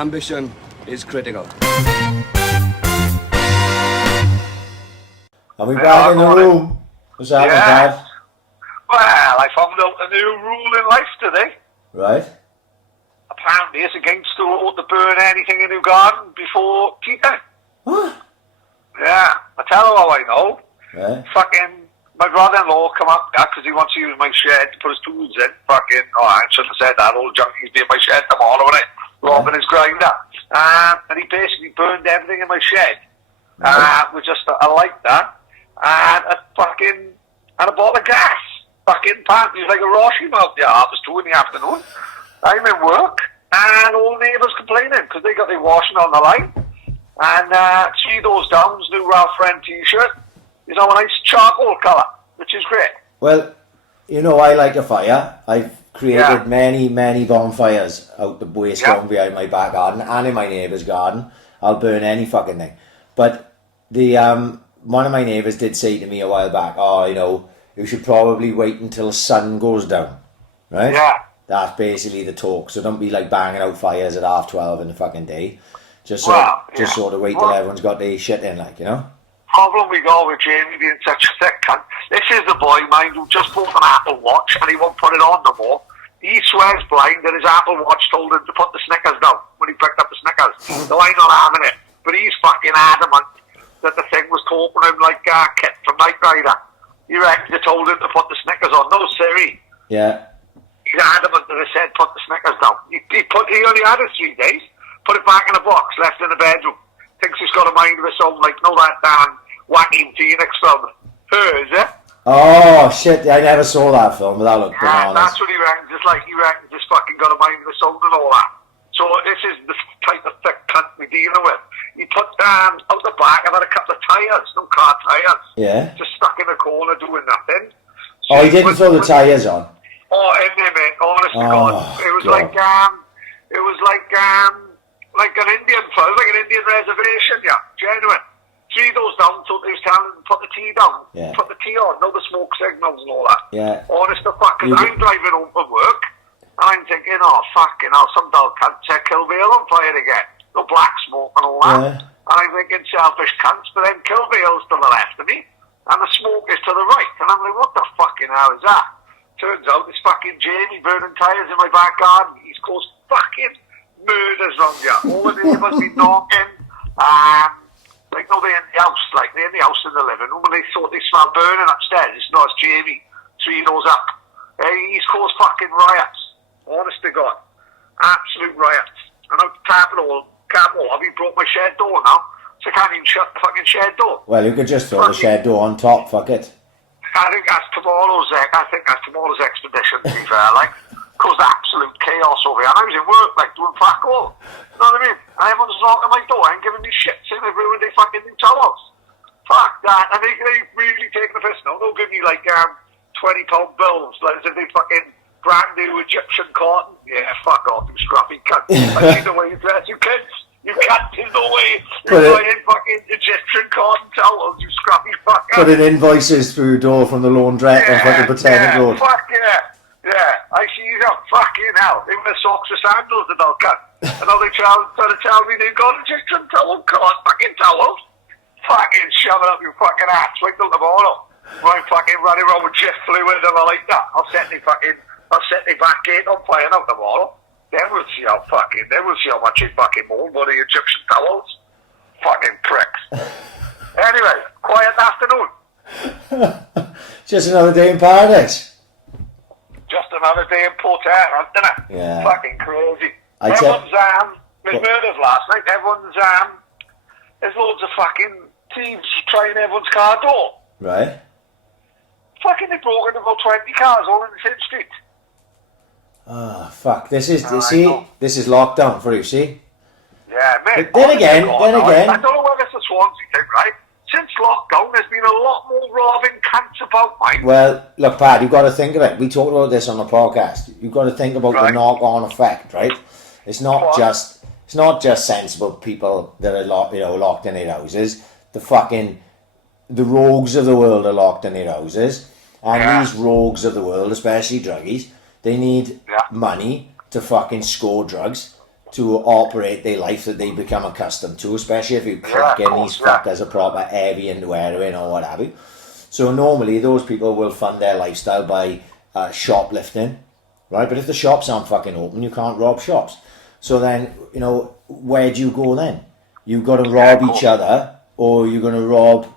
Ambition is critical. Are we back in the room? What's happening, Dad? Well, I found out a new rule in life today. Right. Apparently it's against the law to burn anything in your garden before tea time. What? Yeah, I tell you how I know. Right. Fucking, my brother-in-law come up there because he wants to use my shed to put his tools in. Fucking, I shouldn't have said that. Old junkie's be in my shed tomorrow, innit? Robbing his grinder. And he basically burned everything in my shed. With just a lighter and a bottle of gas. Fucking apparently it was like a Roshi out there. It was 2 in the afternoon. I'm in work and all the neighbours complaining because they got their washing on the line. And see those Downs new Ralph Friend t-shirt is on a nice charcoal colour, which is great. Well, you know I like a fire. I've created many bonfires out the waste ground behind my back garden and in my neighbour's garden. I'll burn any fucking thing. But the one of my neighbours did say to me a while back, you should probably wait until the sun goes down. Right? Yeah. That's basically the talk. So don't be like banging out fires at 12:30 in the fucking day. Just sort of wait till everyone's got their shit in, like, you know? Problem we got with Jamie being such a thick cunt. This is the boy, mind, who just bought an Apple Watch and he won't put it on no more. He swears blind that his Apple Watch told him to put the Snickers down when he picked up the Snickers. So I'm not having it. But he's fucking adamant that the thing was talking to him like Kit from Knight Rider. He reckons they told him to put the Snickers on. No, Siri. Yeah. He's adamant that they said put the Snickers down. He only had it 3 days. Put it back in a box, left in the bedroom. Thinks he's got a mind of his own, like, that damn wacky Phoenix film. Her, is it? Oh, shit, I never saw that film, but that looked bananas. That's what he reckons. It's like, he reckons he's fucking got a mind of his own and all that. So this is the type of thick cunt we're dealing with. He put, out the back, I've had a couple of tyres, no car tyres. Yeah. Just stuck in the corner doing nothing. So he didn't throw the tyres on? Oh, in there, mate, honest to God. It was God. like an Indian film, like an Indian reservation, yeah, genuine. 3 doors down, so he was telling him to put the tea down, put the tea on, no the smoke signals and all that. Yeah. Honest to fuck, because I'm driving home from work, and I'm thinking, fucking hell, some dog can't set Kilvale on fire again. No black smoke and all that. Yeah. And I'm thinking selfish cunts, but then Kilvale's to the left of me, and the smoke is to the right. And I'm like, what the fucking hell is that? Turns out it's fucking Jamie burning tyres in my back garden. He's caused fucking murders round here. All the neighbours been knocking. They're in the house, like they're in the house in the living room, and they thought they smelled burning upstairs. It's Jamie, 3 doors up. He's caused fucking riots. Honest to God. Absolute riots. And I'm tapping all, I've been broke my shed door now, so I can't even shut the fucking shed door. Well, you could just throw the shed door on top, fuck it. I think that's tomorrow's expedition, to be fair, like. Caused absolute chaos over here. And I was in work, like, doing fuck all. You know what I mean? And everyone's knocking my door and giving me shit, saying they've ruined their fucking new towels. Fuck that. And they really taking the piss now. They'll give me, like, £20 bills, like, as if they fucking brand new Egyptian cotton. Yeah, fuck off, you scruffy cunt. I see the way you dress, you kids. You can't do the way you're buying fucking Egyptian cotton towels, you scruffy fucker. Putting invoices through your door from the laundrette on fucking Pretend Road. Fuck yeah. Yeah, I see you go, fucking hell. They wear socks or sandals and they'll cut. And now they try to tell me they've got Egyptian towel, fucking towels. Fucking shove it up your fucking ass. Wait till tomorrow. When I'm fucking running around with jet fluid and all like that. I'll set the back gate on fire now tomorrow. Then we'll see how much it fucking mold for the Egyptian towels. Fucking pricks. Anyway, quiet afternoon. Just another day in paradise. Just another day in Port Eyre, isn't it? Yeah. Fucking crazy. Everyone's, there's murders last night. There's loads of fucking thieves trying everyone's car door. Right. Fucking, they broke into about 20 cars all in the same street. Oh, fuck. This is lockdown for you, see? Yeah, mate. But then again. I don't know whether it's a Swansea thing, right? Since lockdown, there's been a lot more robbing cunts about, mate. Well, look, Pat, you've got to think of it. We talked about this on the podcast. You've got to think about the knock-on effect, right? It's not just sensible people that are locked in their houses. The rogues of the world are locked in their houses, and these rogues of the world, especially druggies, they need money to fucking score drugs. to operate their life that they become accustomed to, especially if you're cracking these fuckers are proper heavy into heroin or what have you. So normally those people will fund their lifestyle by shoplifting, right? But if the shops aren't fucking open, you can't rob shops. So then, you know, where do you go then? You've got to rob each other, or you're going to rob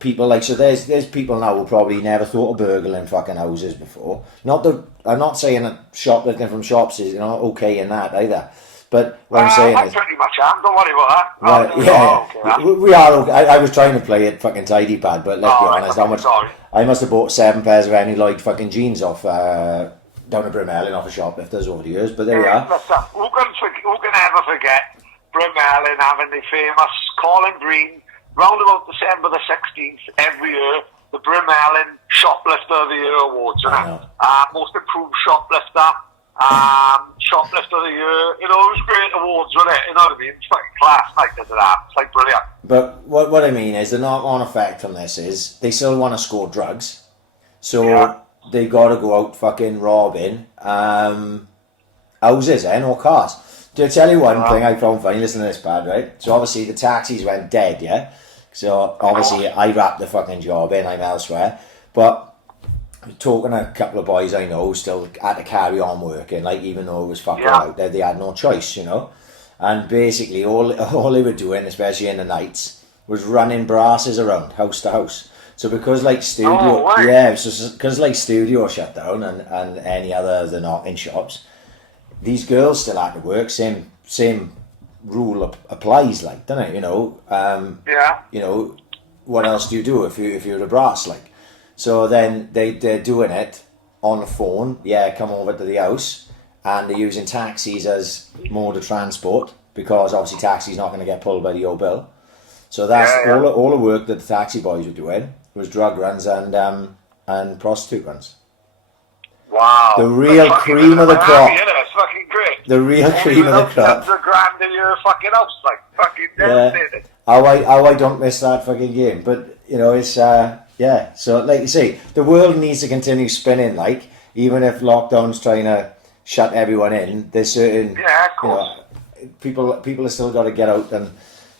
people. Like, so there's people now who probably never thought of burgling fucking houses before. Not that I'm not saying that shoplifting from shops is, you know, okay in that either. But what I'm saying is, pretty much am. Don't worry about that. Right, we are okay. I was trying to play it fucking tidy pad, but let's be honest, how much? I must have bought 7 pairs of any Lloyd fucking jeans off down at Brimellen off of shoplifters over the years. But there we are. Listen, who can ever forget Brimellen having the famous Colin Green round about December the 16th every year, the Brimellen Shoplifter of the Year Awards, most improved shoplifter. Shoplifter of the Year, you know, it was great awards, wasn't it? You know what I mean? It's fucking class, like that. It's like brilliant. But what I mean is the knock-on effect from this is they still want to score drugs, so they got to go out fucking robbing houses or cars. To tell you one thing I found funny, listen to this, Pad, right? So obviously the taxis went dead, yeah? So obviously I wrapped the fucking job in, I'm elsewhere, but talking to a couple of boys I know still had to carry on working, like even though it was fucking out there, they had no choice, you know. And basically all they were doing, especially in the nights, was running brasses around house to house. So because like studio, because like studio shut down and any other they're not in shops, these girls still had to work. Same rule applies, like, doesn't it? You know. You know, what else do you do if you're a brass, like? So then they're doing it on the phone. Yeah, come over to the house, and they're using taxis as mode of transport because obviously taxi's not going to get pulled by the old bill. So that's all the work that the taxi boys were doing was drug runs and prostitute runs. Wow. The real cream of the crop. It's fucking great. The real cream of the crop. The grand in your fucking house, like fucking devastated. How I don't miss that fucking game, but you know it's. So like you say, the world needs to continue spinning. Like even if lockdown's trying to shut everyone in, there's certain people are still got to get out, and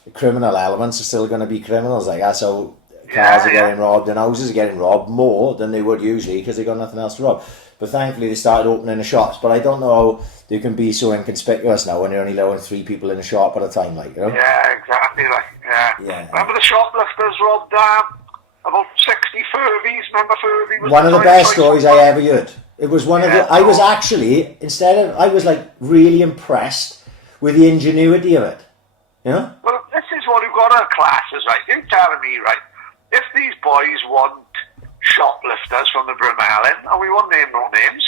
the criminal elements are still going to be criminals. Like that's how cars are getting robbed and houses are getting robbed more than they would usually because they got nothing else to rob. But thankfully they started opening the shops. But I don't know how they can be so inconspicuous now when you're only allowing 3 people in a shop at a time. Like, you know. Yeah, exactly. Like Remember the shoplifters robbed about 60 Furbies. Remember Furby was one of the best stories I ever heard. It was one of the. I was actually I was like really impressed with the ingenuity of it. You know. Well, this is what we've got our classes, right? You're telling me, right? If these boys want shoplifters from the Brimellen, and we won't name no names,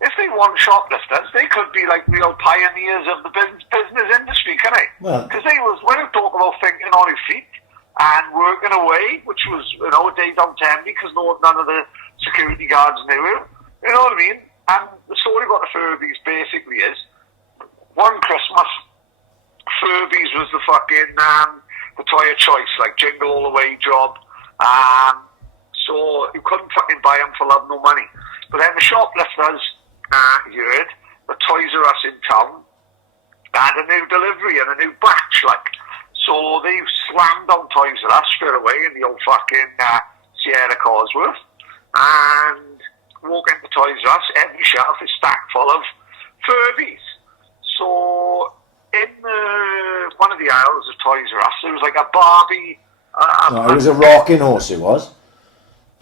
if they want shoplifters, they could be like real pioneers of the business industry, can they? Because when you talk about thinking on your feet and working away, which was, you know, a day down 10 because none of the security guards knew it, you know what I mean? And the story about the Furbies basically is, one Christmas, Furbies was the fucking, the toy of choice, like Jingle All the Way job. So you couldn't fucking buy them for love nor money. But then the shoplifters heard the Toys R Us in town had a new delivery and a new batch, like. So they slammed on Toys R Us straight away in the old fucking Sierra Cosworth and walk into Toys R Us, every shelf is stacked full of Furbies. So in one of the aisles of Toys R Us, there was like a Barbie. It was a rocking horse, it was.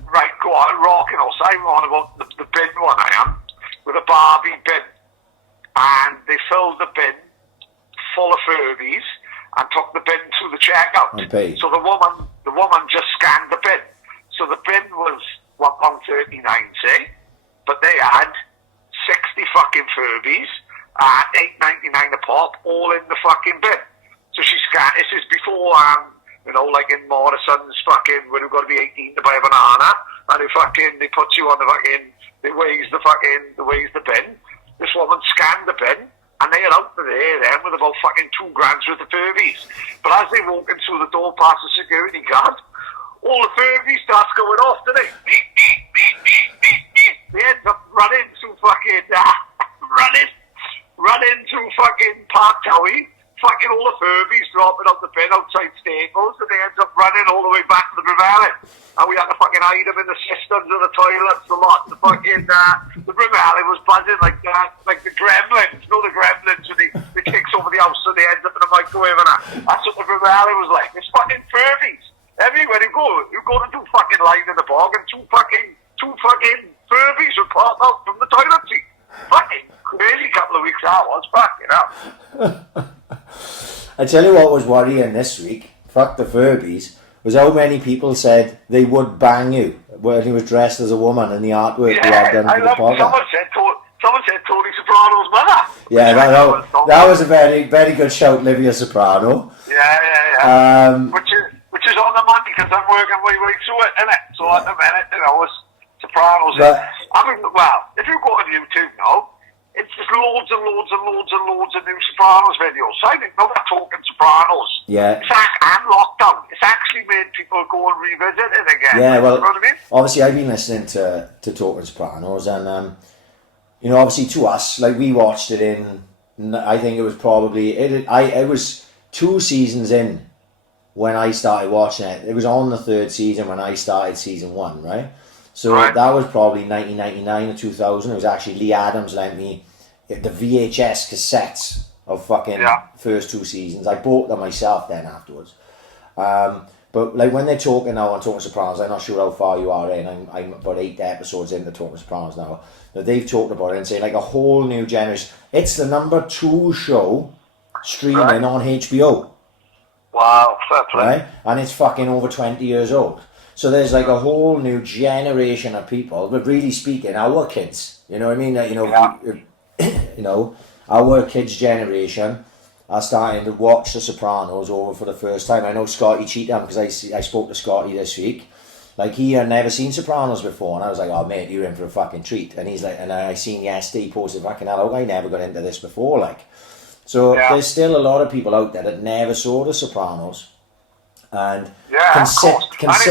Right, go on, rocking horse. I'm on about the bin one, I am, with a Barbie bin. And they filled the bin full of Furbies and took the bin to the checkout. So the woman just scanned the bin. So the bin was £1.39, say, but they had 60 fucking Furbies, $8.99 a pop, all in the fucking bin. So she scanned. This is before, you know, like in Morrison's fucking, where you've got to be 18 to buy a banana, and they put you on the fucking, they weighs the bin. This woman scanned the bin, and they are out there then with about fucking $2 grand worth of Furbies. But as they walk in through the door past the security guard, all the Furbies starts going off, do they? They end up running to fucking, running to dropping out the bin outside Staples, and they ended up running all the way back to the Brunelli. And we had to fucking hide them in the cisterns of the toilets, the lot. The fucking, the Brunelli was buzzing like that, like the gremlins. You know the gremlins when they kicks over the house and they end up in a microwave and that. That's what the Brunelli was like. It's fucking Furbies. Everywhere you go to do fucking line in the bog and two fucking Furbies would pop out from the toilet seat. Fucking crazy couple of weeks that was, fucking hell. I tell you what was worrying this week, fuck the Furbies, was how many people said they would bang you when he was dressed as a woman in the artwork he had done for the podcast. Someone said Tony Soprano's mother. Yeah, that was a very, very good shout, Livia Soprano. Yeah. Which is on the money because I'm working my way through it, innit? So at the minute, it's Sopranos. If you go on YouTube now, it's just loads and loads and loads and loads of new Sopranos videos. So I think they're talking Sopranos. Yeah. And lockdown. It's actually made people go and revisit it again. Yeah, well, you know what I mean? Obviously I've been listening to Talking Sopranos and, obviously to us, like we watched it in, I think it was probably, it was 2 seasons in when I started watching it. It was on the 3rd season when I started season 1, right? So that was probably 1999 or 2000. It was actually Lee Adams lent me the VHS cassettes of fucking first 2 seasons. I bought them myself then afterwards. But like when they're talking now on Talking Sopranos, I'm not sure how far you are in. I'm about 8 episodes into Talking Sopranos now. But they've talked about it and saying like a whole new generation. It's the number 2 show streaming on HBO. Wow, fair play. Right? And it's fucking over 20 years old. So there's like a whole new generation of people, but really speaking, our kids, you know what I mean? Our kids' generation are starting to watch The Sopranos over for the first time. I know Scotty Cheatham, because I spoke to Scotty this week. Like, he had never seen Sopranos before, and I was like, oh, mate, you're in for a fucking treat. And he's like, and I seen yesterday, he posted, fucking hell, I never got into this before, like. So there's still a lot of people out there that never saw The Sopranos. And can sit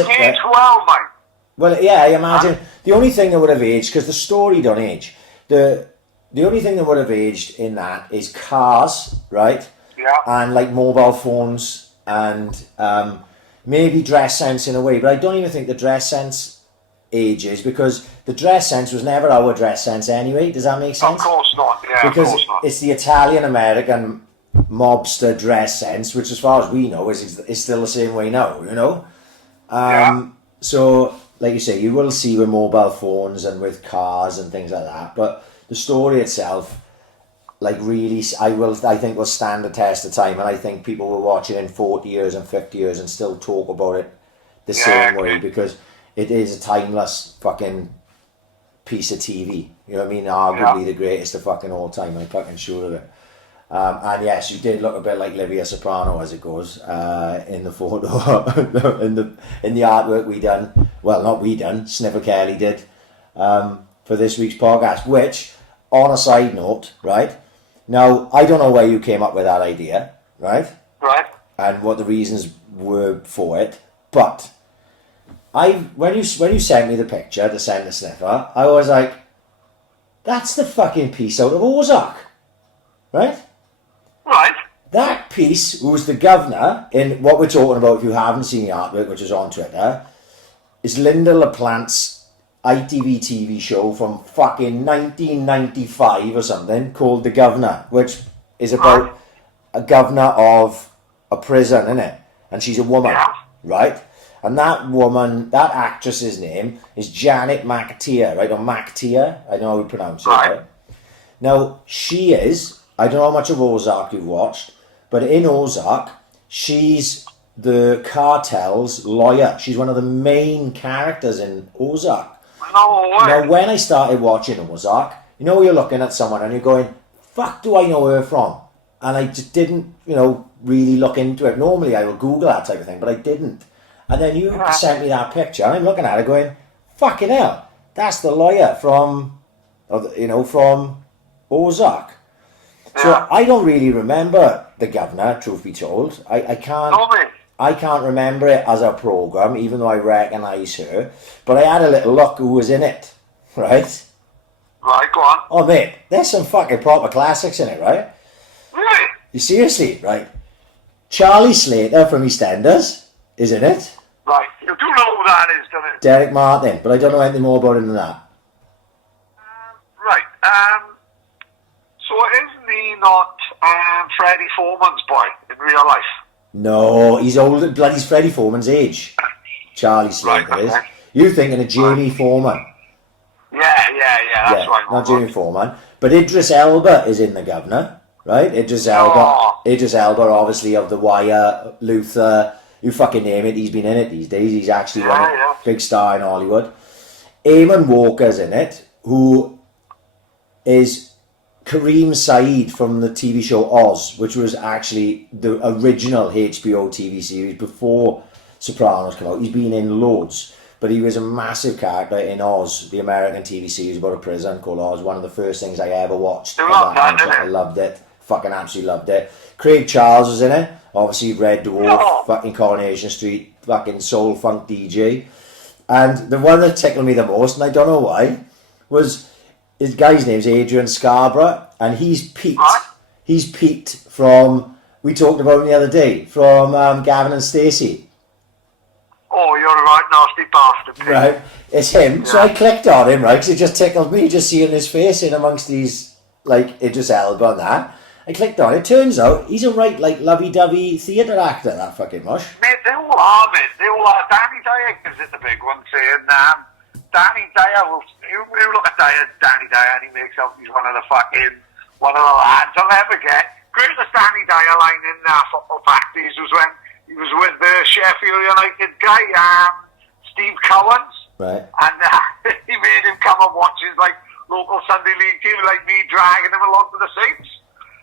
there. Well, mate. Well, yeah, I imagine the only thing that would have aged, because the story don't age, the only thing that would have aged in that is cars, right? Yeah. And like mobile phones and maybe dress sense in a way, but I don't even think the dress sense ages because the dress sense was never our dress sense anyway. Does that make sense? Of course not. Yeah, because of course not. It's the Italian American mobster dress sense, which as far as we know is still the same way now, you know? So, like you say, you will see with mobile phones and with cars and things like that, but the story itself, like really, I think will stand the test of time, and I think people will watch it in 40 years and 50 years and still talk about it the same way, because it is a timeless fucking piece of TV, you know what I mean? Arguably the greatest of fucking all time, I'm fucking sure of it. And yes, you did look a bit like Livia Soprano as it goes in the photo, in the artwork we done. Well, not we done. Sniffer Kelly did for this week's podcast. Which, on a side note, right? Now I don't know where you came up with that idea, right? Right. And what the reasons were for it, but when you sent me the picture to send to Sniffer, I was like, that's the fucking piece out of Ozark, right? Right. That piece, who was the governor, in what we're talking about, if you haven't seen the artwork, which is on Twitter, is Linda LaPlante's ITV TV show from fucking 1995 or something called The Governor, which is about a governor of a prison, innit? And she's a woman, right? And that woman, that actress's name is Janet McAteer, right? Or McAteer, I don't know how you pronounce it, right? Now, she is, I don't know how much of Ozark you've watched, but in Ozark, she's the cartel's lawyer. She's one of the main characters in Ozark. No way. Now, when I started watching Ozark, you know, you're looking at someone and you're going, fuck do I know her from? And I just didn't, really look into it. Normally I would Google that type of thing, but I didn't. And then you sent me that picture and I'm looking at it going, fucking hell, that's the lawyer from Ozark. So I don't really remember The Governor, truth be told. I can't remember it as a programme, even though I recognise her. But I had a little look who was in it, right? Right, go on. Oh, mate, there's some fucking proper classics in it, right? Really? You seriously, right? Charlie Slater from EastEnders is in it. Right. You do know who that is, don't you? Derek Martin, but I don't know anything more about him than that. Right. So isn't he not Freddie Foreman's boy in real life? No, he's older. Bloody Freddie Foreman's age. Charlie Slater Right, is. okay. You're thinking of Jamie Foreman. Yeah, that's right. Not Jamie Foreman. But Idris Elba is in The Governor, right? Idris Elba. Oh. Idris Elba, obviously, of The Wire, Luther, you fucking name it, he's been in it these days. He's actually a big star in Hollywood. Eamon Walker's in it, who is Kareem Saeed from the TV show Oz, which was actually the original HBO TV series before Sopranos came out. He's been in loads. But he was a massive character in Oz, the American TV series about a prison called Oz. One of the first things I ever watched. I loved it. Fucking absolutely loved it. Craig Charles was in it. Obviously Red Dwarf, fucking Coronation Street, fucking soul funk DJ. And the one that tickled me the most, and I don't know why, was his guy's name's Adrian Scarborough, and he's Pete. He's Pete from, we talked about him the other day, from Gavin and Stacey. Oh, you're a right nasty bastard. Pete. Right, it's him. So I clicked on him, right, because it just tickled me, just seeing his face in amongst these, like, Idris Elba and that. I clicked on it. Turns out he's a right, like, lovey-dovey theatre actor, that fucking mush. Mate, they all are, mate. They all are. Danny Dyer gives it the big one, saying, Danny Dyer will... You look at Danny Dyer, and he makes out he's one of the lads I'll never get. Greatest Danny Dyer line in Football Factories was when he was with the Sheffield United guy, Steve Cowans. Right. And he made him come and watch his, like, local Sunday league team, like me dragging him along to the Saints.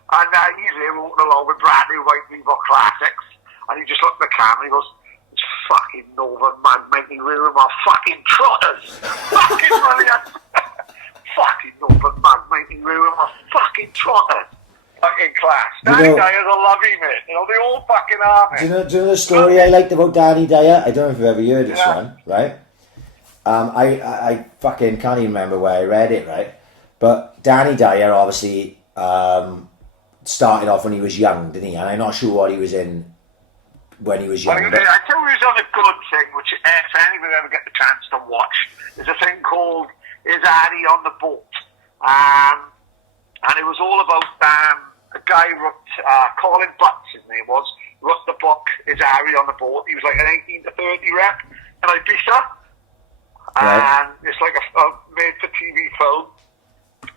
And he's there walking along with brand new white Reebok classics. And he just looked at the camera and he goes, "It's fucking Nova man making room of fucking trotters." Fucking brilliant. Fucking Nova man making room of fucking trotters. Fucking class. Danny Dyer's a lovey, mate. You know, they all fucking are, mate. Do you know the story I liked about Danny Dyer? I don't know if you've ever heard this one, right? I fucking can't even remember where I read it, right? But Danny Dyer obviously started off when he was young, didn't he? And I'm not sure what he was in when he was young. Well, I tell you, he was on a good thing, which if anybody ever get the chance to watch, there's a thing called Is Addy on the Boat? And it was all about a guy wrote, Colin Butts, his name was, wrote the book Is Harry on the Boat. He was like an 18 to 30 rep in Ibiza. And it's like a made-for-TV film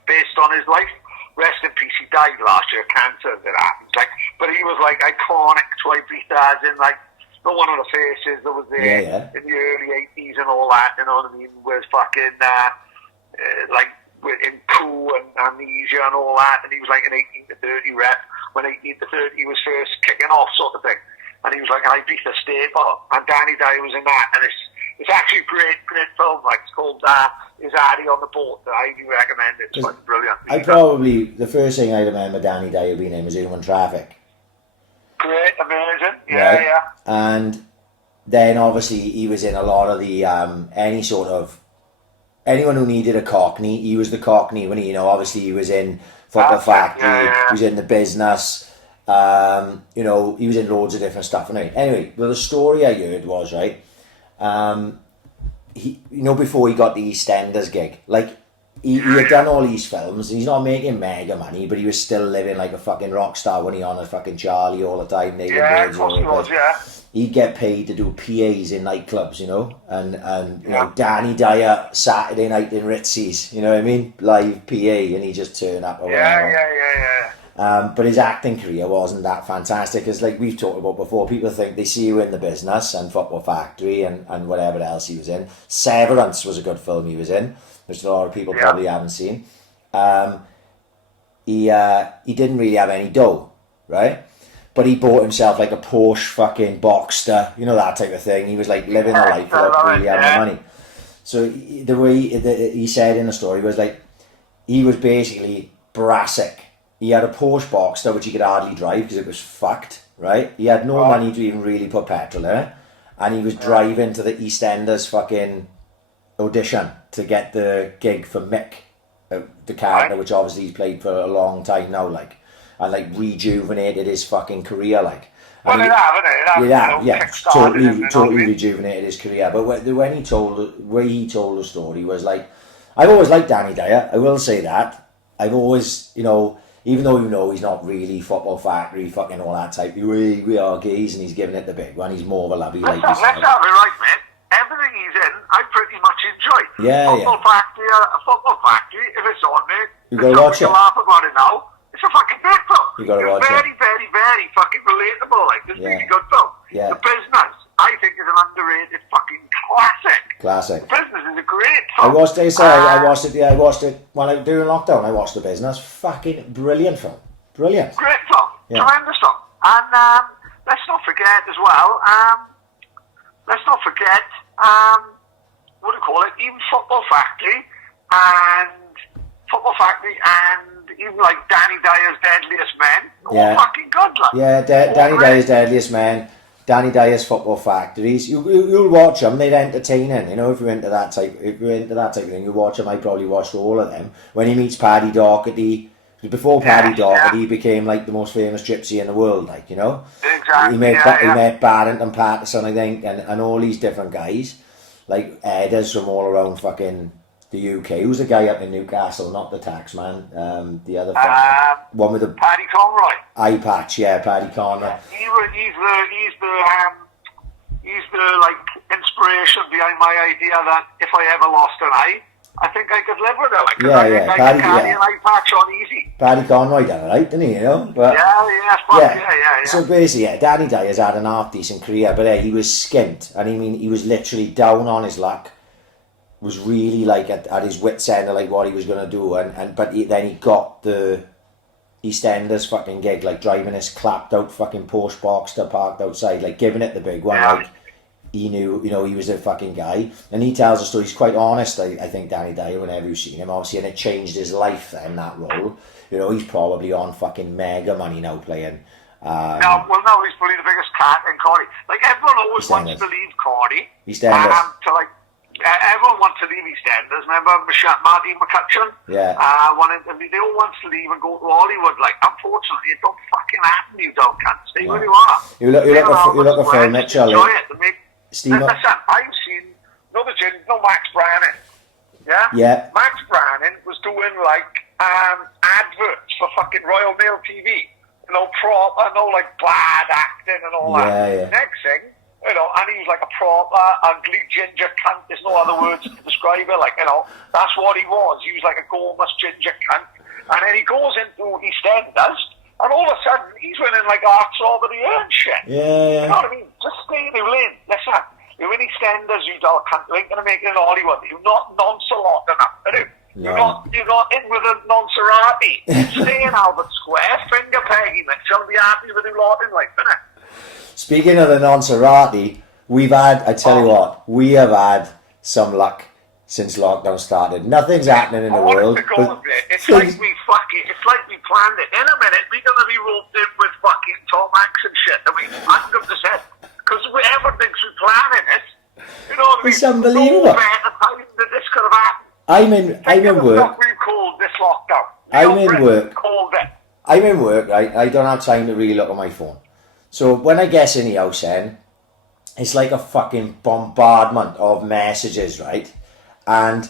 based on his life. Rest in peace, he died last year of cancer, that happens. Like, but he was like iconic to Ibiza, as in like, not one of the faces that was there in the early 80s and all that, you know what I mean, was fucking, like, in Cool and Amnesia and all that, and he was like an 18 to 30 rep when 18 to 30 was first kicking off, sort of thing. And he was like an Ibiza staple, and Danny Dyer was in that, and it's actually great film. Like, it's called Is Addy on the Boat. I highly recommend it. It's fucking brilliant. The first thing I remember Danny Dyer being in was Human Traffic. Great, amazing. Yeah. And then obviously he was in a lot of the anyone who needed a Cockney, he was the Cockney when he, obviously he was in Football Factory, he was in The Business, he was in loads of different stuff. Anyway, well, the story I heard was, right, he, before he got the EastEnders gig, like, he had done all these films, and he's not making mega money, but he was still living like a fucking rock star when he on a fucking Charlie all the time. He'd get paid to do PAs in nightclubs, and Danny Dyer Saturday night in Ritzy's, you know what I mean? Live PA, and he just turn up or whatever. But his acting career wasn't that fantastic, because like we've talked about before, people think they see you in The Business and Football Factory and whatever else he was in. Severance was a good film he was in, which a lot of people probably haven't seen. He didn't really have any dough, right? But he bought himself like a Porsche fucking Boxster, that type of thing. He was like living a life without really having money. So the way he said in the story was like, he was basically brassic. He had a Porsche Boxster, which he could hardly drive because it was fucked, right? He had no money to even really put petrol in it. And he was driving to the EastEnders fucking audition to get the gig for Mick, the character, which obviously he's played for a long time now, like, and like rejuvenated his fucking career, like. Well, it have, innit? Totally rejuvenated his career. But when he told the story was like, I've always liked Danny Dyer. I will say that. I've always, even though he's not really Football Factory, fucking all that type. We are gays, and he's giving it the big one. He's more of a lovey. Let's have it right, man. Everything he's in, I pretty much enjoy. Yeah, Football Factory. If it's on there, you gotta watch it. Laugh about it now. It's a fucking great film. You gotta watch it. Very, very, very fucking relatable. Like, it's really good film. Yeah. The Business, I think, is an underrated fucking classic. The Business is a great film. I watched it when I was doing lockdown. I watched The Business. Fucking brilliant film. Brilliant. Great film. Yeah. Tremendous film. And let's not forget as well, what do you call it? Even Football Factory and even like Danny Dyer's Deadliest Men. All fucking good, like. Yeah, Danny Dyer's Deadliest Men, Danny Dyer's Football Factories. You'll watch them. They're entertaining. If you're into that type of thing, you watch them. I probably watched all of them. When he meets Paddy Doherty. Before Paddy Doherty, he became like the most famous gypsy in the world, Exactly. He met Barrington Patterson, I think, and all these different guys, like Edders from all around fucking the UK. Who's the guy up in Newcastle? Not the tax man. The other one with the Paddy Conroy. Eye patch, Paddy Conroy. He's the like inspiration behind my idea that if I ever lost an eye, I think I could live with it. Like, Paddy, an eye patch on easy. Paddy Conroy done it right, didn't he? But, yeah. So basically, Danny Dyer's had an half decent career, but he was skint, and he was literally down on his luck. Was really like at his wit's end of like what he was gonna do, but then he got the EastEnders fucking gig, like driving his clapped out fucking Porsche Boxster parked outside, like giving it the big one, like. He knew, he was a fucking guy, and he tells a story. He's quite honest. I think Danny Dyer, whenever you've seen him, obviously, and it changed his life. Then that role, he's probably on fucking mega money now playing. Now he's probably the biggest cat in Cardi. Like everyone always wants to leave Cardi. EastEnders. Everyone wants to leave EastEnders. Remember Marty McCutcheon? Yeah. They all want to leave and go to Hollywood. Like, unfortunately, it don't fucking happen. You don't can't stay where you are. You look at Phil Mitchell. Enjoy it. Steve. Listen, I've seen Max Brannan. Yeah? Yeah. Max Brannan was doing like adverts for fucking Royal Mail TV. Like bad acting and all that. Yeah. Next thing, and he was like a proper ugly ginger cunt. There's no other words to describe it. That's what he was. He was like a gormless ginger cunt. And then he goes into EastEnders, and all of a sudden, he's winning like Arts over the Year and shit. Yeah. You know what I mean? Just stay in your lane. Listen, you're in EastEnders, you dull cunt. You ain't going to make it in Hollywood. You're not nonchalant enough, are you? No. You're not in with a noncerati. Stay in Albert Square, finger Peggy Mitchell, be happy with your lot in life, innit? Speaking of the noncerati, we have had some luck since lockdown started. Nothing's happening in the world. It's like we planned it. In a minute, we're going to be roped in with fucking Tom Hanks and shit. 100%. Because whoever thinks we're planning it, you know what I mean? It's unbelievable. No better time that this could have happened. I'm in work. We've called this lockdown. I'm in work. Called it. I'm in work, right? I don't have time to really look at my phone. So when I get in the house then, it's like a fucking bombardment of messages, right? And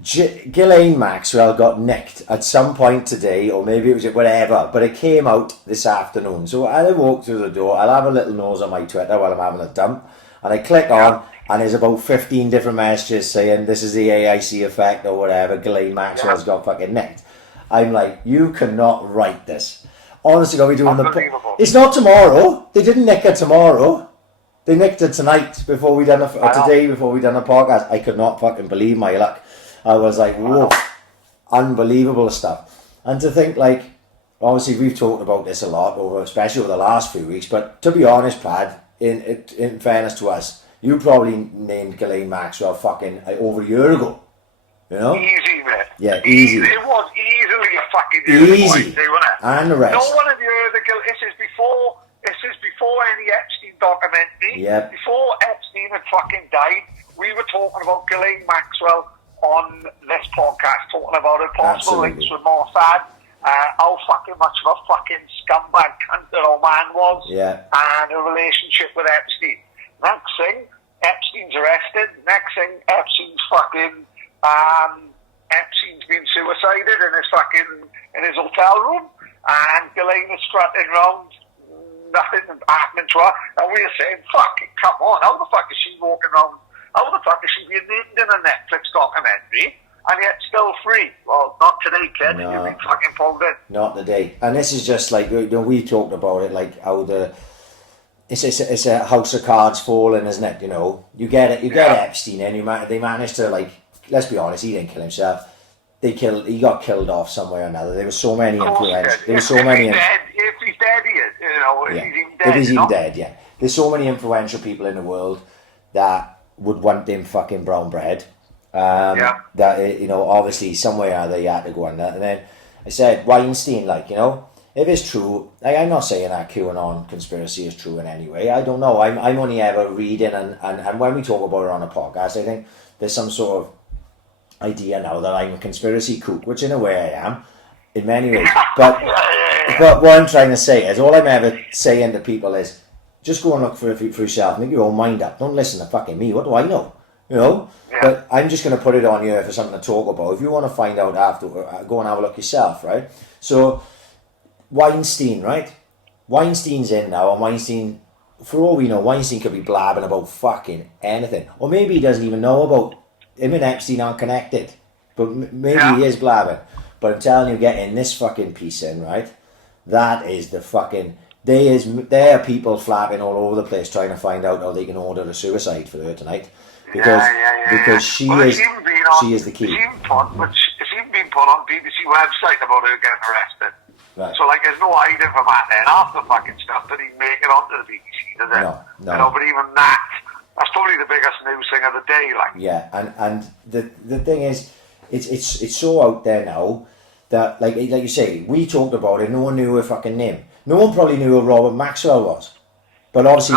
Ghislane Maxwell got nicked at some point today, or maybe it was whatever, but it came out this afternoon. So I walk through the door, I'll have a little nose on my Twitter while I'm having a dump, and I click on, and there's about 15 different messages saying this is the AIC effect or whatever, Ghislane Maxwell's got fucking nicked. I'm like, you cannot write this. Honestly, are we doing it's not tomorrow. They didn't nick her tomorrow. They nicked her tonight before we done the podcast. I could not fucking believe my luck. I was like, whoa, unbelievable stuff. And to think, like, obviously we've talked about this a lot especially over the last few weeks, but to be honest, Pad, in fairness to us, you probably named Ghislane Maxwell fucking over a year ago. You know? Easy, man. Yeah, easy. It was easily a fucking year. Easy. Wasn't it? And the rest. No one of you heard this is before any Epstein documentary. Yep. Before Epstein had fucking died, we were talking about Ghislane Maxwell on this podcast, talking about her possible links with Mossad. how fucking much of a fucking scumbag cunt that old man was, and a relationship with Epstein. Next thing, Epstein's arrested. Next thing, Epstein's been suicided in his hotel room, and Ghislane is strutting around, nothing happening to her, and we're saying, fucking come on, how the fuck is she walking around? How the fuck is she being named in a Netflix documentary and yet still free? Well, not today, kid. No. You've been fucking pulled in. Not today. And this is just like, you know, we talked about it, like how it's a house of cards falling, isn't it? You know, you get Epstein in, they managed to, like, let's be honest, he didn't kill himself. He got killed off somewhere or another. There were so many influential. There were so many. If he's dead, he is. You know, yeah. if he's even dead. If he's even dead, yeah. There's so many influential people in the world that would want them fucking brown bread. That, you know, obviously somewhere or other you had to go on that. And then I said Weinstein, like, you know, if it's true, like, I'm not saying that QAnon conspiracy is true in any way. I don't know. I'm only ever reading, and when we talk about it on a podcast, I think there's some sort of idea now that I'm a conspiracy kook, which in a way I am, in many ways. But what I'm trying to say is, all I'm ever saying to people is, just go and look for yourself, make your own mind up. Don't listen to fucking me. What do I know? You know? Yeah. But I'm just going to put it on here for something to talk about. If you want to find out after, go and have a look yourself, right? So, Weinstein, right? Weinstein's in now, and Weinstein, for all we know, Weinstein could be blabbing about fucking anything. Or maybe he doesn't even know about, him and Epstein aren't connected. But maybe he is blabbing. But I'm telling you, getting this fucking piece in, right? That is the fucking... There are people flapping all over the place trying to find out how they can order a suicide for her tonight. Because she is the key. It's even been put on BBC website about her getting arrested. Right. So, like, there's no hiding from that then. Half the fucking stuff that he make it onto the BBC, does it? No. You know, but even that's probably the biggest news thing of the day, like. Yeah, and the thing is, it's so out there now that, like you say, we talked about it, no one knew her fucking name. No one probably knew who Robert Maxwell was. But obviously,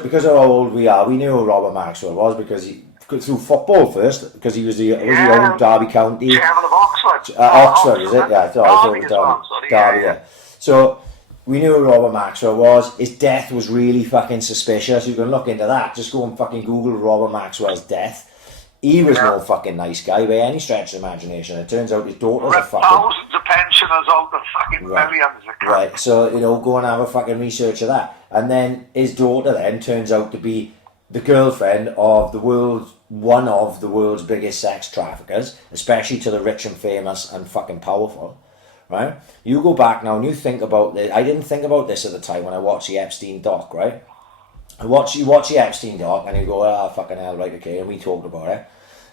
because of how old we are, we knew who Robert Maxwell was through football first, because he was the old Derby County. Chairman of Oxford. Oxford, is it? Yeah, I thought it was Derby. Yeah. So, we knew who Robert Maxwell was. His death was really fucking suspicious. You can look into that. Just go and fucking Google Robert Maxwell's death. He was no fucking nice guy by any stretch of imagination. It turns out his daughter's a fucking... Thousands of pensioners out the fucking millions of crap. Right, so, you know, go and have a fucking research of that. And then his daughter then turns out to be the girlfriend of one of the world's biggest sex traffickers, especially to the rich and famous and fucking powerful, right? You go back now and you think about this. I didn't think about this at the time when I watched the Epstein doc, right? You watch the Epstein doc and you go, fucking hell, right, okay, and we talked about it.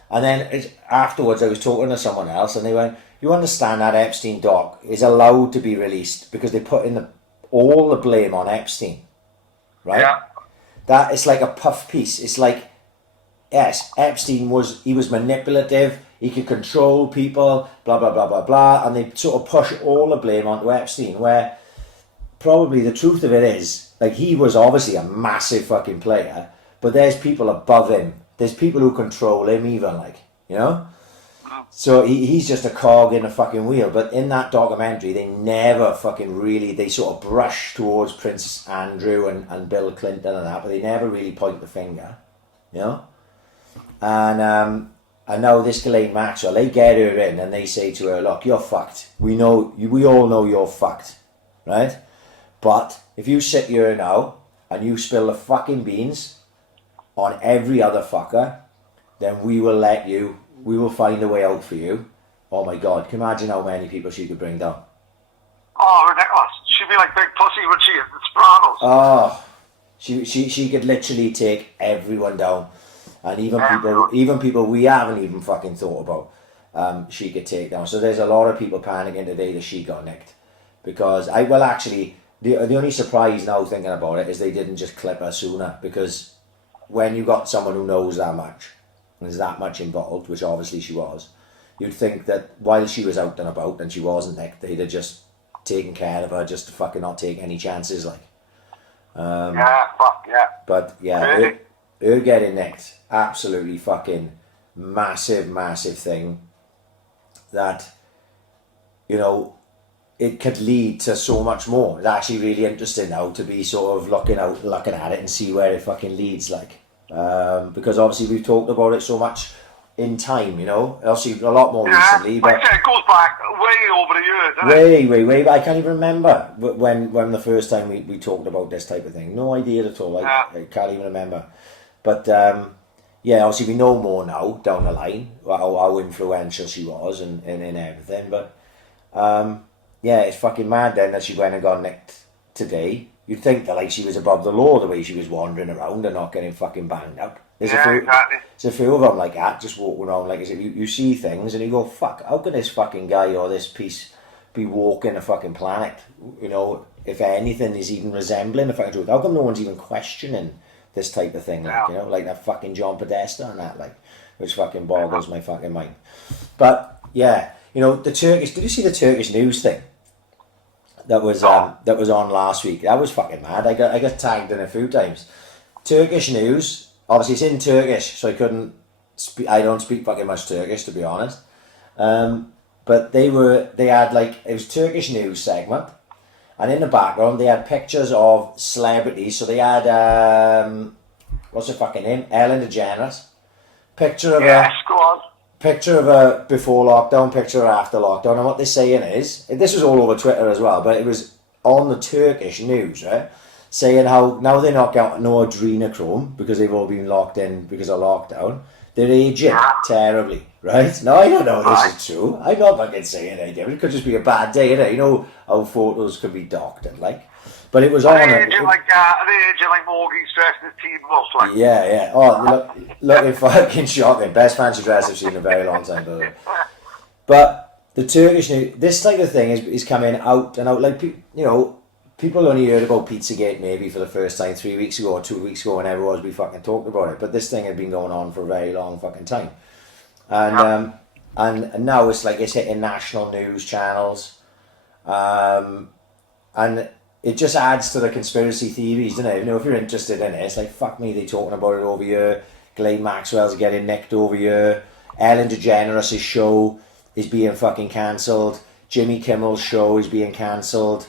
And then afterwards I was talking to someone else and they went, you understand that Epstein doc is allowed to be released because they put in all the blame on Epstein, right? Yeah. That it's like a puff piece. It's like, yes, Epstein was manipulative, he could control people, blah, blah, blah, blah, blah, and they sort of push all the blame onto Epstein, where probably the truth of it is, like, he was obviously a massive fucking player, but there's people above him. There's people who control him even, like, you know? So he's just a cog in a fucking wheel. But in that documentary, they never fucking really, they sort of brush towards Prince Andrew and Bill Clinton and that, but they never really point the finger, you know? And now this Ghislane Maxwell, they get her in and they say to her, look, you're fucked. We all know you're fucked, right? But if you sit here now and you spill the fucking beans on every other fucker, then we will find a way out for you. Oh my God, can you imagine how many people she could bring down? Oh, ridiculous. She'd be like Big Pussy when she in The Sopranos. Oh, she could literally take everyone down. And even people we haven't even fucking thought about, she could take down. So there's a lot of people panicking today that she got nicked. Because, the only surprise now thinking about it is they didn't just clip her sooner. Because when you got someone who knows that much, and is that much involved, which obviously she was, you'd think that while she was out and about and she wasn't nicked, they'd have just taken care of her just to fucking not take any chances, like. But yeah, really? her getting nicked, absolutely fucking massive thing that, you know, it could lead to so much more. It's actually really interesting now to be sort of looking at it and see where it fucking leads, like. Because obviously we've talked about it so much in time, you know. Obviously a lot more recently, but like I said, it goes back way over the years, doesn't it? Way. I can't even remember when the first time we talked about this type of thing. No idea at all. I can't even remember. But yeah, obviously we know more now down the line how influential she was and everything. But yeah, it's fucking mad then that she went and got nicked today. You'd think that like she was above the law the way she was wandering around and not getting fucking banged up. Exactly. There's a few of them like that, just walking around like as if you see things and you go, fuck, how could this fucking guy or this piece be walking a fucking planet? You know, if anything is even resembling the fucking truth. How come no one's even questioning this type of thing? Like, you know, like that fucking John Podesta and that, like, which fucking boggles my fucking mind. But yeah, you know, did you see the Turkish news thing? That was on last week. That was fucking mad. I got tagged in a few times. Turkish news. Obviously, it's in Turkish, so I don't speak fucking much Turkish, to be honest. But they had like, it was Turkish news segment, and in the background they had pictures of celebrities. So they had what's her fucking name? Ellen DeGeneres. Picture of a before lockdown, picture of after lockdown, and what they're saying is, this was all over Twitter as well, but it was on the Turkish news, right? Saying how now they're not getting no adrenochrome because they've all been locked in because of lockdown. They're aging terribly, right? Now I don't know if this is true. I'm not fucking saying anything. It could just be a bad day, innit? You know how photos could be doctored, like. But it was on. Are they aging like Morgan's dressed as Teen Wolf, like? Yeah. Oh, looking fucking shocking. Best fancy dress I've seen in a very long time, by the way. But the Turkish news, this type of thing is coming out and out. Like, you know, people only heard about Pizzagate maybe for the first time 3 weeks ago or 2 weeks ago, whenever it was we fucking talked about it. But this thing had been going on for a very long fucking time. And and now it's like it's hitting national news channels. And it just adds to the conspiracy theories, doesn't it? You know, if you're interested in it, it's like, fuck me, they're talking about it over here. Ghislane Maxwell's getting nicked over here. Ellen DeGeneres' show is being fucking cancelled. Jimmy Kimmel's show is being cancelled.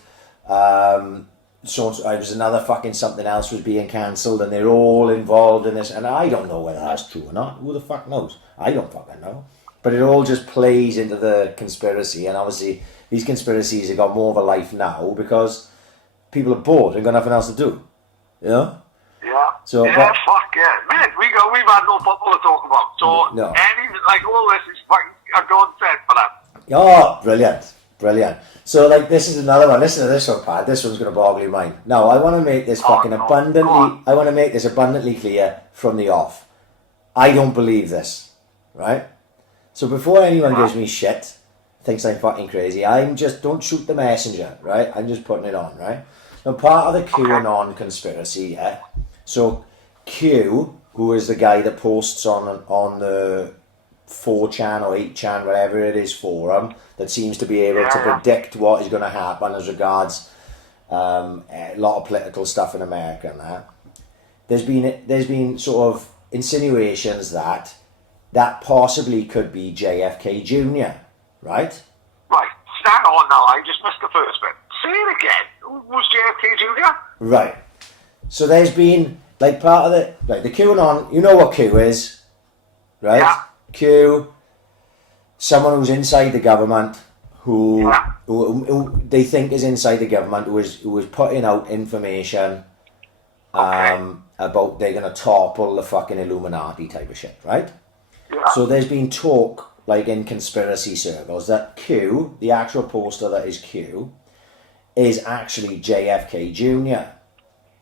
So it was another fucking something else was being cancelled, and they're all involved in this. And I don't know whether that's true or not. Who the fuck knows? I don't fucking know. But it all just plays into the conspiracy, and obviously these conspiracies have got more of a life now because people are bored and got nothing else to do. You know? Yeah. So, fuck yeah. Man, we've had no football to talk about. So, all this is fucking a godsend for that. Oh, brilliant. So, like, this is another one. Listen to this one, Pat. This one's going to boggle your mind. Now, I want to make this abundantly clear from the off. I don't believe this, right? So, before anyone gives me shit, thinks I'm fucking crazy, don't shoot the messenger, right? I'm just putting it on, right? Now, part of the QAnon conspiracy, yeah? So, Q, who is the guy that posts on the 4chan or 8chan, whatever it is, forum, that seems to be able to predict what is going to happen as regards a lot of political stuff in America and that. There's been sort of insinuations that possibly could be JFK Jr., right? Right. Stand on now. I just missed the first bit. Say it again. Who's JFK Jr.? Right. So there's been, like, part of the QAnon, you know what Q is, right? Yeah. Q, someone who's inside the government, who they think is inside the government, who is putting out information about they're going to topple the fucking Illuminati type of shit, right? Yeah. So there's been talk, like in conspiracy circles, that Q, the actual poster that is Q, is actually JFK Jr.,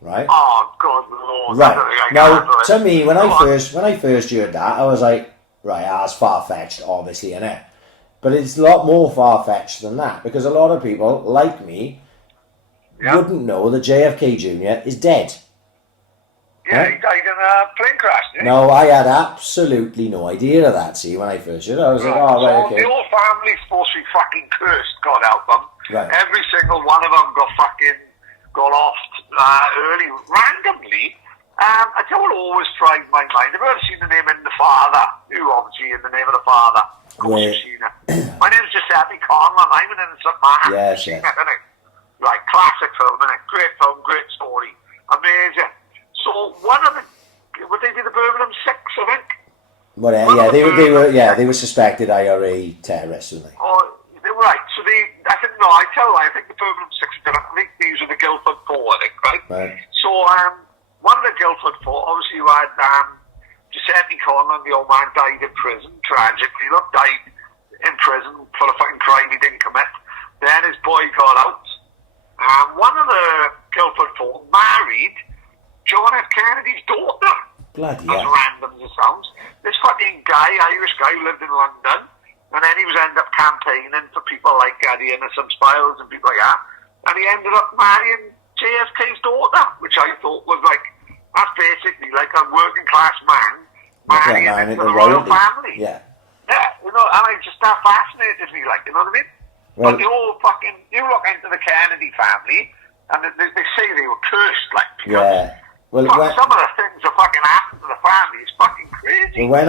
right? Oh, good Lord. Right. Now, to me, when I first heard that, I was like, right, that's far-fetched, obviously, innit? But it's a lot more far-fetched than that, because a lot of people, like me, wouldn't know that JFK Jr. is dead. Yeah, he died in a plane crash, didn't he? No, I had absolutely no idea of that, see, when I first heard it. I was like, oh, right, okay. The whole family's supposed to be fucking cursed, God help them. Right. Every single one of them got off early, randomly. I tell you what always tried my mind. Have you ever seen The Name of the Father? You obviously in The Name of the Father. Of course you've seen it. My name's Giuseppe Conlon. I'm an innocent man. Yes, Seen yes. it, innit? Like, classic film, innit? Great film, great story. Amazing. So, one of the... Would they be the Birmingham Six, I think? Well, they were suspected IRA terrorists, weren't they? Oh, they were right. So, I think the Birmingham Six, I think these are the Guildford Four, I think, right? Right. So, one of the Guildford Four, obviously, you had Giuseppe Conlon, the old man, died in prison, tragically. Look, died in prison for a fucking crime he didn't commit. Then his boy got out. One of the Guildford Four married John F. Kennedy's daughter. Bloody As hell. random as it sounds. This fucking guy, Irish guy, who lived in London, and then he was ended up campaigning for people like the Innocent Spiles and people like that, and he ended up marrying JFK's daughter, which I thought was like, that's basically like a working class man marrying into the royal family. Yeah. Yeah, you know, and that fascinated me, like, you know what I mean? Well, but the whole fucking, you look into the Kennedy family, and they say they were cursed, like, because yeah. Well, some of the things that fucking happened to the family is fucking crazy. Well,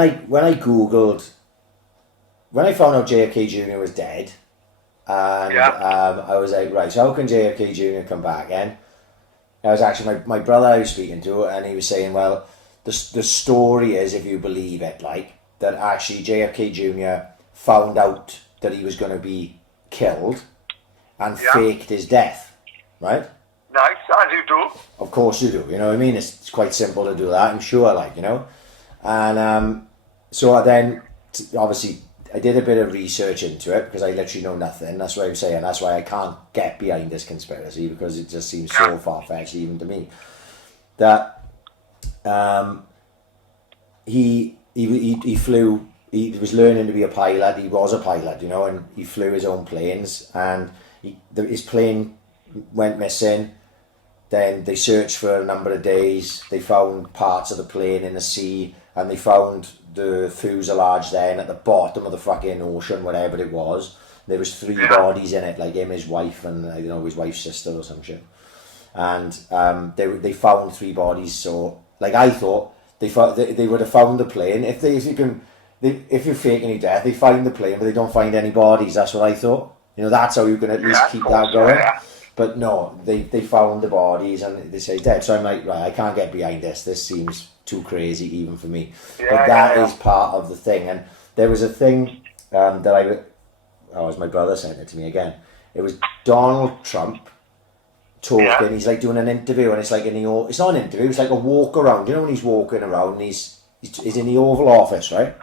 when I found out JFK Jr. was dead, and I was like, right, so how can JFK Jr. come back? And I was actually my brother I was speaking to, and he was saying, well, the story is, if you believe it, like, that actually JFK Jr. found out that he was going to be killed and faked his death, right? Nice, as you do. Of course you do, you know what I mean? It's quite simple to do that, I'm sure, like, you know. And so then, obviously, I did a bit of research into it because I literally know nothing. That's what I'm saying. That's why I can't get behind this conspiracy, because it just seems so far-fetched even to me. That he flew, he was learning to be a pilot. He was a pilot, you know, and he flew his own planes, and his plane went missing. Then they searched for a number of days. They found parts of the plane in the sea, and they found the fuselage then at the bottom of the fucking ocean, whatever it was. There was 3 bodies in it, like him, his wife, and I don't know, his wife's sister or some shit. And they found 3 bodies. So, like, I thought they would have found the plane. If you're faking your death, they find the plane, but they don't find any bodies. That's what I thought. You know, that's how you can at least keep that going. But no, they found the bodies and they say dead. So I'm like, right, I can't get behind this. This seems too crazy even for me. But that is part of the thing. And there was a thing that as my brother sent it to me again. It was Donald Trump talking. Yeah. He's like doing an interview, and it's like it's not an interview. It's like a walk around. You know when he's walking around, and he's in the Oval Office, right?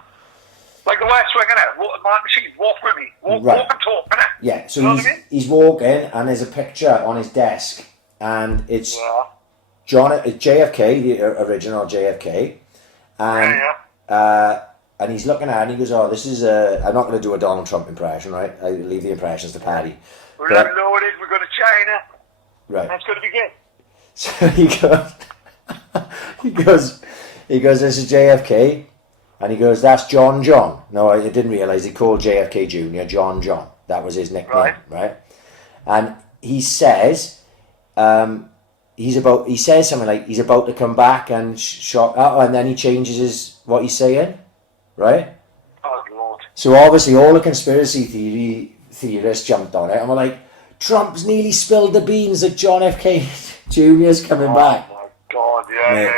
Like the West Wing, innit? My machine, walk with me. Walk and talk, innit? Yeah, so he's walking, and there's a picture on his desk, and it's JFK, the original JFK, and he's looking at it, and he goes, oh, this is I'm not going to do a Donald Trump impression, right? I leave the impressions to Paddy. We're loaded, we're going to China. Right. That's going to be good. So he goes, this is JFK. And he goes, that's John. No, I didn't realise he called JFK Jr. John. That was his nickname, right? And he says, he says something like he's about to come back and and then he changes what he's saying, right? Oh, Lord. So obviously all the conspiracy theorists jumped on it and were like, Trump's nearly spilled the beans that John F.K. Jr. is coming back. Oh, my God, yeah.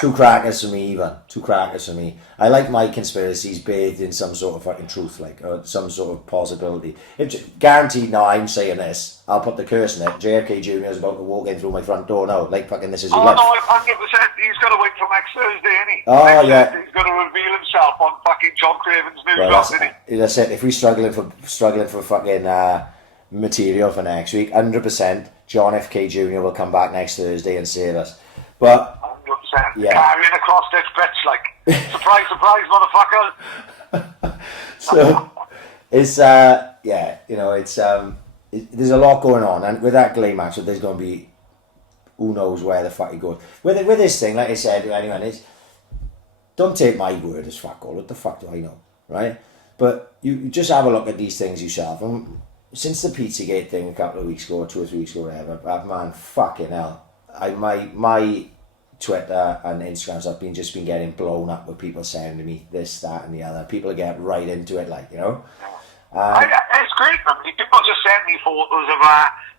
Two crackers for me, even. Two crackers for me. I like my conspiracies bathed in some sort of fucking truth, like, or some sort of possibility. Guaranteed, now I'm saying this, I'll put the curse in it. JFK Jr. is about to walk in through my front door now, like fucking this is your life. No, 100%. He's going to wait till next Thursday, isn't he? Oh, next yeah. Thursday, he's going to reveal himself on fucking John Craven's news, isn't he? That's it. If we're struggling for fucking material for next week, 100% John F.K. Jr. will come back next Thursday and save us. But 100%. Carrying across this bitch, like, surprise, surprise, motherfucker. So, it's, you know, it's, there's a lot going on, and with that Ghislane Maxwell, there's going to be, who knows where the fuck it goes. With this thing, like I said, anyone, don't take my word as fuck all. What the fuck do I know, right? But you just have a look at these things yourself. And since the Pizzagate thing a couple of weeks ago, 2 or 3 weeks ago, whatever, man, fucking hell. My Twitter and Instagrams have just been getting blown up with people saying to me this, that, and the other. People get right into it, like, you know. It's great, man. People just send me photos of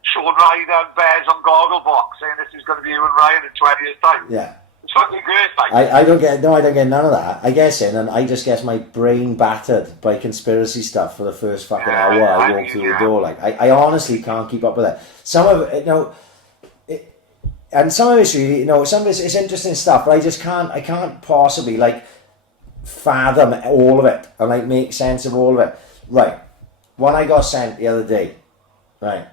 Sean Ryder and Bears on Gogglebox saying this is going to be you and Ryan in 20 years' time. Yeah. It's fucking great, like. I don't get none of that. I guess in and I just get my brain battered by conspiracy stuff for the first fucking hour I walk through the door. Like I honestly can't keep up with it. Some of it, and some of it's really, some of it's interesting stuff, but I can't possibly like fathom all of it and like make sense of all of it. Right. One I got sent the other day. Right.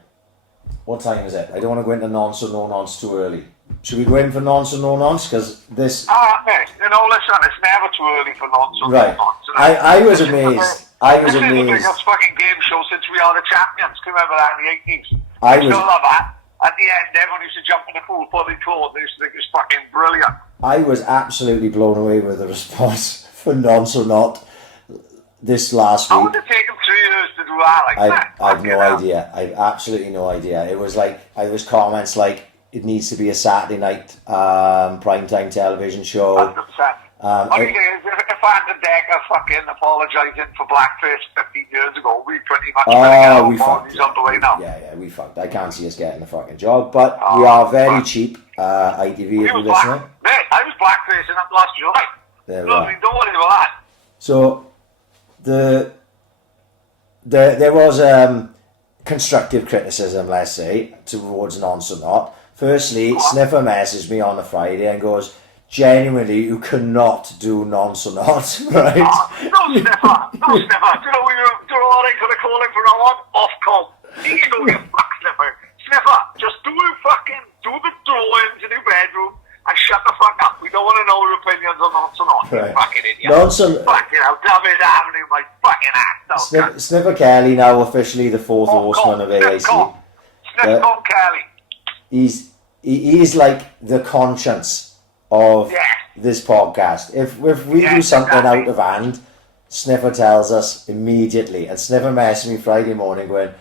What time is it? I don't want to go into nonce or no nonce too early. Should we go in for nonce or no nonce? Because this... mate, listen, it's never too early for nonce or no nonce. I was amazed. This is the biggest fucking game show since we are the champions. Can you remember that in the 80s? I still love that. At the end, everyone used to jump in the pool, fully clothed. They used to think it was fucking brilliant. I was absolutely blown away with the response for nonce or not this last week. How would it take them 3 years to do that like that? I've no idea. I've absolutely no idea. It was like, I was comments like, it needs to be a Saturday night primetime television show. 100%. Only thing is, if Anton Decker fucking apologising for blackface 15 years ago, we pretty much we fucked. He's on the way now. Yeah, we fucked. I can't see us getting the fucking job, but we are very cheap. ITV, if you're listening. Mate, I was blackfacing up last July. Don't worry about that. So, there was constructive criticism, let's say, towards Nonce or not. Firstly, Sniffer messaged me on a Friday and goes, genuinely, you cannot do nonce or not, right? No, Sniffer. Do you know what I'm going to call him from now on? Off-com. He can go get fucked, Sniffer. Sniffer, just do the drawings in your bedroom and shut the fuck up. We don't want to know your opinions on nonce or not. Right. You fucking idiot. Nonce or... Fucking hell, David Avenue, my fucking ass. Sniffer Kelly, now officially the fourth horseman of AIC. Sniffer Kelly. He's like the conscience of this podcast. If we do something out of hand, Sniffer tells us immediately. And Sniffer messaged me Friday morning going,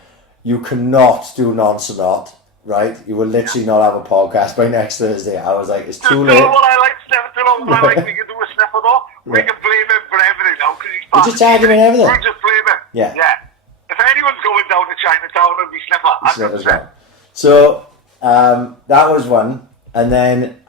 you cannot do nonce or not, right? You will literally not have a podcast by next Thursday. I was like, it's too late. You know what I like, Sniffer? Do you know what I like we can do with Sniffer though? We can blame him for everything now because he's just tag him in everything. We'll just blame him. Yeah. If anyone's going down to Chinatown, it'll be Sniffer. 100%. So that was one, and then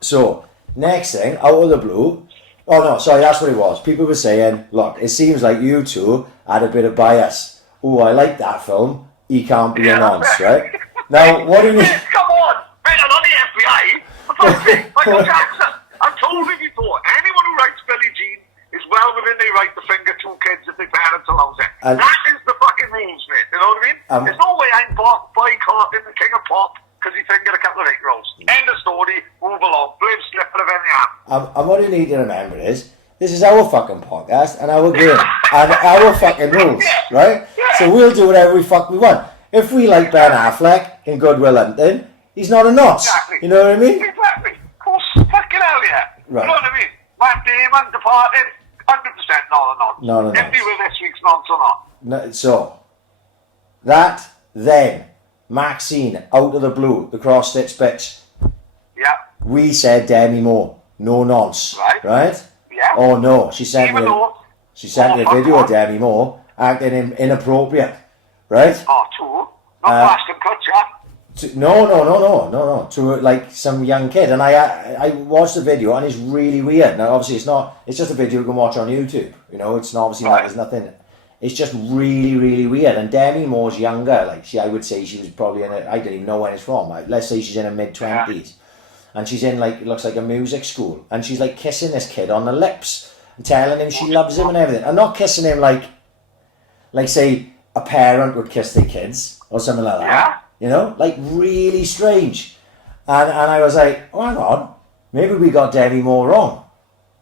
so next thing out of the blue. Oh no, sorry, that's what it was. People were saying, look, it seems like you two had a bit of bias. Oh, I like that film. He can't be a nonce, right? Now, what do you mean? Come on, man, I'm not the FBI. For fuck's sake, Michael Jackson. I've told you before. Anyone who writes Billie Jean is well within their right to finger two kids if their parents allows it. That is the fucking rules, mate. You know what I mean? There's no way I'm boycotting the King of Pop because he fingered a couple of 8-year-olds. End of story. Move along. Blame Slipper of any app. And what you need to remember is, this is our fucking podcast and our game and our fucking rules, right? So we'll do whatever we fuck we want. If we like Ben Affleck in Good Will Hunting, he's not a nonce. Exactly. You know what I mean? Exactly. Of course, fucking hell yeah. Right. You know what I mean? Matt Damon departed, 100% not a nonce. Not a nonce. If he will this week's nonce or not. No, so, that, then, Maxine, out of the blue, the cross-stitch bitch. Yeah. We said Demi Moore, no nonce. Right? Yeah. Oh no, she sent me a video of Demi Moore acting inappropriate. Right? Oh, two. Not Ashton Kutcher. No. To like some young kid, and I watched the video, and it's really weird. Now, obviously, it's just a video you can watch on YouTube. You know, it's not obviously there's nothing. It's just really, really weird. And Demi Moore's younger. Like I would say she was probably I don't even know when it's from. Let's say she's in her mid-20s, and she's in it looks like a music school, and she's like kissing this kid on the lips and telling him she loves him and everything, and not kissing him like say a parent would kiss their kids or something like that. Yeah. You know, like really strange. And I was like, oh, hang on, maybe we got Demi Moore wrong.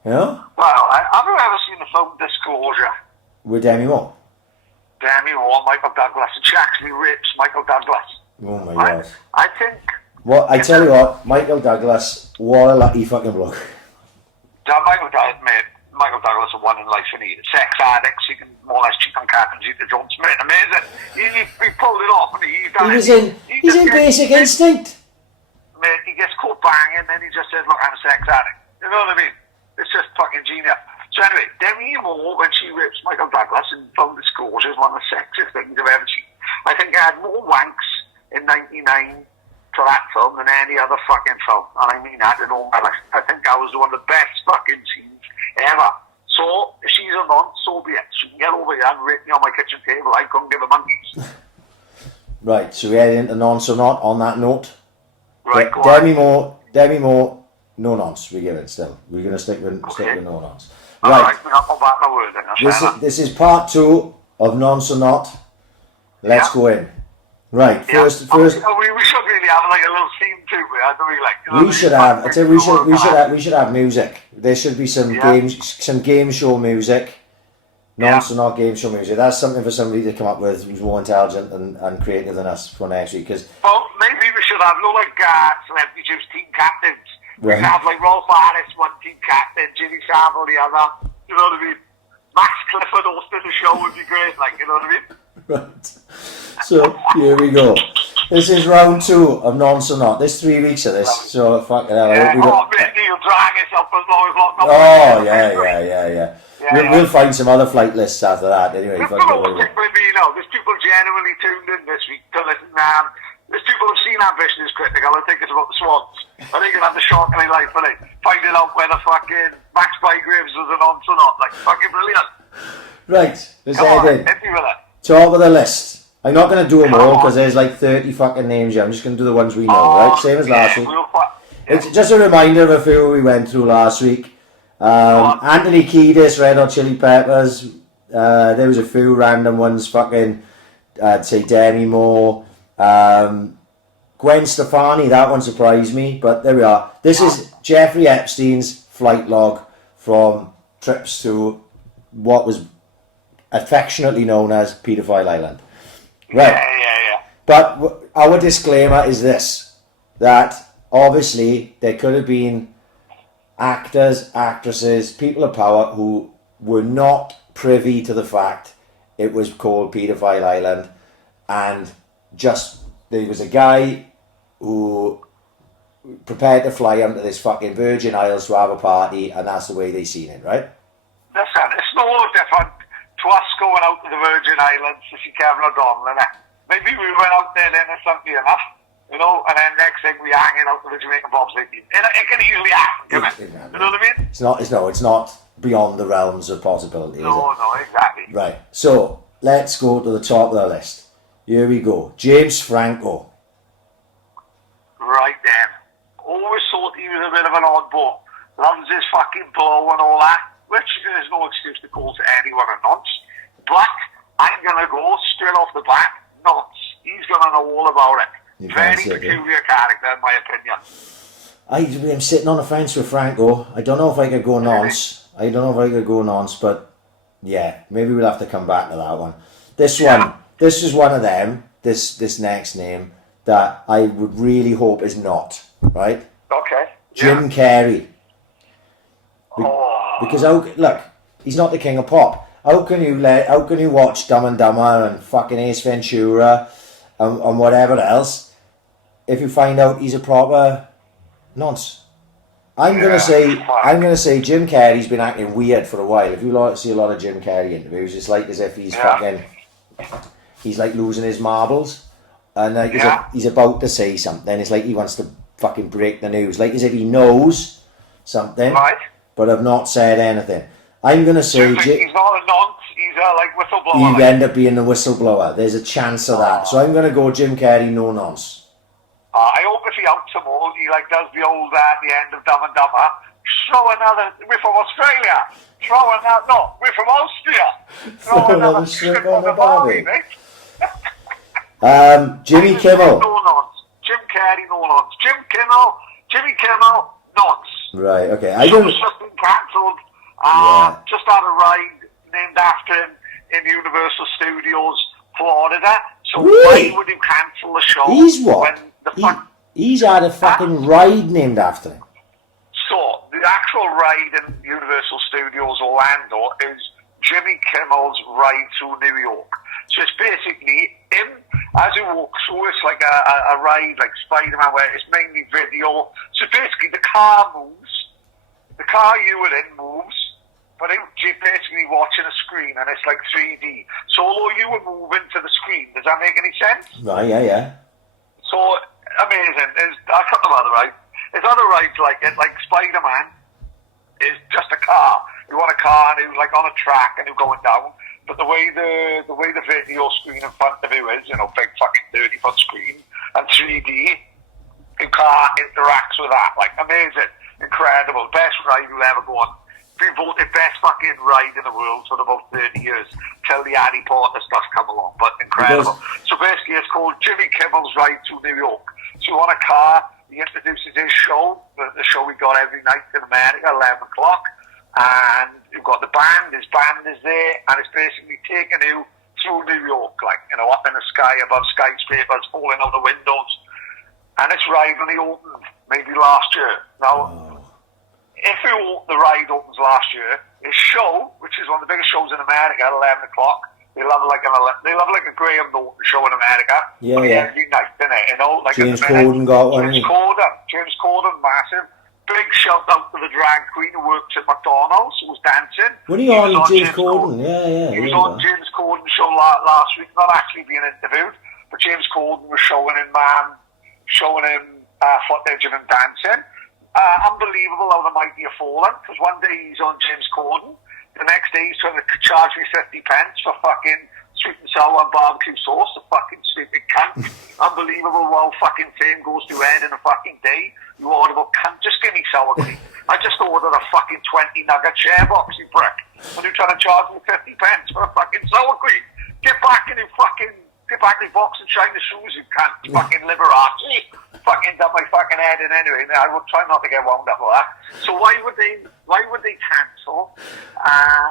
You know? Well, have you ever seen the film Disclosure? With Demi Moore? Demi Moore, Michael Douglas, and she actually rapes Michael Douglas. Oh my God. I think... Well, I tell you what, Michael Douglas, what a lucky fucking bloke. Michael Douglas a one in life, and he's sex addicts. He can more or less cheat on cat and cheat the Jones. Mate, amazing. He pulled it off, and he's in Basic Instinct. Mate, he gets caught banging, and then he just says, "Look, I'm a sex addict." You know what I mean? It's just fucking genius. So anyway, Demi Moore, when she rapes Michael Douglas in Full Disclosure, is one of the sexiest things I've ever seen. I think I had more wanks in 99 to that film than any other fucking film. And I mean that in all my life. I think that was one of the best fucking scenes ever. So, if she's a nonce, so be it. She can get over here and rape me on my kitchen table. I couldn't give a monkey's. Right, so we head into nonce or not on that note. Right, go on. Demi Moore, no nonce. We give it still. We're going to stick with no nonce. Right. Alright, I'll go back my word then. This is part 2 of nonce or not. Let's go in. Right, first. We should really have like a little scene too, don't we? Like, you know, We should have. I tell you, we should have music. There should be some game show music. Nonce or not game show music. That's something for somebody to come up with who's more intelligent and creative than us for next week. Well, maybe we should have like Celebrity Juice team captains. Right. We could have like Rolf Harris one team captain, Jimmy Savile the other. You know what I mean? Max Clifford hosting the show would be great. Like, you know what I mean? Right. So here we go. This is round 2 of nonce or not. There's 3 weeks of this, so fuck it. You'll drag yourself as long as Oh yeah. We'll find some other flight lists after that. Anyway, there's people genuinely tuned in this week to listen. There's people who've seen Ambition is Critical. I think it's about the Swans. I think you'll have the shock of their life, really, finding out whether fucking Max Bygraves was a nonce or not. Like, fucking brilliant. Right, let's head in. Hit me with it. Top of the list. I'm not going to do them all because there's like 30 fucking names here. I'm just going to do the ones we know, right? Same as last week. It's just a reminder of a few we went through last week. Anthony Kiedis, Red Hot Chili Peppers. There was a few random ones. Fucking, I'd say Demi Moore. Gwen Stefani, that one surprised me, but there we are. This is Jeffrey Epstein's flight log from trips to what was affectionately known as Pedophile Island. Right. Yeah. But our disclaimer is this, that obviously there could have been actors, actresses, people of power who were not privy to the fact it was called Pedophile Island, and just there was a guy who prepared to fly onto this fucking Virgin Isles to have a party, and that's the way they seen it, right? Listen, it's no different to us going out to the Virgin Islands to see Kevin O'Donnell, innit? Maybe we went out there then innocently enough, you know, and then next thing we hanging out with the Jamaican bobsleigh team. It can easily happen, can it? You know what I mean? It's not beyond the realms of possibility. No, exactly. Right, so let's go to the top of the list. Here we go. James Franco. Right then. Always thought he was a bit of an oddball. Loves his fucking blow and all that, which is no excuse to call to anyone a nonce. But I'm going to go straight off the bat, nonce. He's going to know all about it. Very peculiar character, in my opinion. I'm sitting on the fence with Franco. I don't know if I could go nonce. But yeah, maybe we'll have to come back to that one. This is one of them, this next name, that I would really hope is not, right? Okay. Jim Carrey. Because look, he's not the king of pop. How can you watch Dumb and Dumber and fucking Ace Ventura and whatever else if you find out he's a proper nonce? I'm gonna say Jim Carrey's been acting weird for a while. If you see a lot of Jim Carrey interviews, it's like as if he's he's like losing his marbles, and like he's about to say something. It's like he wants to fucking break the news, like as if he knows something, but have not said anything. I'm gonna say he's not a nonce. He's like whistleblower. He'd end up being a whistleblower. There's a chance of that. So I'm gonna go Jim Carrey, no nonce. I hope if he outs them all, he like does the old at the end of Dumb and Dumber. We're from Australia. We're from Austria. Throw another strip on the Barbie, mate. Jimmy Kimmel. No nonce. Jim Carrey, no nonce. Jimmy Kimmel, nonce. Right, okay. Just been cancelled. Just had a ride named after him in Universal Studios, Florida. So why would he cancel the show? He's what? He's had a fucking ride named after him. So, the actual ride in Universal Studios Orlando is Jimmy Kimmel's ride through New York. So it's basically him as he walks through. It's like a ride like Spider-Man where it's mainly video. So basically the car moves. The car you were in moves. but you're basically watching a screen and it's like 3D. So although you were moving to the screen, does that make any sense? Right, yeah. So amazing. There's a couple of other rides. There's other rides like it, like Spider-Man is just a car. You want a car and you're like on a track and you're going down. But the way the video screen in front of you is, you know, big fucking 30-foot screen and 3D, your car interacts with that. Like amazing, incredible, best ride you'll ever go on. Been voted best fucking ride in the world for about 30 years till the Harry Potter stuff come along. But incredible. So basically, it's called Jimmy Kimmel's Ride to New York. So you want a car, he introduces his show, the show we got every night in America, 11 o'clock. And you've got the band, his band is there, and it's basically taking you through New York, like, you know, up in the sky, above skyscrapers, falling out the windows. And this ride only opened maybe last year. Now, if the ride opens last year, his show, which is one of the biggest shows in America, at 11 o'clock, they love like a Graham Norton show in America. Yeah. Every night, innit? You know, like James Corden got one. James Corden, massive. Big shout out to the drag queen who works at McDonald's, who was dancing. What are you on James Corden? Yeah. He was on James Corden's show last week, not actually being interviewed, but James Corden was showing him footage of him dancing. Unbelievable how the mighty have fallen, because one day he's on James Corden, the next day he's trying to charge me 50 pence for fucking sweet and sour and barbecue sauce, a fucking stupid cunt. Unbelievable how fucking fame goes to end in a fucking day. You audible cunt, just give me sour cream. I just ordered a fucking 20 nugget share box, you prick. And you're trying to charge me 50 pence for a fucking sour cream. Get back in your box and shine the shoes, you cunt, fucking Liberace. Fucking done my fucking head in anyway. I will try not to get wound up with that. So why would they cancel?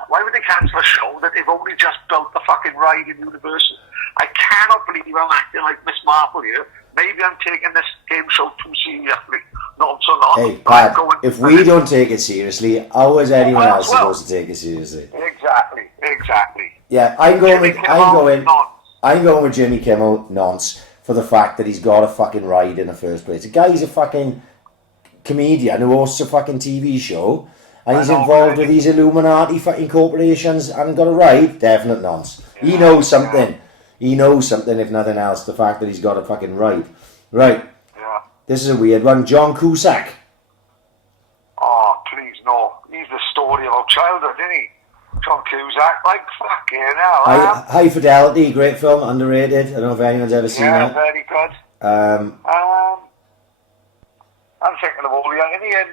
Why would they cancel a show that they've only just built the fucking ride in Universal? I cannot believe I'm acting like Miss Marple here. Maybe I'm taking this game show too seriously. Not so not. Hey, Pat, if we don't take it seriously, how is anyone else supposed to take it seriously? Exactly. Yeah, I'm going with Jimmy Kimmel, Nonce, for the fact that he's got a fucking ride in the first place. The guy's a fucking comedian who hosts a fucking TV show, and he's involved with these Illuminati fucking corporations and got a ride. Definite nonce. Yeah, he knows something. Yeah. He knows something, if nothing else, the fact that he's got a fucking ride. Right. Yeah. This is a weird one. John Cusack. Oh, please, no. He's the story of our childhood, isn't he? John Cusack, like fucking hell. High Fidelity, great film, underrated. I don't know if anyone's ever seen that. Yeah, very good. I'm thinking of all the young, isn't he in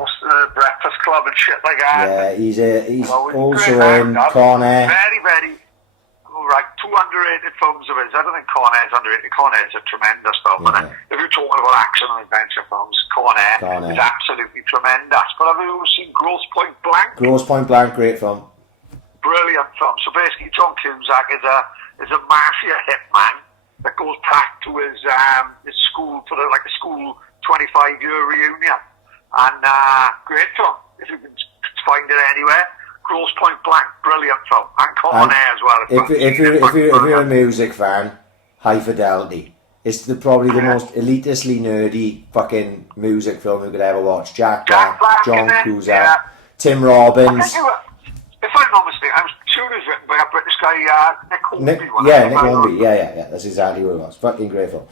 what's the Breakfast Club and shit like that? Yeah, he's also in Con Air. Very, right, 2 underrated films of his. I don't think Con Air's underrated. Con Air's a tremendous film. Yeah. If you're talking about action and adventure films, Con Air is absolutely tremendous. But have you ever seen Grosse Pointe Blank? Grosse Pointe Blank, great film. Brilliant film. So basically, John Cusack is a mafia hitman that goes back to his school for a school 25-year reunion. And great film, if you can find it anywhere. Grosse Pointe Blank, brilliant film. And Con Air as well. If you're a music fan, High Fidelity. It's probably the most elitistly nerdy fucking music film you could ever watch. Jack Black, John Cusack, Tim Robbins. If I'm not mistaken, I'm sure it's written by a British guy, Nick Hornby. Nick Hornby. Yeah. That's exactly what it was. Fucking great film.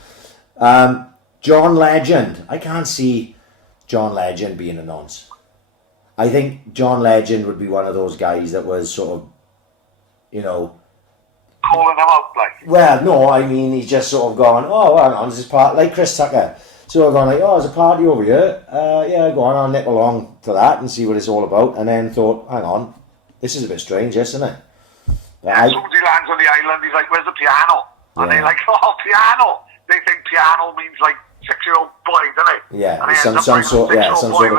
John Legend. I can't see John Legend being a nonce. I think John Legend would be one of those guys that was sort of, calling them out, like. Well, no, I mean, he's just sort of gone, oh, hang on, this is part, like Chris Tucker. So I've gone like, oh, there's a party over here. Yeah, go on, I'll nip along to that and see what it's all about. And then thought, hang on, this is a bit strange, isn't it? Somebody lands on the island, he's like, where's the piano? And they're like, oh, piano. They think piano means like 6-year-old boy, don't they? Yeah, some sort of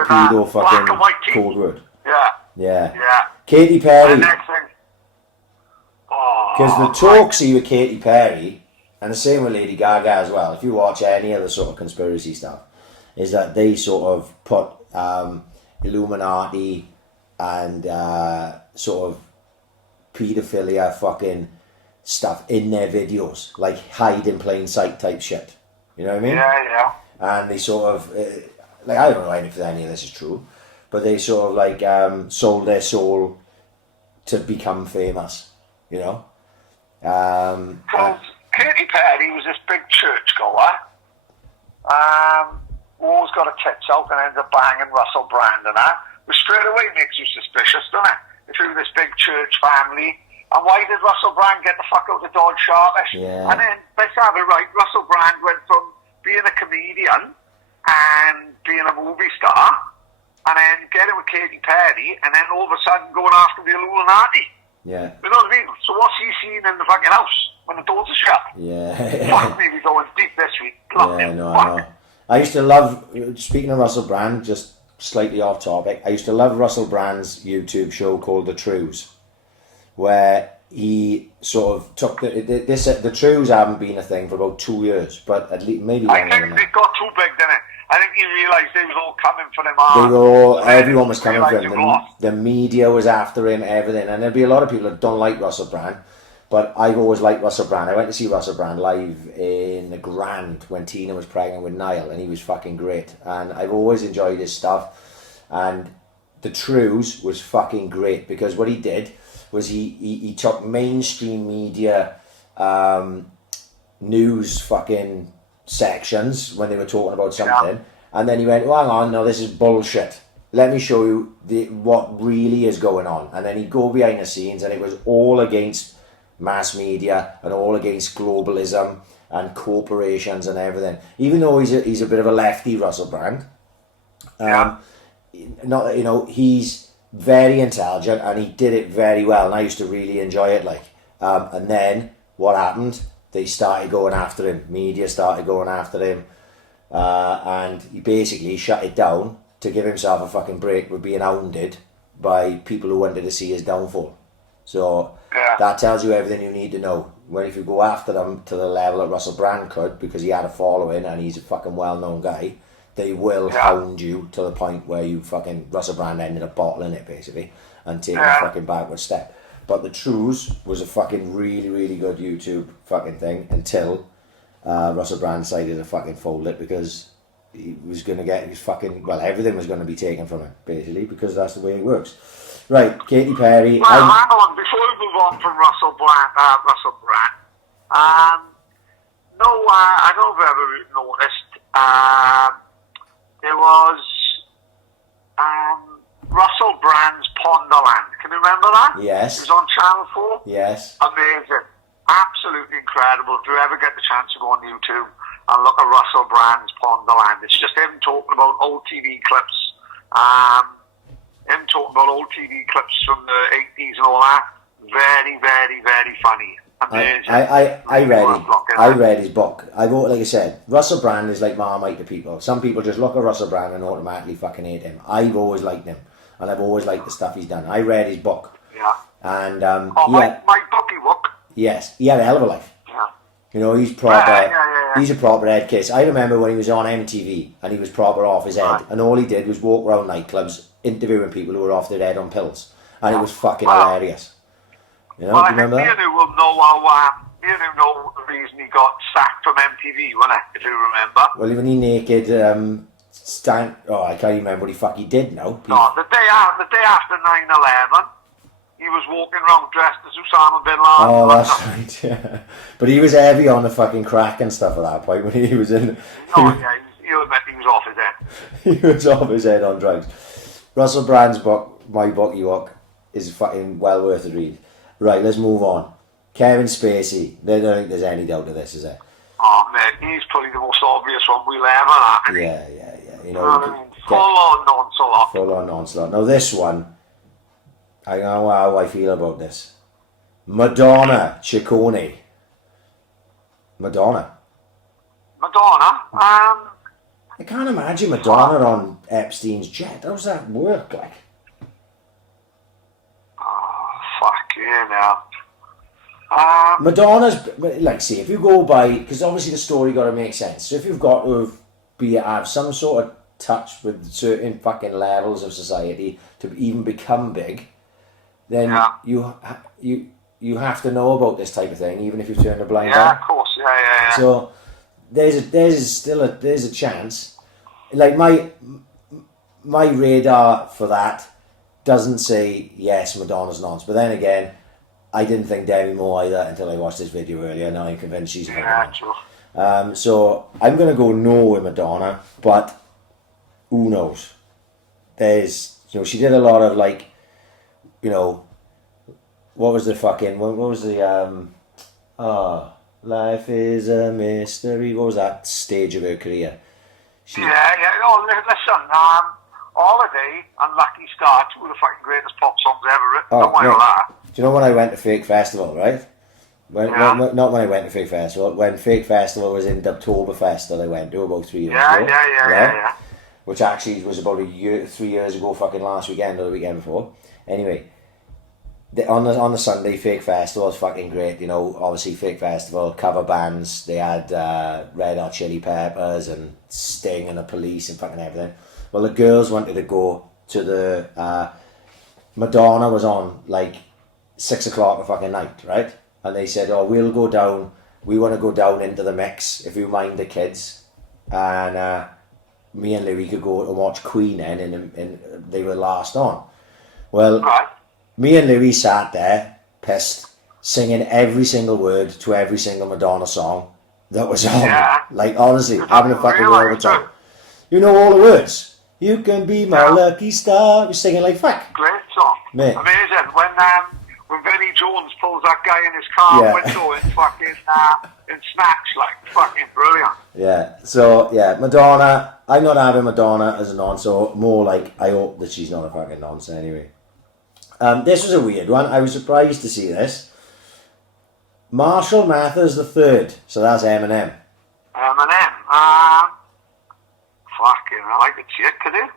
pedo fucking code word. Yeah. Katy Perry. Because the talk see with Katy Perry, and the same with Lady Gaga as well, if you watch any of the sort of conspiracy stuff, is that they sort of put Illuminati and sort of pedophilia fucking stuff in their videos, like hide in plain sight type shit. You know what I mean? Yeah. And they sort of, I don't know if any of this is true, but they sort of like sold their soul to become famous, you know. Katy Perry was this big churchgoer, who always got her tits out and ends up banging Russell Brand and that, which straight away makes you suspicious, doesn't it? If you're this big church family. And why did Russell Brand get the fuck out of Dodge sharpish? Yeah. And then, let's have it right, Russell Brand went from being a comedian and being a movie star, and then getting with Katy Perry, and then all of a sudden going after the Illuminati. Yeah. You know what I mean? So what's he seen in the fucking house when the doors are shut? Yeah. Fuck me, we're going deep this week. Yeah, no, I know. I used to love, speaking of Russell Brand, just slightly off topic, I used to love Russell Brand's YouTube show called The Trues, where he sort of took the Trues haven't been a thing for about 2 years, but at least maybe I longer than think that. it got too big, didn't it? I think he realised they was all coming for him. They were all, everyone was coming for him. Lost. The media was after him, everything. And there'd be a lot of people that don't like Russell Brand, but I've always liked Russell Brand. I went to see Russell Brand live in the Grand when Tina was pregnant with Niall, and he was fucking great. And I've always enjoyed his stuff. And The Trues was fucking great, because what he did was he took mainstream media news fucking sections when they were talking about something, and then he went, well, hang on, no, this is bullshit. Let me show you what really is going on. And then he'd go behind the scenes, and it was all against mass media and all against globalism and corporations and everything. Even though he's a bit of a lefty, Russell Brand, not, you know, he's very intelligent and he did it very well, and I used to really enjoy it. Like, and then what happened? They started going after him. Media started going after him, and he basically shut it down to give himself a fucking break with being hounded by people who wanted to see his downfall. So that tells you everything you need to know. When if you go after them to the level that Russell Brand could, because he had a following and he's a fucking well-known guy, they will hound you to the point where you fucking Russell Brand ended up bottling it basically and taking a fucking backward step. But The Trues was a fucking really, really good YouTube fucking thing until Russell Brand decided to fucking fold it, because he was going to get his fucking, well, everything was going to be taken from him basically, because that's the way it works. Right, Katy Perry. Well, hang on, before we move on from Russell Brand, I don't know if you ever noticed, there was Russell Brand's Ponderland. Can you remember that? Yes. It was on Channel 4. Yes. Amazing. Absolutely incredible. If you ever get the chance to go on YouTube and look at Russell Brand's Ponderland, it's just him talking about old TV clips. Him talking about old TV clips from the 80s and all that. Very, very, very funny. Amazing. I read his book. Like I said, Russell Brand is like Marmite to people. Some people just look at Russell Brand and automatically fucking hate him. I've always liked him, and I've always liked the stuff he's done. I read his book. Yeah. And my bookie book. Yes, he had a hell of a life. Yeah. You know, he's proper. He's a proper head case. I remember when he was on MTV and he was proper off his head, and all he did was walk around nightclubs interviewing people who were off their head on pills, and it was fucking hilarious. You know, do you remember that? Me and you will know know the reason he got sacked from MTV, won't it? If you remember. Well, when he naked I can't even remember what he did now. No, the day after 9/11. He was walking around dressed as Osama bin Laden. Oh, that's right, yeah. But he was heavy on the fucking crack and stuff at that point when he was in... He was off his head. He was off his head on drugs. Russell Brand's book, My Bookie Book, is fucking well worth a read. Right, let's move on. Kevin Spacey. I don't think there's any doubt of this, is there? Oh, man, he's probably the most obvious one we'll ever have. Yeah. You know, full on nonce. Full on nonce. Now this one... I know how I feel about this. Madonna Ciccone. Madonna. I can't imagine Madonna on Epstein's jet. How does that work, like? Oh, fuck yeah, now. Madonna's, like, see, if you go by, because obviously the story got to make sense. So if you've got to have some sort of touch with certain fucking levels of society to even become big, then you have to know about this type of thing, even if you've turned a blind eye. Yeah, of course. Yeah. So there's a chance. Like my radar for that doesn't say yes, Madonna's nonce. But then again, I didn't think Demi Moore either until I watched this video earlier. Now I'm convinced she's a fucking nonce. So I'm gonna go no with Madonna, but who knows? There's, she did a lot of like, what was the Life is a Mystery. What was that stage of her career? Oh, listen, Holiday and Lucky Star, two of the fucking greatest pop songs ever written. Don't worry about that. Do you know when I went to Fake Festival, right? Not when I went to Fake Festival, when Fake Festival was in Dubtoberfest that I went to about 3 years ago. Yeah. Which actually was about 3 years ago, fucking last weekend or the weekend before. Anyway, on the Sunday, Fake Festival was fucking great. Obviously Fake Festival, cover bands. They had Red Hot Chili Peppers and Sting and the Police and fucking everything. Well, the girls wanted to go to the... Madonna was on like 6 o'clock a fucking night, right? And they said, we'll go down. We want to go down into the mix, if you mind the kids. And me and Louis could go and watch Queen then, and they were last on. Well, me and Louis sat there, pissed, singing every single word to every single Madonna song that was on. Yeah. Like, honestly, having a fucking all the time. You know all the words. You can be my lucky star. You're singing like fuck. Great song. Mate. Amazing. When Vinnie Jones pulls that guy in his car window in fucking in Snatch, like fucking brilliant. Yeah. So Madonna. I'm not having Madonna as a nonce, so more like I hope that she's not a fucking nonce anyway. This was a weird one. I was surprised to see this. Marshall Mathers III. So that's Eminem. Fucking, I could see it, could you?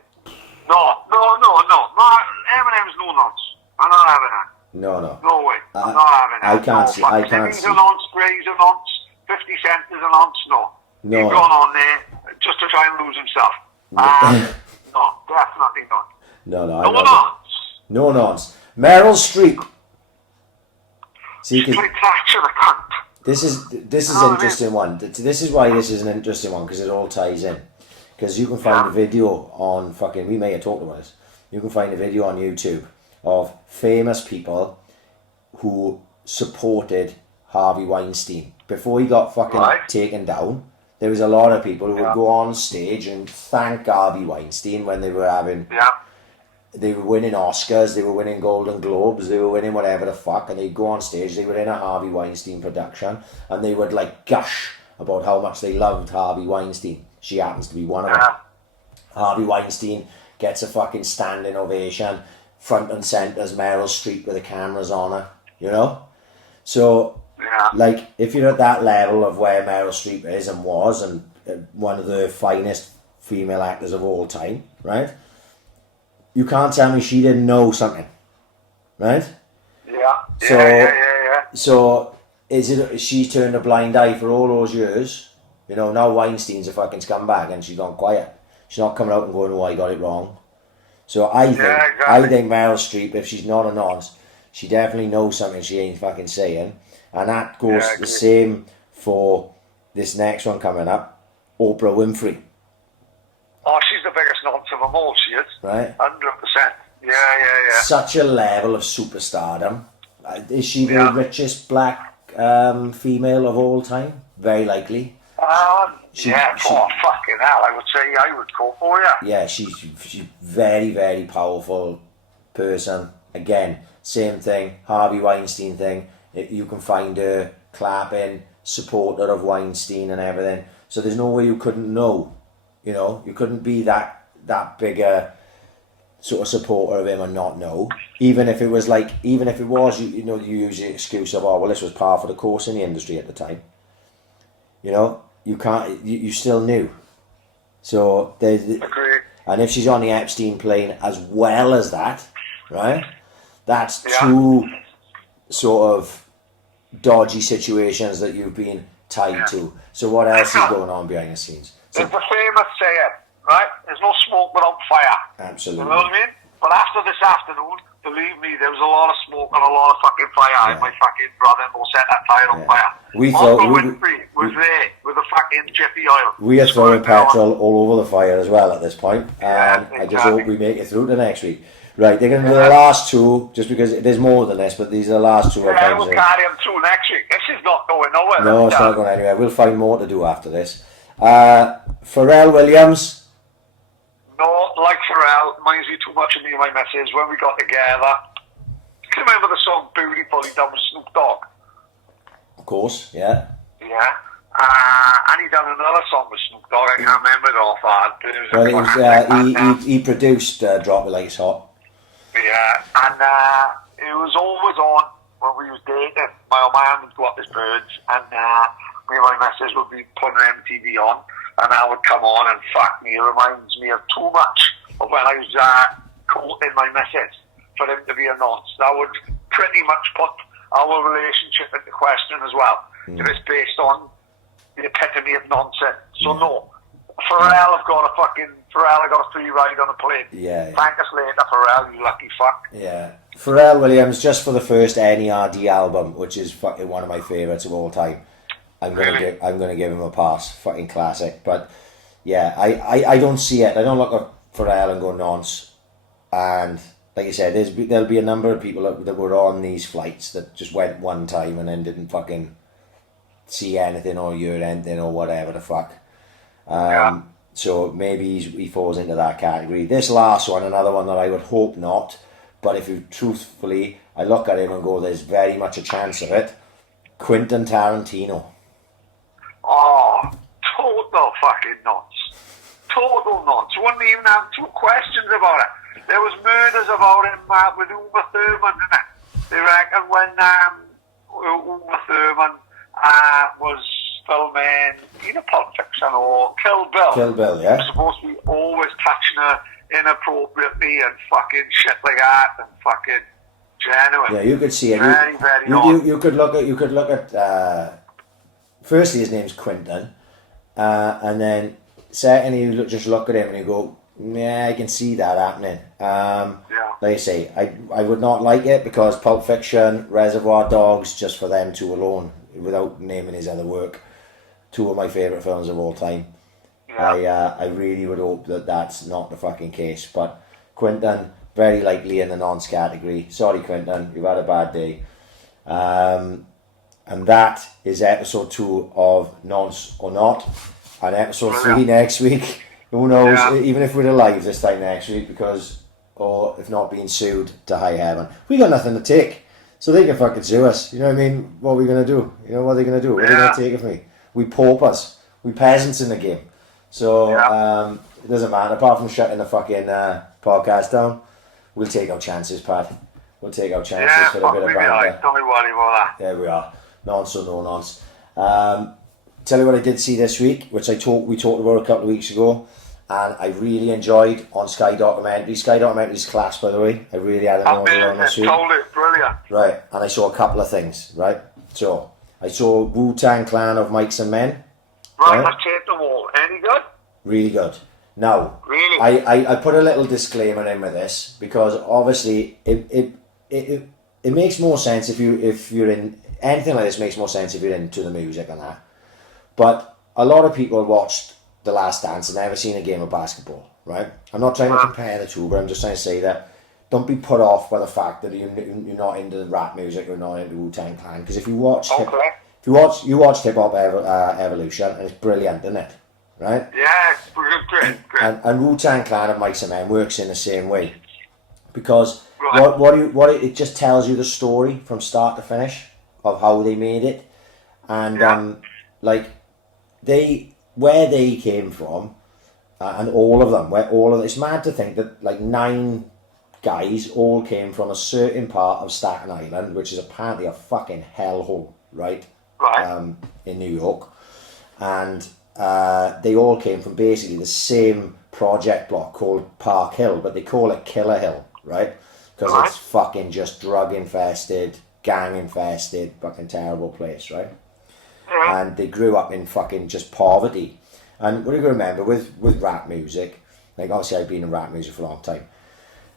No. Eminem's no nonce. I'm not having that. No. No way. I'm not having that. I can't see. He's a nonce, Gray's a nonce, 50 Cent is a nonce, no. He's gone on there just to try and lose himself. No, definitely not. No, nonce. No nonce. Meryl Streep. See, Straight Thatcher the cunt. This is an interesting one. This is why this is an interesting one, because it all ties in. Because you can find a video on fucking, we may have talked about this, you can find a video on YouTube of famous people who supported Harvey Weinstein. Before he got fucking taken down, there was a lot of people who would go on stage and thank Harvey Weinstein when they were having... They were winning Oscars, they were winning Golden Globes, they were winning whatever the fuck, and they'd go on stage, they were in a Harvey Weinstein production, and they would like gush about how much they loved Harvey Weinstein. She happens to be one of them. Harvey Weinstein gets a fucking standing ovation, front and centre's Meryl Streep with the cameras on her, So, like, if you're at that level of where Meryl Streep is and was, and one of the finest female actors of all time, right? You can't tell me she didn't know something, right? So, she turned a blind eye for all those years. Now Weinstein's a fucking scumbag and she's gone quiet. She's not coming out and going, I got it wrong. So I think Meryl Streep, if she's not a nonce, she definitely knows something she ain't fucking saying. And that goes the same for this next one coming up, Oprah Winfrey. Oh, she's the biggest nonce of them all, she is. Right? 100%. Yeah. Such a level of superstardom. Is she the richest black female of all time? Very likely. Fucking hell, I would say I would go for you. Yeah, she's very, very powerful person. Again, same thing, Harvey Weinstein thing. You can find her clapping, supporter of Weinstein and everything. So there's no way you couldn't know. You couldn't be that bigger sort of supporter of him and not know. Even if it was, you use the excuse of, this was par for the course in the industry at the time. You can't, you still knew. So, and if she's on the Epstein plane as well as that, right? That's two sort of dodgy situations that you've been tied to. So what else is going on behind the scenes? There's a famous saying, right? There's no smoke without fire. Absolutely. You know what I mean? But after this afternoon, believe me, there was a lot of smoke and a lot of fucking fire. And my fucking brother-in-law set that tire on fire. Uncle Winfrey was there with the fucking jiffy oil. We are throwing petrol all over the fire as well at this point. Exactly. I just hope we make it through to next week. Right, they're going to do the last two, just because there's more than this, but these are the last two. Yeah, we'll carry them through next week. This is not going nowhere. No, it's not going anywhere. We'll find more to do after this. Pharrell Williams. No, like Pharrell, reminds me too much of me and my missus when we got together. Can you remember the song Beautiful he done with Snoop Dogg? Of course, yeah. Yeah. And he done another song with Snoop Dogg. I can't remember it offhand. Well, he produced Drop It Like It's Hot. Yeah, and it was always on when we was dating. My old man would go up his birds, and me and my missus would be putting MTV on, and I would come on and fuck me. It reminds me of too much of when I was courting my missus for him to be a nonce. That would pretty much put our relationship into question as well. If it's based on the epitome of nonsense. So no. Pharrell got a free ride on a plane. Yeah. Thank us later, Pharrell, you lucky fuck. Yeah. Pharrell Williams, just for the first NERD album, which is fucking one of my favourites of all time. I'm gonna give him a pass. Fucking classic. But yeah, I don't see it. I don't look at Pharrell and go nonce. And like I said, there'll be a number of people that were on these flights that just went one time and then didn't fucking see anything or hear anything or whatever the fuck. So maybe he falls into that category. This last one, another one that I would hope not, but if you truthfully, I look at him and go, there's very much a chance of it. Quentin Tarantino. Oh, total fucking nonce. Total nonce. You wouldn't even have two questions about it. There was murders about him with Uma Thurman, didn't it? They reckon when Uma Thurman was filming either Pulp Fiction or Kill Bill. Kill Bill, yeah. He was supposed to be always touching her inappropriately and fucking shit like that and fucking genuine. Yeah, you could see it. Very, very odd. You could look at. Firstly, his name's Quentin, and then secondly, you just look at him and you go, yeah, I can see that happening. Like I say, I would not like it because Pulp Fiction, Reservoir Dogs, just for them two alone, without naming his other work, two of my favourite films of all time. Yeah. I really would hope that that's not the fucking case. But Quentin, very likely in the nonce category. Sorry, Quentin, you've had a bad day. And that is episode 2 of Nonce or Not. And episode 3 next week. Who knows, even if we're alive this time next week, because, or if not being sued to high heaven. We got nothing to take. So they can fucking sue us. You know what I mean? What are we going to do? You know what are they going to do? What are they going to take of me? We paupers. We peasants in the game. So it doesn't matter. Apart from shutting the fucking podcast down, we'll take our chances, Pat. We'll take our chances for a bit of banter. Don't be worried about that. There we are. Nonce or no nonce. Tell you what I did see this week, which we talked about a couple of weeks ago, and I really enjoyed on Sky Documentaries. Sky Documentaries class, by the way. I really had an order on this week. Totally brilliant. Right, and I saw a couple of things, right? So, I saw Wu-Tang Clan of Mics and Men. Right, let's take them all. Any good? Really good. Now, really? I put a little disclaimer in with this, because obviously it makes more sense if you're in anything like this. Makes more sense if you're into the music and that. But a lot of people watched The Last Dance and never seen a game of basketball, right? I'm not trying to compare the two, but I'm just trying to say that don't be put off by the fact that you're not into rap music or not into Wu-Tang Clan, because if you watch you watched Hip Hop Evolution, and it's brilliant, isn't it? Right? Yeah, it's great. And Wu-Tang Clan of Mics and Men works in the same way, because it just tells you the story from start to finish of how they made it, and where they came from, and all of them, it's mad to think that like 9 guys all came from a certain part of Staten Island, which is apparently a fucking hellhole, right? In New York, and they all came from basically the same project block called Park Hill, but they call it Killer Hill, right? Because it's fucking just drug infested, gang infested, fucking terrible place, right? And they grew up in fucking just poverty. And what you got to remember with rap music, like obviously I've been in rap music for a long time,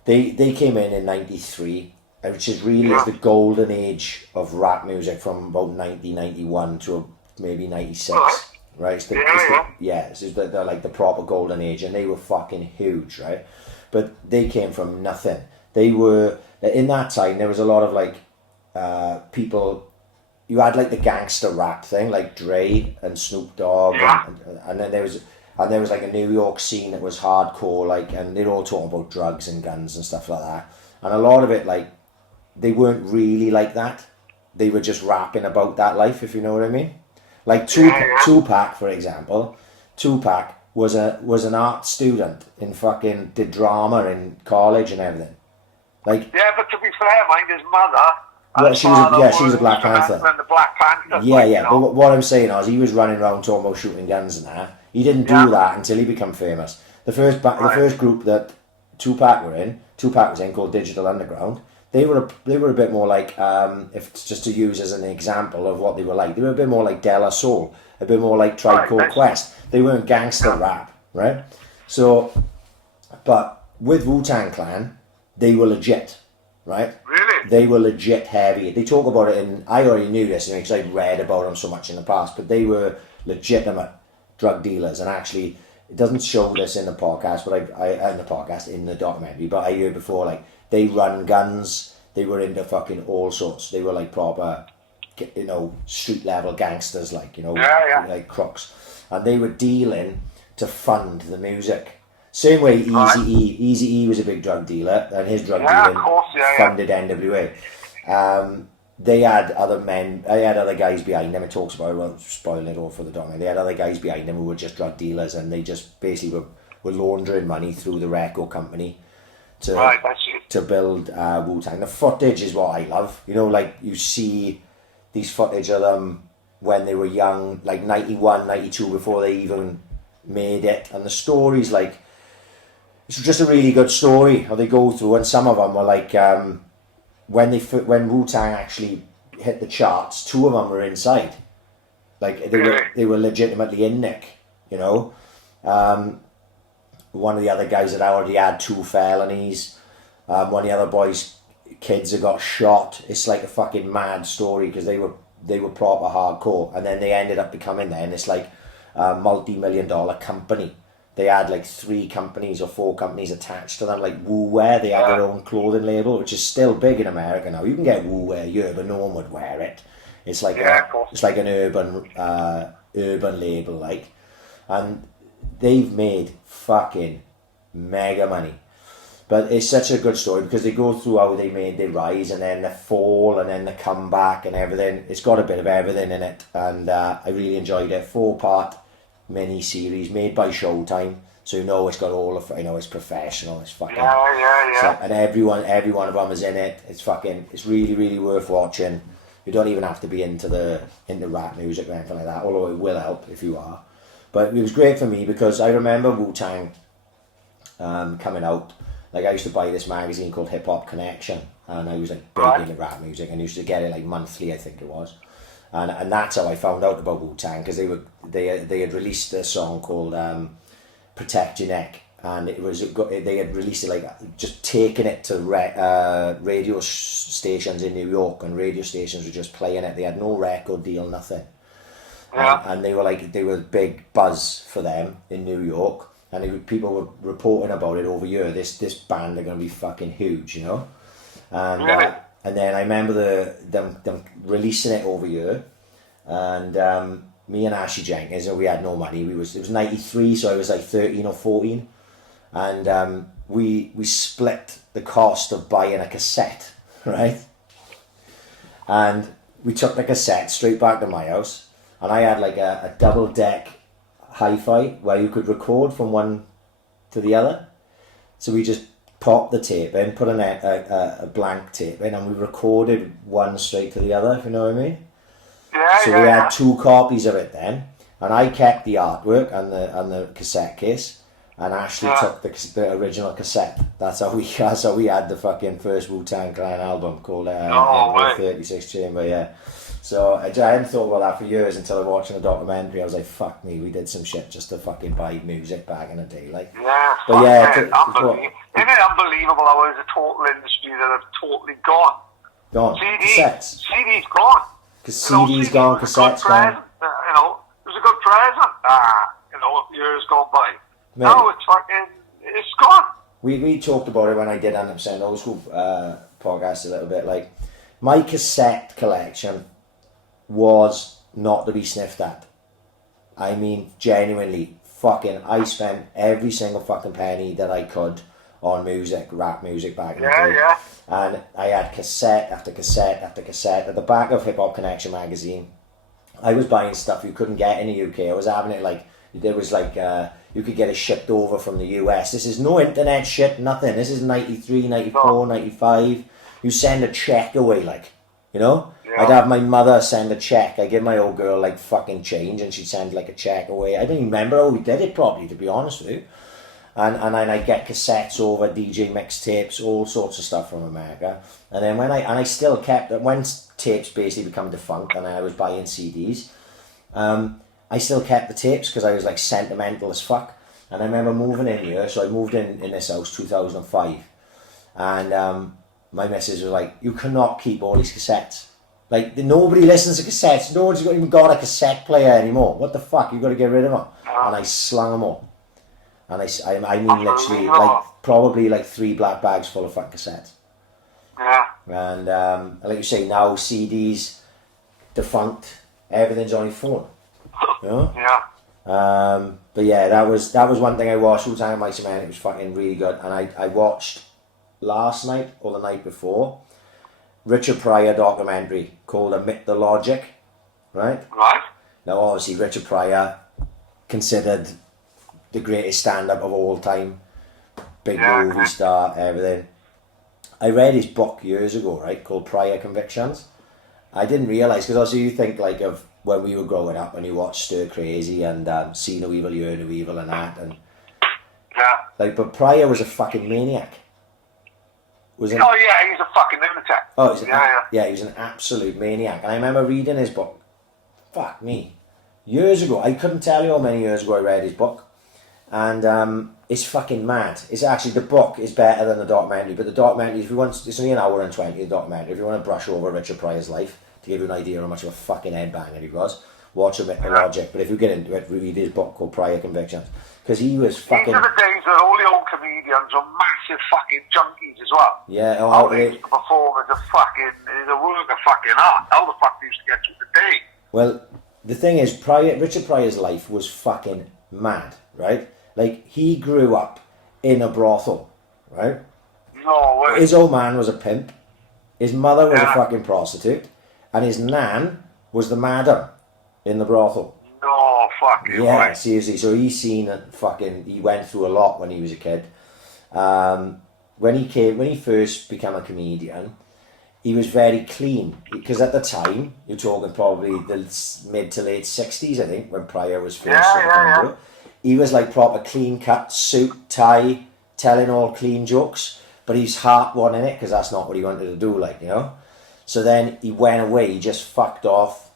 They came in '93, which is really is the golden age of rap music from about 1991 to maybe '96. Right? It's they're like the proper golden age, and they were fucking huge, right? But they came from nothing. They were in that time. There was a lot of like people. You had like the gangster rap thing, like Dre and Snoop Dogg, and then there was like a New York scene that was hardcore, like, and they're all talking about drugs and guns and stuff like that. And a lot of it, like, they weren't really like that. They were just rapping about that life, if you know what I mean. Like Tupac, for example. Tupac was an art student did drama in college and everything. Like, yeah, but to be fair, mind his mother. Well, she was a Black Panther. And the Black Panther. Yeah, like, yeah. But what I'm saying is, he was running around talking about shooting guns and that. He didn't do that until he became famous. The first group that Tupac was in, called Digital Underground. They were a bit more like, if it's just to use as an example of what they were like, they were a bit more like De La Soul, a bit more like Tribe Called Quest. They weren't gangster rap, right? So, but with Wu-Tang Clan, they were legit, right? Really? They were legit heavy. They talk about it I already knew this because I'd read about them so much in the past, but they were legitimate drug dealers, and actually, it doesn't show this in the podcast, but in the documentary, but I heard before, like, they run guns, they were into fucking all sorts. They were like proper, street level gangsters, like, like crooks. And they were dealing to fund the music. Same way Eazy-E was a big drug dealer, and his drug dealing funded NWA. They had other guys behind them. It talks about, well, spoiling it all for the documentary. They had other guys behind them who were just drug dealers, and they just basically were laundering money through the record company to build Wu-Tang. The footage is what I love. Like, you see these footage of them when they were young, like 91, 92, before they even made it. And the story's like, it's just a really good story how they go through. And some of them were like, when Wu-Tang actually hit the charts, two of them were inside. Like, they were legitimately in Nick, one of the other guys had already had 2 felonies. One of the other boys' kids had got shot. It's like a fucking mad story because they were proper hardcore, and then they ended up becoming there, and it's like a multi-million-dollar company. They had like 3 companies or 4 companies attached to them, like Wu Wear. They had their own clothing label, which is still big in America now. You can get Wu Wear here, but no one would wear it. It's like it's like an urban label, like, and they've made fucking mega money. But it's such a good story because they go through how they made their rise, and then the fall, and then the comeback and everything. It's got a bit of everything in it, and I really enjoyed it. 4-part mini series made by Showtime, so it's got all of it's professional. It's fucking so, and every one of them is in it. It's really, really worth watching. You don't even have to be into rap music or anything like that, although it will help if you are. But it was great for me because I remember Wu-Tang coming out. Like, I used to buy this magazine called Hip Hop Connection, and I was like big into rap music, and used to get it like monthly, I think it was. And that's how I found out about Wu-Tang, because they had released a song called Protect Your Neck, and they had released it, like, just taking it to radio stations in New York, and radio stations were just playing it. They had no record deal, nothing. And they were a big buzz for them in New York, and people were reporting about it over here. This band are going to be fucking huge, and then I remember them releasing it over here, and me and Ashley Jenkins, we had no money. It was 93, so I was like 13 or 14, and we split the cost of buying a cassette, right? And we took the cassette straight back to my house. And I had like a double-deck hi-fi where you could record from one to the other. So we just popped the tape in, put a blank tape in, and we recorded one straight to the other, if you know what I mean. So we had 2 copies of it then. And I kept the artwork and the cassette case. and Ashley took the original cassette. That's how we had the fucking first Wu-Tang Clan album called 36 Chamber, yeah. So I hadn't thought about that for years until I was watching a documentary. I was like, fuck me, we did some shit just to fucking buy music back in the day. Like, yeah, but yeah, isn't it unbelievable how there's a total industry that have totally gone? Cassettes. CD's gone. Because CD's gone, cassettes gone. You know, it was a good present. You know, years gone by. Mate, now it's gone. We talked about it when I did 100% Old School podcast a little bit. Like, my cassette collection was not to be sniffed at. I mean, genuinely, I spent every single fucking penny that I could on music, rap music back in the day. Yeah. And I had cassette after cassette after cassette. At the back of Hip Hop Connection magazine, I was buying stuff you couldn't get in the UK. I was having it like, there was like, you could get it shipped over from the US. This is no internet shit, nothing. This is 93, 94, 95. You send a check away, like, you know? Yeah. I'd have my mother send a check. I'd give my old girl like fucking change and she'd send like a check away. I don't even remember how we did it properly, to be honest with you. And then I'd get cassettes over, DJ mixtapes, all sorts of stuff from America. And then I still kept, when tapes basically become defunct and I was buying CDs, I still kept the tapes because I was like sentimental as fuck. And I remember moving in here, so I moved in this house 2005. And my missus was like, you cannot keep all these cassettes. Like, nobody listens to cassettes. No one's even got a cassette player anymore. What the fuck? You've got to get rid of them. And I slung them all. And I mean literally, like, probably like 3 black bags full of fucking cassettes. Yeah. And like you say, now CDs, defunct, everything's on your phone. You know? Yeah. But yeah, that was one thing I watched all the time at Mike's Man. It was fucking really good. And I watched last night or the night before Richard Pryor documentary called Admit the Logic, right? Right. Now obviously Richard Pryor considered the greatest stand-up of all time, big movie star, everything. I read his book years ago, right, called Pryor Convictions. I didn't realise, because also you think like of when we were growing up and you watched Stir Crazy and See No Evil, Hear No Evil and that, and like, but Pryor was a fucking maniac. He's a fucking lunatic. He was an absolute maniac. And I remember reading his book, fuck me, years ago. I couldn't tell you how many years ago I read his book. And it's fucking mad. It's actually, the book is better than the documentary, but the documentary, if you want, it's only an hour and 20, the documentary. If you want to brush over Richard Pryor's life, to give you an idea how much of a fucking headbanger he was, watch him at the Logic. But if you get into it, read his book called Pryor Convictions. Because he was fucking... These are the days that all the old comedians were massive fucking junkies as well. Yeah. How they used to perform as a work of fucking art. How the fuck they used to get through the day? Well, the thing is, Richard Pryor's life was fucking mad, right? Like, he grew up in a brothel, right? No way. His old man was a pimp. His mother was a fucking prostitute. And his nan was the madam in the brothel. No fucking way. Seriously. So he went through a lot when he was a kid. When he first became a comedian, he was very clean. Because at the time, you're talking probably the mid to late 60s, I think, when Pryor was first. He was like proper clean cut, suit, tie, telling all clean jokes. But his heart wasn't in it because that's not what he wanted to do, like, you know. So then he went away, he just fucked off,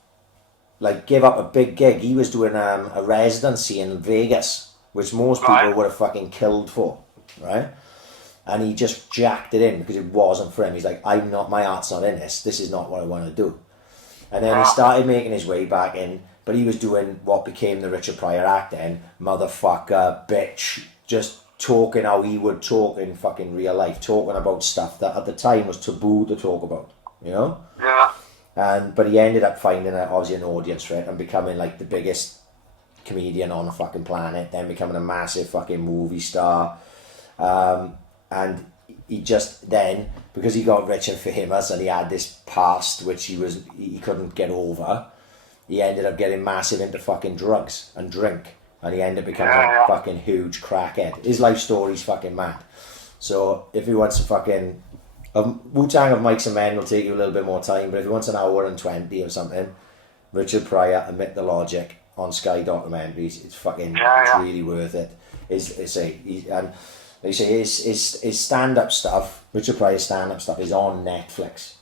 like gave up a big gig. He was doing a residency in Vegas, which most people would have fucking killed for, right? And he just jacked it in because it wasn't for him. He's like, my heart's not in this. This is not what I want to do. And then he started making his way back in, but he was doing what became the Richard Pryor act then, motherfucker, bitch, just talking how he would talk in fucking real life, talking about stuff that at the time was taboo to talk about, you know? Yeah. But he ended up finding obviously an audience for it and becoming like the biggest comedian on the fucking planet, then becoming a massive fucking movie star. And he just then, because he got rich and famous and he had this past which he couldn't get over, he ended up getting massive into fucking drugs and drink. And he ended up becoming a fucking huge crackhead. His life story's fucking mad. So if he wants to fucking... Wu-Tang of Mike's and Men will take you a little bit more time, but if he wants an hour and 20 or something, Richard Pryor, Admit the Logic on Sky Documentaries, it's fucking it's really worth it. And they say his stand-up stuff, Richard Pryor's stand-up stuff, is on Netflix.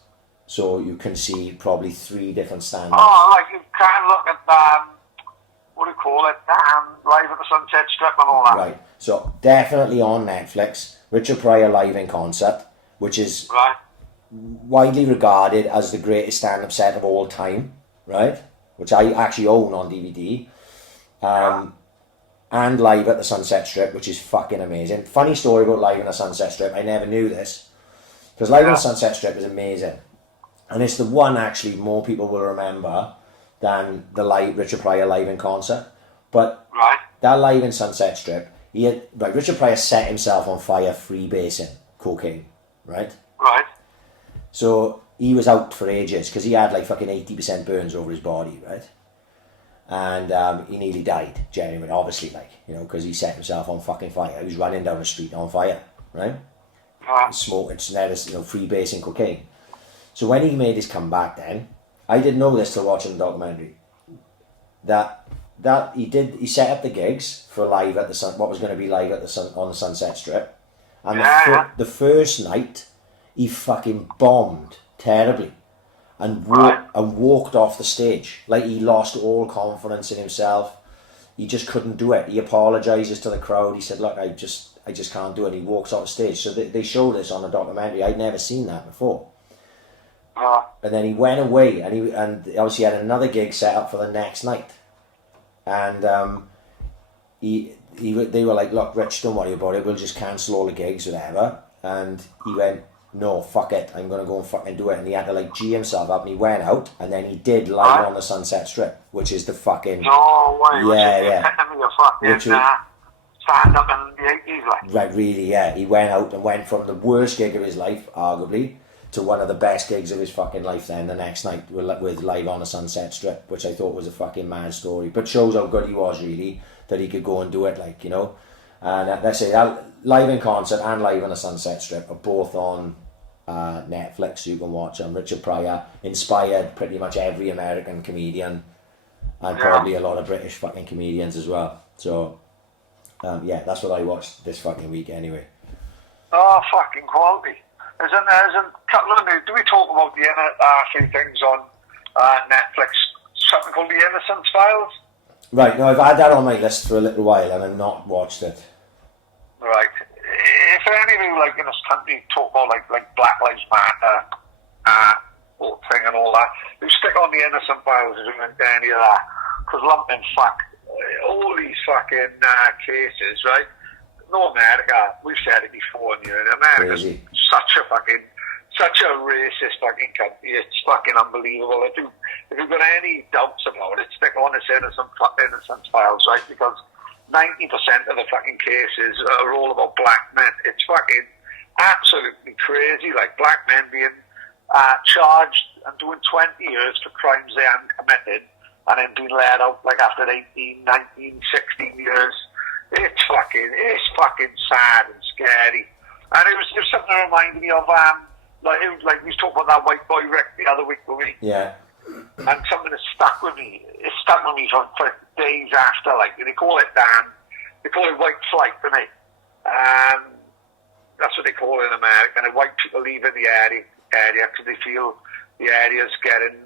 So you can see probably 3 different stand-ups. Oh, like you can look at, what do you call it, Live at the Sunset Strip and all that. Right, so definitely on Netflix, Richard Pryor live in concert, which is widely regarded as the greatest stand-up set of all time, right? Which I actually own on DVD. And Live at the Sunset Strip, which is fucking amazing. Funny story about Live at the Sunset Strip, I never knew this. Because Live at the Sunset Strip is amazing. And it's the one actually more people will remember than the Richard Pryor live in concert. But that Live in Sunset Strip, Richard Pryor set himself on fire freebasing cocaine, right? Right. So he was out for ages because he had like fucking 80% burns over his body, right? And he nearly died, genuinely, obviously, like, you know, because he set himself on fucking fire. He was running down the street on fire, right? Smoking, freebasing cocaine. So when he made his comeback then, I didn't know this till watching the documentary, that he set up the gigs for Live at the what was going to be Live at the on the Sunset Strip. And the first night, he fucking bombed terribly. And walked off the stage. Like, he lost all confidence in himself. He just couldn't do it. He apologises to the crowd. He said, look, I just can't do it. And he walks off the stage. So they show this on a documentary. I'd never seen that before. And then he went away, and obviously had another gig set up for the next night. And they were like, look, Rich, don't worry about it. We'll just cancel all the gigs, whatever. And he went, no, fuck it, I'm going to go and fucking do it. And he had to like G himself up, and he went out, and then he did Live on the Sunset Strip, which is the fucking... No way, yeah. Stand up in the 80s, like. Right, really, yeah. He went out and went from the worst gig of his life, arguably, to one of the best gigs of his fucking life then the next night with Live on the Sunset Strip, which I thought was a fucking mad story. But shows how good he was, really, that he could go and do it, like, you know. And let's say that Live in Concert and Live on the Sunset Strip are both on Netflix, so you can watch them. Richard Pryor inspired pretty much every American comedian, and probably a lot of British fucking comedians as well. So, that's what I watched this fucking week anyway. Oh, fucking quality. There's a couple of new... Do we talk about the few things on Netflix? Something called The Innocence Files? Right, no, I've had that on my list for a little while and I've not watched it. Right. If any of you, like, in this country talk about, like Black Lives Matter, whole thing and all that, you stick on The Innocent Files and doing any of that. Because lumping all these fucking cases, right? No, America, we've said it before, and America's such a racist fucking country. It's fucking unbelievable. If you've got any doubts about it, stick on this Innocence Files, right? Because 90% of the fucking cases are all about black men. It's fucking absolutely crazy. Like, black men being charged and doing 20 years for crimes they hadn't committed, and then being let out like after 18, 19, 16 years. It's fucking sad and scary. And it was something that reminded me of like we was talking about that white boy Rick the other week with me. Yeah. And something that stuck with me. It stuck with me for days after. Like, they call it white flight for me. That's what they call it in America. And white people leaving the area because they feel the area's getting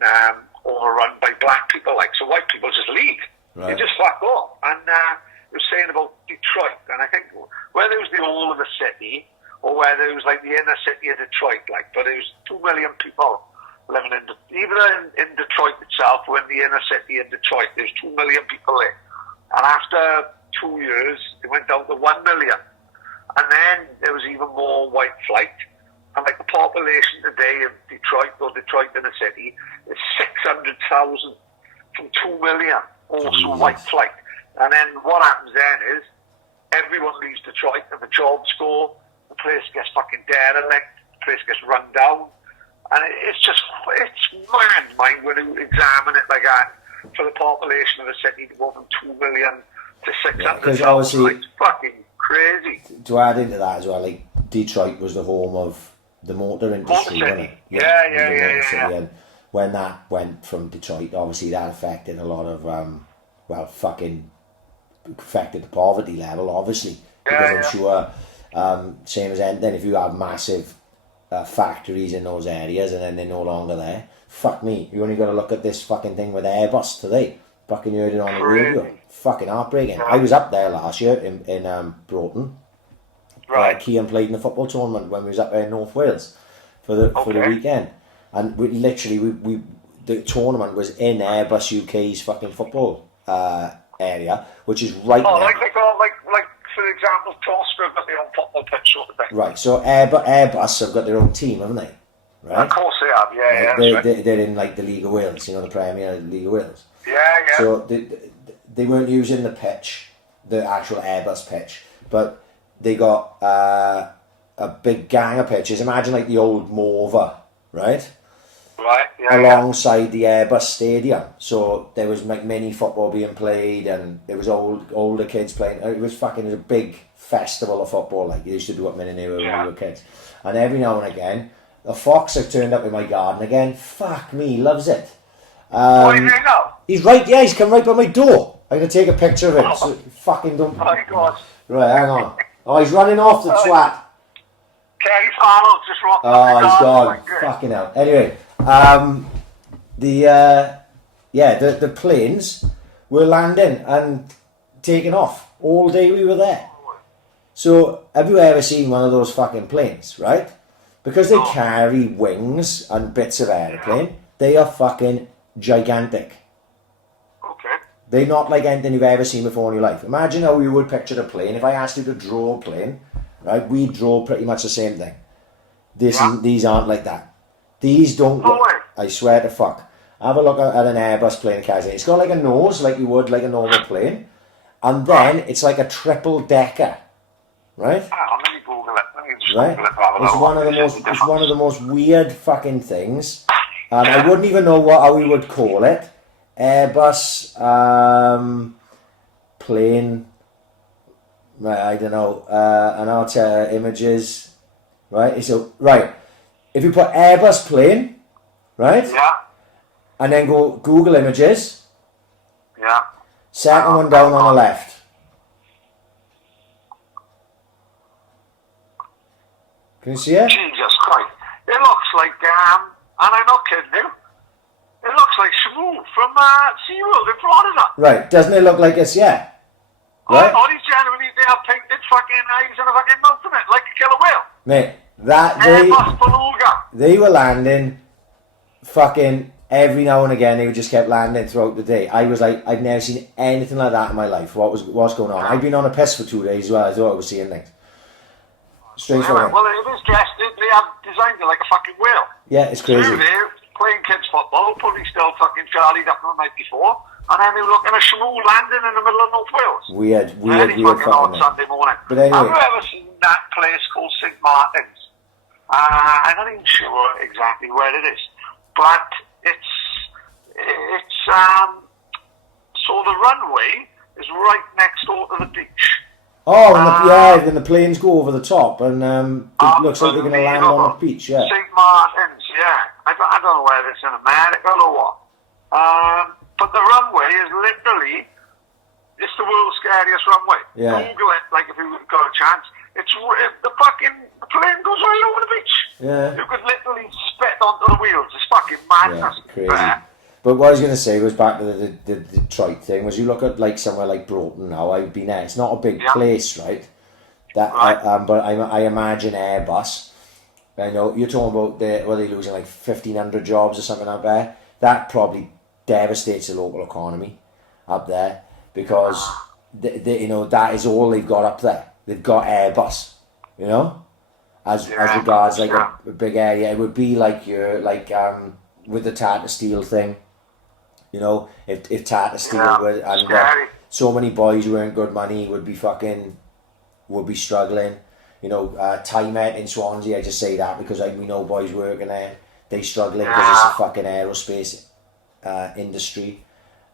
overrun by black people. Like, so white people just leave. Right. They just fuck off. And it was saying about Detroit, and I think whether it was the whole of the city or whether it was like the inner city of Detroit, like, but it was 2 million people living in Detroit itself, or in the inner city in Detroit, there's 2 million people there. And after 2 years, it went down to 1 million. And then there was even more white flight. And like, the population today of Detroit, or Detroit inner city, is 600,000 from 2 million, also white flight. And then what happens then is everyone leaves Detroit and the jobs go, the place gets fucking derelict, the place gets run down, and it's mind when you examine it like that, for the population of the city to go from 2 million to 600,000. It's fucking crazy. To add into that as well, like, Detroit was the home of the motor industry, wasn't it? Yeah. And when that went from Detroit, obviously that affected a lot of fucking affected the poverty level, obviously, because I'm sure, same as anything, if you have massive factories in those areas and then they're no longer there, fuck me, you only got to look at this fucking thing with Airbus today. Fucking heard it on the radio. Fucking heartbreaking. I was up there last year in Broughton. Right. Kean played in the football tournament when we was up there in North Wales for the weekend, and we the tournament was in Airbus UK's fucking football area, which is right there. Like for example, Gloucester have got their own football pitch sort of thing. Right, so Airbus have got their own team, haven't they? Right. Of course they have, yeah. They're in like the League of Wales, the Premier League of Wales. Yeah. So they weren't using the pitch, the actual Airbus pitch, but they got a big gang of pitches. Imagine like the old Morva, right? Right, yeah. Alongside the Airbus stadium. So there was like mini football being played, and there was older kids playing. It was a big festival of football, like it used to be up in here when we were kids. And every now and again, the fox have turned up in my garden again. Fuck me, loves it. What are you doing now? He's right, yeah, he's come right by my door. I'm going to take a picture of him. So fucking don't... Oh my God. Right, hang on. Oh, he's running off, the twat. Kerry Farrell just rocked Oh, up he's the gone. garden. Fucking hell. Anyway, the planes were landing and taking off. All day we were there. So, have you ever seen one of those fucking planes, right? Because they carry wings and bits of aeroplane, they are fucking gigantic. Okay. They're not like anything you've ever seen before in your life. Imagine how you would picture a plane. If I asked you to draw a plane, right, we draw pretty much the same thing. These aren't like that. These don't look, I swear to fuck. Have a look at an Airbus plane carrier. It's got like a nose, like you would like a normal plane. And then it's like a triple decker. Right? Let me Google it. Right? It's one of the most weird fucking things. And I wouldn't even know how we would call it. Airbus plane. Right, I don't know. And I'll tell images. Right? So if you put Airbus plane, right? Yeah. And then go Google images. Yeah. Second one down on the left. Can you see it? Jesus Christ. It looks like, and I'm not kidding you, it looks like Shmoo from SeaWorld in Florida. Right, doesn't it look like it's, yeah? Right? Oh, these generally, they have painted fucking eyes and a fucking mouth in it, like a killer whale. Mate, Airbus Beluga. they were landing fucking every now and again. They just kept landing throughout the day. I was like, I've never seen anything like that in my life. What's going on? I've been on a piss for 2 days as well. I thought I was seeing things. Strange Well, it is dressed, they have designed it like a fucking whale. Yeah, it's crazy. Through there, playing kids football, probably still fucking charlied up the night before, and then they were looking at Shmoo landing in the middle of North Wales. Weird fucking on Sunday morning. But anyway. Have you ever seen that place called St. Martin's? I'm not even sure exactly where it is, but it's so the runway is right next door to the beach. Oh, and then the planes go over the top, and it looks like they're going to land on the beach, yeah. St. Martin's, yeah. I don't know whether it's in America or what. But the runway is literally, it's the world's scariest runway. Yeah. Google it, like if you've got a chance. The plane goes right over the beach. Yeah. You could literally spit onto the wheels. It's fucking madness. Yeah, crazy. But what I was going to say was back to the Detroit thing, was you look at like somewhere like Broughton now, I've been there, it's not a big place, right? But I imagine Airbus, I know, you're talking about they're losing like 1,500 jobs or something up there. That probably devastates the local economy up there, because that is all they've got up there. They've got Airbus, as regards like a big area. It would be like with the Tata Steel thing. If Tata Steel and so many boys who earn good money would be struggling. Tymet in Swansea, I just say that because we know boys working there, they struggling because it's a fucking aerospace industry.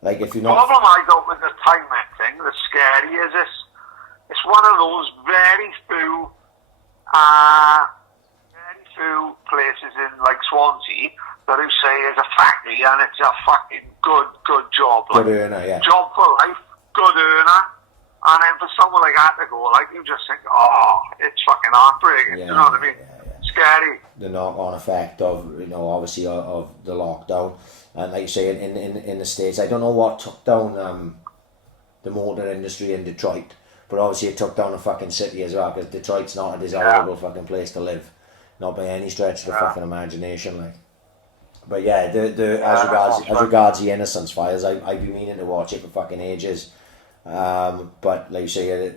Like if you're not. The problem I got with the Tymet thing that's scary is it's one of those very few places in like Swansea that who say is a factory and it's a fucking good job. Good earner, yeah. Job for life, good earner, And then for someone like that to go, like, you just think, oh, it's fucking heartbreaking. Yeah, You know what I mean? yeah. Scary. The knock-on effect of, obviously of the lockdown, and like you say, in the States, I don't know what took down the motor industry in Detroit, but obviously it took down the fucking city as well, because Detroit's not a desirable fucking place to live, not by any stretch of the fucking imagination, like. But yeah, as regards the Innocence Files, I've been meaning to watch it for fucking ages, but like you say,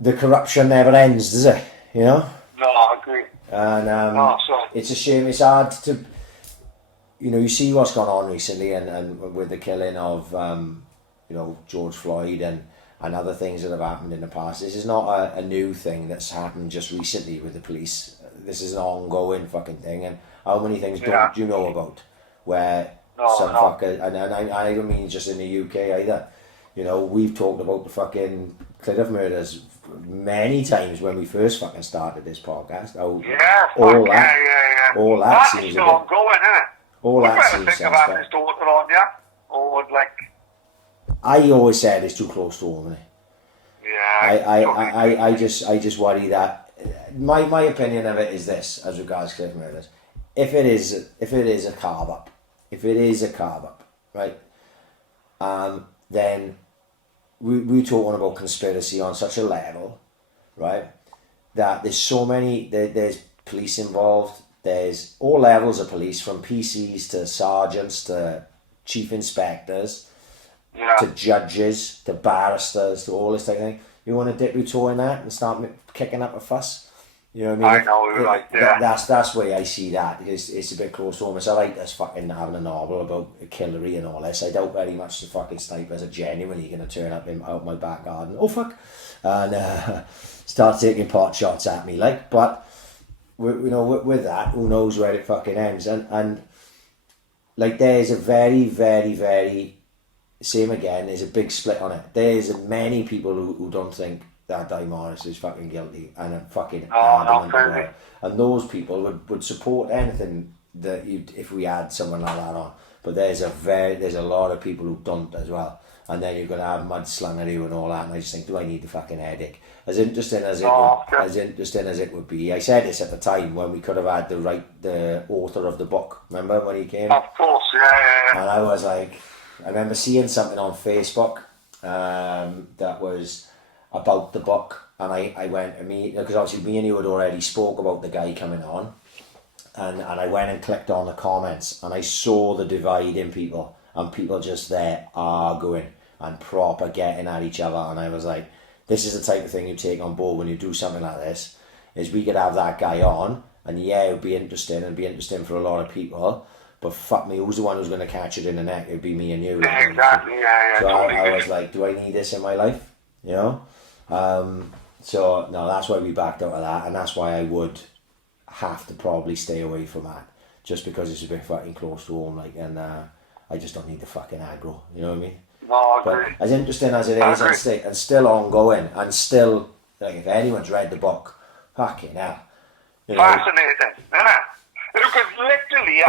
the corruption never ends, does it? No, I agree. And it's a shame. It's hard to, you see what's gone on recently, and with the killing of, George Floyd and other things that have happened in the past. This is not a new thing that's happened just recently with the police. This is an ongoing fucking thing. And how many things do you know about where fucker, and I don't mean just in the UK either. We've talked about the fucking Cliff murders many times when we first fucking started this podcast. All that seems still ongoing, isn't it? All that seems think about his daughter on you, or would like. I always said it's too close to home. Yeah. I just worry that my opinion of it is this as regards Cliff murders. If it is a carve up, right? Then we're talking about conspiracy on such a level, right? That there's so many. There's police involved. There's all levels of police, from PCs to sergeants to chief inspectors. Yeah. To judges, to barristers, to all this type of thing. You want to dip your toe in that and start kicking up a fuss? You know what I mean? I know, you're right, yeah. That's where I see that. It's a bit close to home. It's like this fucking having a novel about Hillary and all this. I doubt very much the fucking snipers are genuinely going to turn up out my back garden. Oh, fuck. And start taking pot shots at me. But, with that, who knows where it fucking ends. And there's a very, very, very... Same again, there's a big split on it. There's many people who don't think that Dyer Morris is fucking guilty and are fucking adamant about it. And those people would support anything that if we had someone like that on. But there's a lot of people who don't as well. And then you're gonna have mudslung at you and all that. And I just think, do I need the fucking headache? As interesting as it would be. I said this at the time when we could have had the author of the book. Remember when he came? Of course, yeah. And I was like. I remember seeing something on Facebook that was about the book, and I went to because obviously me and you had already spoke about the guy coming on, and I went and clicked on the comments, and I saw the divide in people, and people just there arguing and proper getting at each other, and I was like, this is the type of thing you take on board when you do something like this, is we could have that guy on, and it would be interesting, it'd be interesting for a lot of people. But fuck me, who's the one who's going to catch it in the neck? It'd be me and you. Yeah, exactly, yeah. So I was like, do I need this in my life? So, no, that's why we backed out of that. And that's why I would have to probably stay away from that. Just because it's a bit fucking close to home. And I just don't need the fucking aggro. You know what I mean? No, I agree. But as interesting as it is, and still ongoing, and still, if anyone's read the book, fucking hell. Fascinating, isn't it? You could literally, you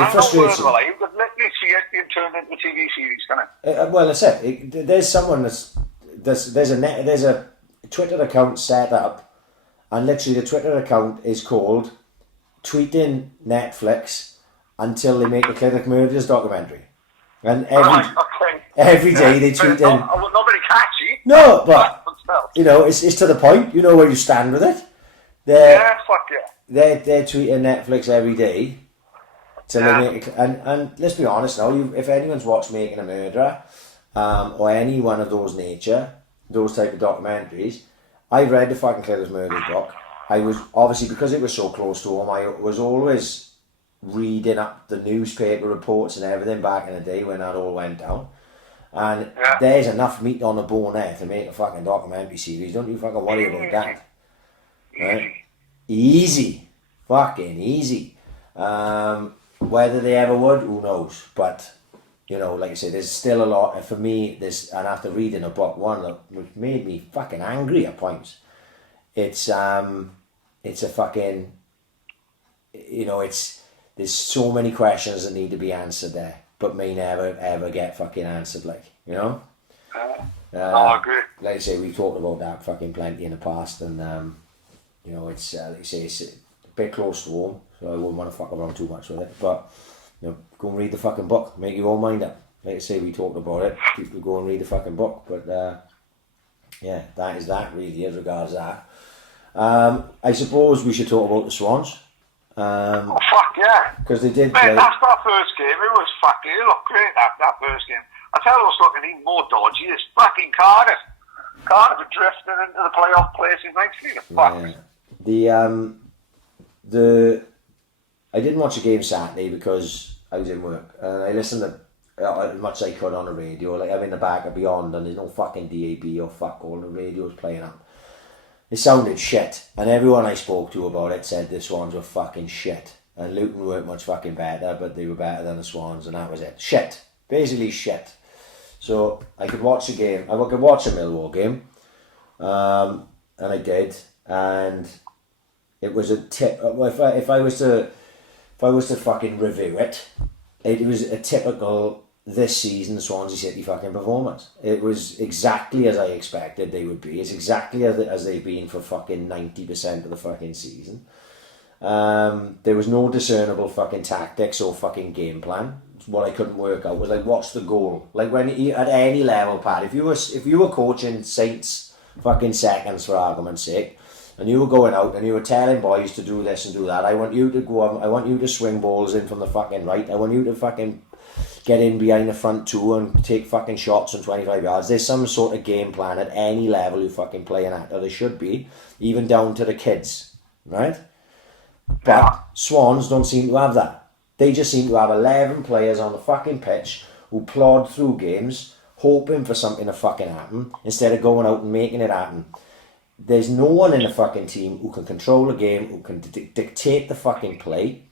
could literally see it being turned into a TV series, can it? Well, that's it. There's someone there's a Twitter account set up, and literally the Twitter account is called Tweeting Netflix until they make the Clinic Murders documentary. And every day they tweet in. Not very catchy. No, but it's to the point. You know where you stand with it. Fuck yeah. They're tweeting Netflix every day. And let's be honest now, if anyone's watched Making a Murderer, or any one of those type of documentaries, I've read the fucking Cliff Murders book. I was, obviously, because it was so close to home, I was always reading up the newspaper reports and everything back in the day when that all went down. And there's enough meat on the bone there to make a fucking documentary series. Don't you fucking worry about that. Right? Easy. Fucking easy. Whether they ever would, who knows? But, like I say, there's still a lot. And for me, and after reading a book, which made me fucking angry at points, it's a fucking, there's so many questions that need to be answered there, but may never, ever get fucking answered, I agree. Like I say, we've talked about that fucking plenty in the past, and you know, it's like I say, it's a bit close to home, so I wouldn't want to fuck around too much with it. But you know, go and read the fucking book, make your own mind up. Like I say, we talked about it. People go and read the fucking book, but yeah, that is that really as regards that. I suppose we should talk about the Swans. Oh fuck yeah! Because they did. Man, that's that first game. It was fucking. It looked great. That first game. I tell you what's looking even more dodgy is fucking Cardiff. Cardiff are drifting into the playoff places nicely. The I didn't watch the game Saturday because I was in work, and I listened to as much as I could on the radio. Like I'm in the back of Beyond, and there's no fucking DAB or fuck all. The radio's playing up. It sounded shit, and everyone I spoke to about it said the Swans were fucking shit, and Luton weren't much fucking better, but they were better than the Swans, and that was it. Shit, basically shit. So I could watch the game. I could watch a Millwall game, and I did, and it was a tip. If I was to fucking review it, it was a typical this season Swansea City fucking performance. It was exactly as I expected they would be. It's exactly as they've been for fucking 90% of the fucking season. There was no discernible fucking tactics or fucking game plan. What I couldn't work out was like, what's the goal? Like when you, at any level, Pat, if you were coaching Saints fucking seconds for argument's sake, and you were going out and you were telling boys to do this and do that, I want you to go on, I want you to swing balls in from the fucking right, I want you to fucking get in behind the front two and take fucking shots on 25 yards. There's some sort of game plan at any level you fucking playing at, or there should be, even down to the kids, right? But Swans don't seem to have that. They just seem to have 11 players on the fucking pitch who plod through games, hoping for something to fucking happen, instead of going out and making it happen. There's no one in the fucking team who can control the game, who can dictate the fucking play,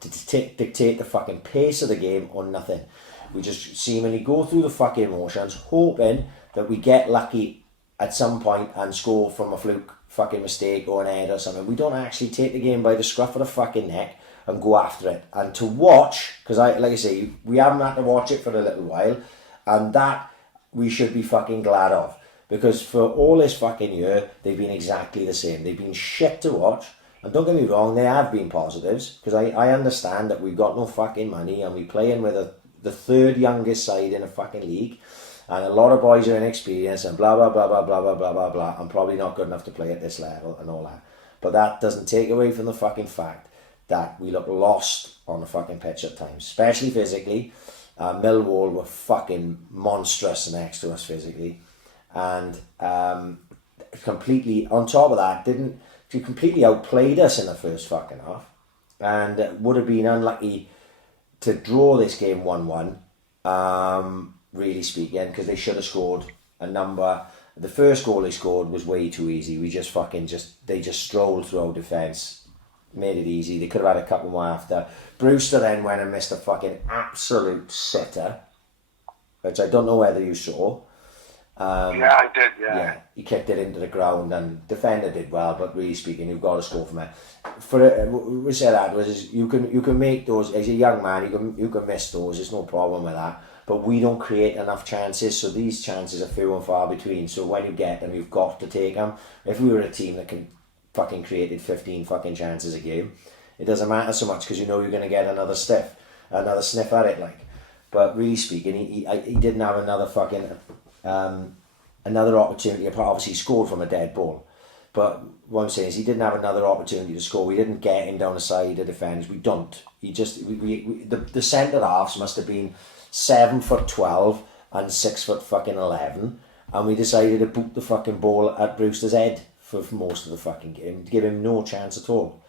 to dictate the fucking pace of the game or nothing. We just seemingly go through the fucking motions, hoping that we get lucky at some point and score from a fluke fucking mistake or an head or something. We don't actually take the game by the scruff of the fucking neck and go after it. And to watch, because like I say, we haven't had to watch it for a little while, and that we should be fucking glad of. Because for all this fucking year, they've been exactly the same. They've been shit to watch. And don't get me wrong, there have been positives, because I understand that we've got no fucking money and we're playing with the third youngest side in the fucking league, and a lot of boys are inexperienced and blah, blah, blah, blah, blah, blah, blah, blah, blah, and probably not good enough to play at this level and all that. But that doesn't take away from the fucking fact that we look lost on the fucking pitch at times, especially physically. Millwall were fucking monstrous next to us physically, and completely, on top of that, completely outplayed us in the first fucking half, and would have been unlucky to draw this game 1-1, really speaking, because they should have scored a number. The first goal they scored was way too easy. We just they strolled through our defence, made it easy. They could have had a couple more after. Brewster then went and missed a fucking absolute sitter, which I don't know whether you saw. Yeah, I did, yeah. He kicked it into the ground, and defender did well, but really speaking, you've got to score from it. We said that was you can make those as a young man. You can miss those. There's no problem with that. But we don't create enough chances, so these chances are few and far between. So when you get them, you've got to take them. If we were a team that can fucking created 15 fucking chances a game, it doesn't matter so much, because you know you're going to get another sniff at it, like. But really speaking, he didn't have another fucking. Another opportunity. Obviously he scored from a dead ball, but what I'm saying is he didn't have another opportunity to score. We didn't get him down the side of defenders. We don't. The centre halves must have been 7'12" and 6'11", and we decided to boot the fucking ball at Brewster's head for most of the fucking game, to give him no chance at all.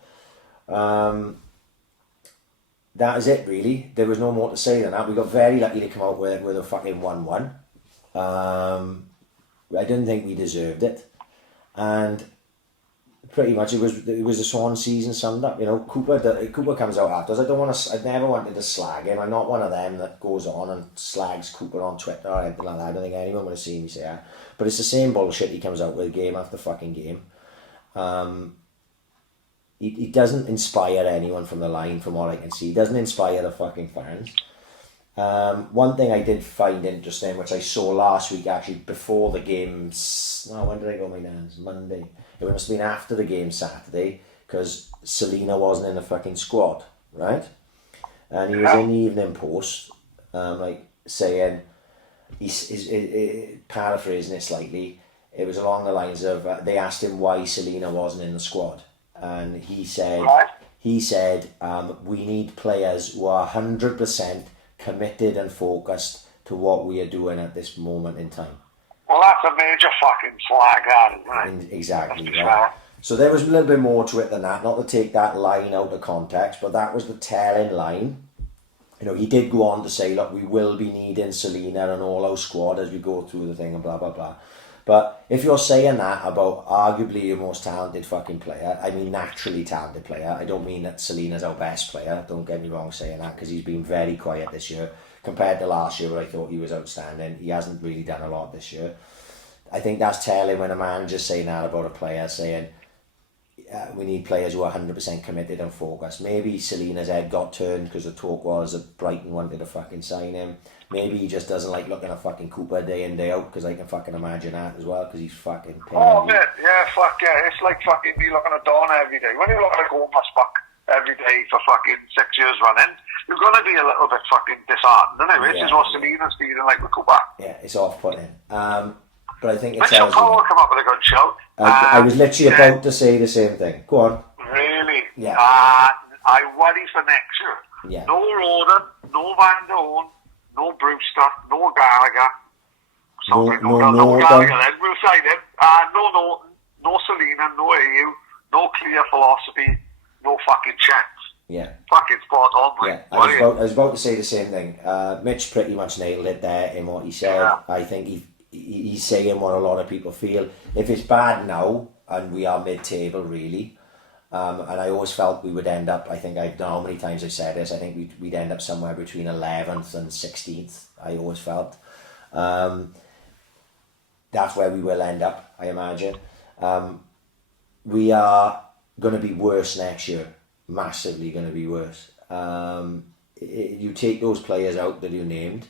That is it really. There was no more to say than that. We got very lucky to come out with a fucking 1-1. I didn't think we deserved it, and pretty much it was the Swan season summed up. You know, Cooper comes out after us. I never wanted to slag him. I'm not one of them that goes on and slags Cooper on Twitter or anything like that. I don't think anyone would have seen me say that. But it's the same bullshit he comes out with game after fucking game. He doesn't inspire anyone from the line, from what I can see. He doesn't inspire the fucking fans. One thing I did find interesting, which I saw last week actually before the game. No, when did I go my nans? Monday. It must have been after the game Saturday, because Selena wasn't in the fucking squad, right? And he was in the Evening Post, like saying, he's paraphrasing it slightly. It was along the lines of they asked him why Selena wasn't in the squad, and he said, we need players who are 100% committed and focused to what we are doing at this moment in time. Well, that's a major fucking flag, that, isn't it? Exactly. Right. So there was a little bit more to it than that. Not to take that line out of context, but that was the telling line. You know, he did go on to say, look, we will be needing Selena and all our squad as we go through the thing and blah, blah, blah. But if you're saying that about arguably your most talented fucking player, I mean naturally talented player, I don't mean that Selena's our best player, don't get me wrong saying that, because he's been very quiet this year. Compared to last year where I thought he was outstanding, he hasn't really done a lot this year. I think that's telling when a manager's saying that about a player, saying we need players who are 100% committed and focused. Maybe Selena's head got turned because the talk was that Brighton wanted to fucking sign him. Maybe he just doesn't like looking at fucking Cooper day in, day out, because I can fucking imagine that as well, because he's fucking paid. Oh, man, yeah, fuck yeah. It's like fucking me looking at Dawn every day. When you're looking at Gomas fuck every day for fucking 6 years running, you're going to be a little bit fucking disheartened, isn't it? This is what Selena's feeling like with Cooper. Yeah, it's off-putting. But I think it Mitchell tells you... Power come up with a good shout. I was literally about to say the same thing. Go on. Really? Yeah. I worry for next year. Yeah. No Roden, no Van Doorn, no Brewster, no Gallagher. Sorry, no Gallagher then. We'll sign him. No Norton, no Selena, no AU, no clear philosophy, no fucking chance. Yeah. Fucking spot on, mate. Yeah, I was about to say the same thing. Mitch pretty much nailed it there in what he said. Yeah. I think he's saying what a lot of people feel. If it's bad now, and we are mid-table really, and I always felt we would end up, I think I don't know how many times I've said this, I think we'd end up somewhere between 11th and 16th, I always felt. That's where we will end up, I imagine. We are going to be worse next year, massively going to be worse. You take those players out that you named,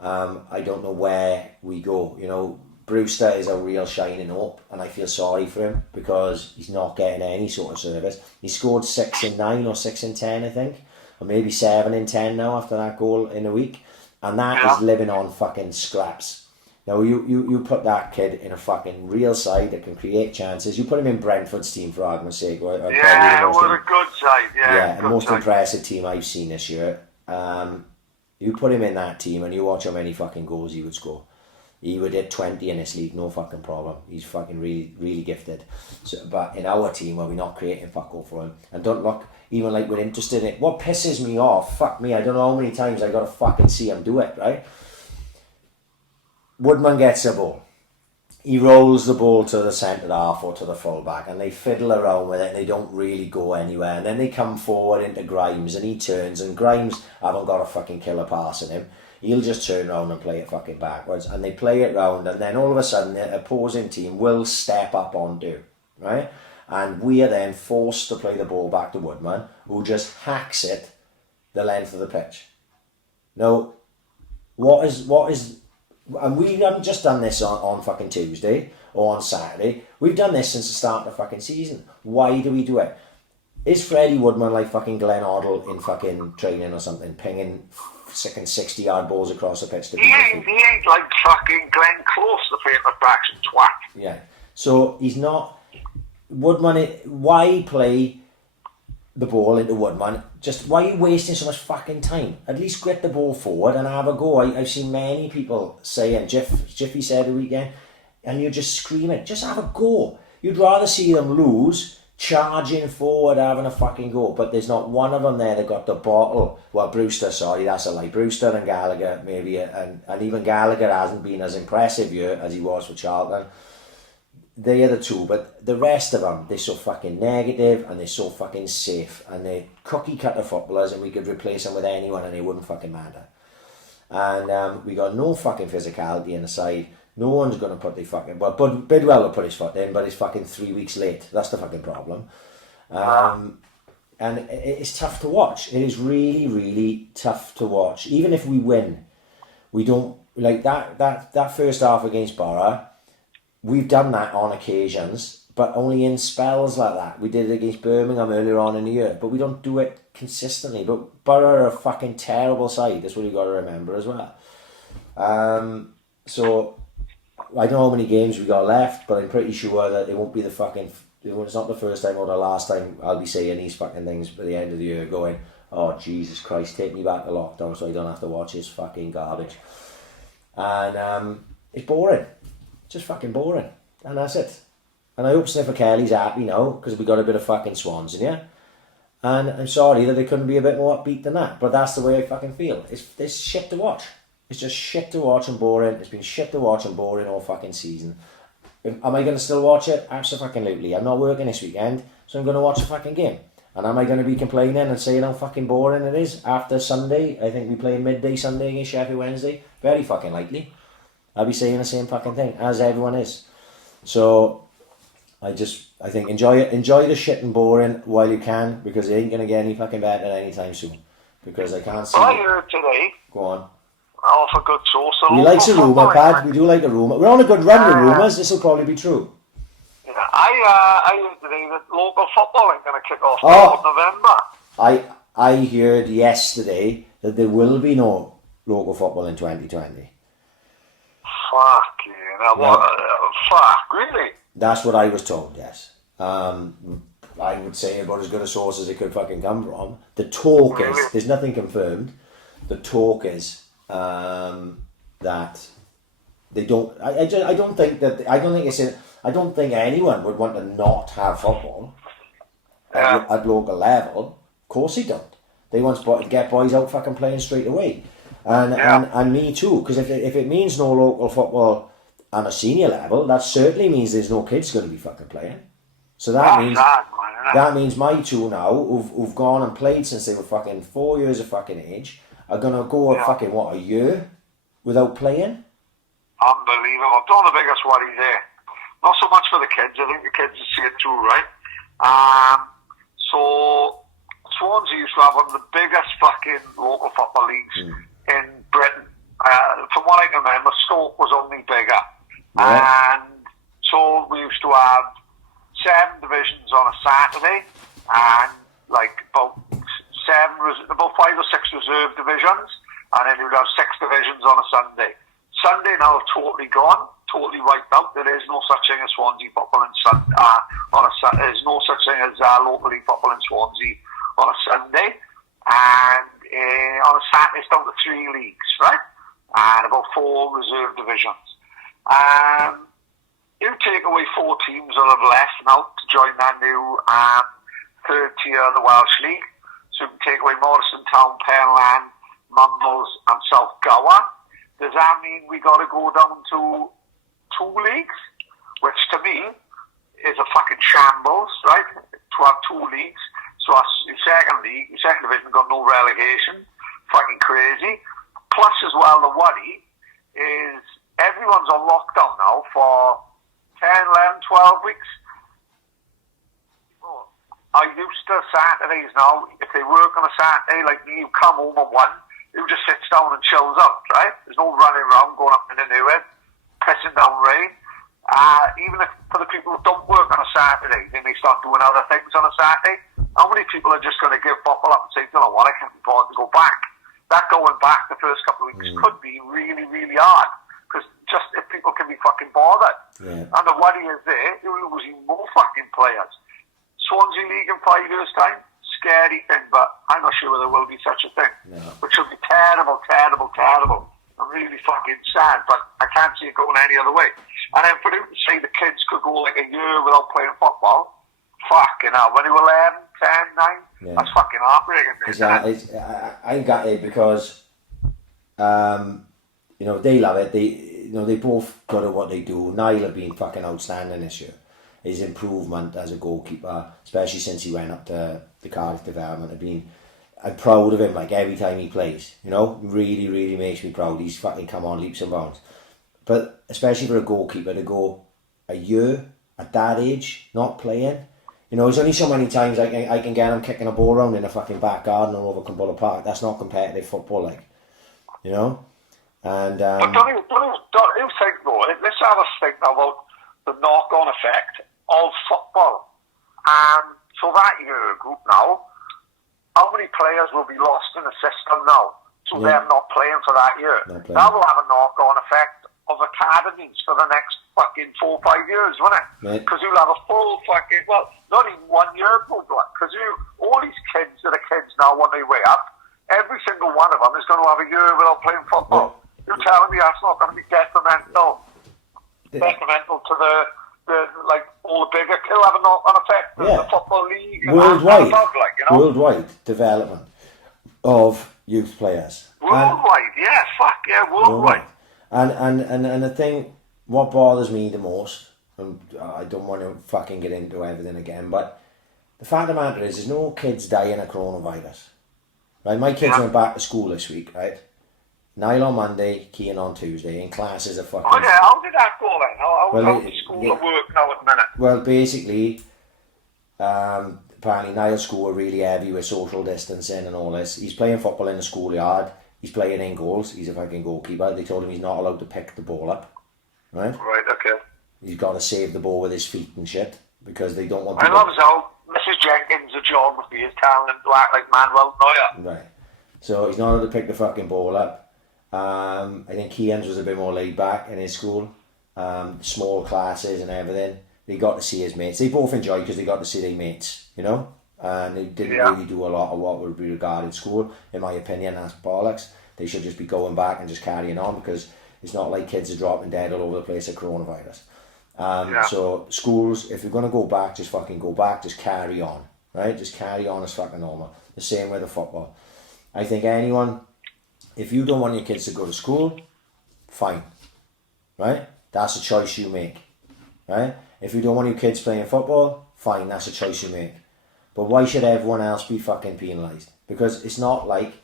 I don't know where we go. You know, Brewster is a real shining hope, and I feel sorry for him because he's not getting any sort of service. He scored 6 in 9 or 6 in 10, I think, or maybe 7 in 10 now after that goal in a week, and that is living on fucking scraps. Now you put that kid in a fucking real side that can create chances. You put him in Brentford's team for argument's sake. What a good side. Yeah, the most impressive team I've seen this year. You put him in that team and you watch how many fucking goals he would score. He would hit 20 in this league, no fucking problem. He's fucking really, really gifted. So, but in our team, where we're not creating fuck all for him, and don't look even like we're interested in it. What pisses me off, fuck me, I don't know how many times I got to fucking see him do it, right? Woodman gets the ball. He rolls the ball to the centre half or to the full-back, and they fiddle around with it and they don't really go anywhere. And then they come forward into Grimes and he turns, and Grimes haven't got a fucking killer pass in him. He'll just turn around and play it fucking backwards, and they play it round, and then all of a sudden the opposing team will step up on do, right? And we are then forced to play the ball back to Woodman, who just hacks it the length of the pitch. Now, what is and we haven't just done this on fucking Tuesday or on Saturday. We've done this since the start of the fucking season. Why do we do it? Is Freddie Woodman like fucking Glenn Hoddle in fucking training or something, pinging 60-yard balls across the pitch? He ain't like fucking Glenn Close, the famous Braxton twat. Yeah. So he's not... Woodman, why play the ball into Woodman? Just why are you wasting so much fucking time? At least get the ball forward and have a go. I've seen many people saying, Jiffy said the weekend, and you're just screaming, just have a go. You'd rather see them lose, charging forward, having a fucking go, but there's not one of them there that got the bottle. Well, Brewster, sorry, that's a lie. Brewster and Gallagher, maybe, and even Gallagher hasn't been as impressive here as he was for Charlton. They are the two, but the rest of them, they're so fucking negative and they're so fucking safe, and they're cookie cutter footballers, and we could replace them with anyone and it wouldn't fucking matter. And we got no fucking physicality in the side. No one's going to put the fucking... But Bidwell will put his foot in, but he's fucking 3 weeks late. That's the fucking problem. And and it's tough to watch. It is really, really tough to watch. Even if we win, we don't like that first half against Borough. We've done that on occasions, but only in spells like that. We did it against Birmingham earlier on in the year, but we don't do it consistently. But Borough are a fucking terrible side. That's what you got to remember as well. So I don't know how many games we got left, but I'm pretty sure that it won't be the fucking. It's not the first time or the last time I'll be saying these fucking things by the end of the year, going, "Oh Jesus Christ, take me back to lockdown so I don't have to watch this fucking garbage." And it's boring. Just fucking boring, and that's it. And I hope Sniffer Kelly's happy now because we got a bit of fucking Swans in here. And I'm sorry that they couldn't be a bit more upbeat than that, but that's the way I fucking feel. It's shit to watch. It's just shit to watch and boring. It's been shit to watch and boring all fucking season. Am I going to still watch it? Absolutely. I'm not working this weekend, so I'm going to watch the fucking game. And am I going to be complaining and saying how fucking boring it is after Sunday? I think we play midday Sunday against Sheffield Wednesday. Very fucking likely. I'll be saying the same fucking thing, as everyone is. So, I think enjoy it. Enjoy the shit and boring while you can, because it ain't going to get any fucking better anytime soon. Because I can't see... I heard today... Go on. Oh, for good source. We like a rumour, Pad. We do like a rumour. We're on a good run with rumours. This will probably be true. Yeah, I heard today that local football ain't going to kick off till November. I heard yesterday that there will be no local football in 2020. Fuck, fuck, really? That's what I was told, yes. I would say about as good a source as it could fucking come from. The talk is, there's nothing confirmed. The talk is that they don't. I don't think anyone would want to not have football at local level. Of course they don't. They want to get boys out fucking playing straight away, and me too. Because if it means no local football on a senior level, that certainly means there's no kids going to be fucking playing. So that means my two now who've gone and played since they were fucking 4 years of fucking age are going to go fucking, a year without playing? Unbelievable. Don't the biggest worry there. Not so much for the kids. I think the kids will see it too, right? So, Swans used to have one of the biggest fucking local football leagues in Britain. From what I can remember, Stoke was only bigger. Yeah. And so we used to have 7 divisions on a Saturday and about 5 or 6 reserve divisions, and then you would have 6 divisions on a Sunday. Sunday now totally gone, totally wiped out. There is no such thing as Swansea football there's no such thing as local league football in Swansea on a Sunday, and on a Saturday it's down to 3 leagues, right? And about 4 reserve divisions. You take away 4 teams that have left now to join that new 3rd tier of the Welsh League. So you can take away Morrison Town, Penland, Mumbles and South Gower. Does that mean we got to go down to 2 leagues? Which to me is a fucking shambles, right? To have 2 leagues. So your second division got no relegation. Fucking crazy. Plus as well, the worry is everyone's on lockdown now for 10, 11, 12 weeks. I used to Saturdays now, if they work on a Saturday, like me, you come home at 1, you just sits down and chills out, right? There's no running around, going up and in there, pissing down rain. Even if for the people who don't work on a Saturday, they may start doing other things on a Saturday. How many people are just going to give football up and say, you know what, I can't afford to go back? That going back the first couple of weeks could be really, really hard. Because just if people can be fucking bothered. Yeah. And the worry is there, you're losing more fucking players. Swansea League in 5 years' time, scary thing, but I'm not sure there will be such a thing. No. Which would be terrible, terrible, terrible. I'm really fucking sad, but I can't see it going any other way. And then for them to say the kids could go like a year without playing football, fucking hell, when they were 11, 10, 9, that's fucking heartbreaking. I got it because, they love it. They both good at what they do. Niall have been fucking outstanding this year. His improvement as a goalkeeper, especially since he went up to the Cardiff development, I'm proud of him, like every time he plays, really, really makes me proud. He's fucking come on leaps and bounds. But especially for a goalkeeper to go a year at that age, not playing, You know, there's only so many times I can get them kicking a ball around in a fucking back garden or over Cumberland Park. That's not competitive football, like, you know. And but don't you think though? Let's have a think about the knock-on effect of football. So that year group now, how many players will be lost in the system now? So they're not playing for that year. That will have a knock-on effect of academies for the next fucking 4 or 5 years, won't it? Because you'll have a full fucking, well, not even 1 year ago, because all these kids that are kids now on their way up, every single one of them is going to have a year without playing football. You're telling me that's not going to be detrimental to the like all the bigger, it'll have a knock-on effect to the football league worldwide, and above, like, you know? Worldwide development of youth players. Worldwide, worldwide. And the thing, what bothers me the most, and I don't want to fucking get into everything again, but the fact of the matter is, there's no kids dying of coronavirus. Right, my kids went back to school this week, right? Niall on Monday, Kean on Tuesday, and classes are fucking... Oh yeah, how did that go then? How's the school at work now at the minute? Well, basically, apparently Niall's school are really heavy with social distancing and all this. He's playing football in the schoolyard. He's playing in goals. He's a fucking goalkeeper. They told him he's not allowed to pick the ball up. Right? Right, okay. He's got to save the ball with his feet and shit, because they don't want I love how Mrs. Jenkins, the geography, is telling him to act like Manuel Neuer. Right. So he's not allowed to pick the fucking ball up. I think Kean's was a bit more laid back in his school. Small classes and everything. They got to see his mates. They both enjoyed because they got to see their mates, you know? And they didn't really do a lot of what would be regarded school. In my opinion, that's bollocks. They should just be going back and just carrying on, because it's not like kids are dropping dead all over the place of coronavirus. So schools, if you're going to go back, just fucking go back. Just carry on, right? Just carry on as fucking normal. The same with the football. I think anyone... If you don't want your kids to go to school, fine, right? That's a choice you make, right? If you don't want your kids playing football, fine, that's a choice you make. But why should everyone else be fucking penalised? Because it's not like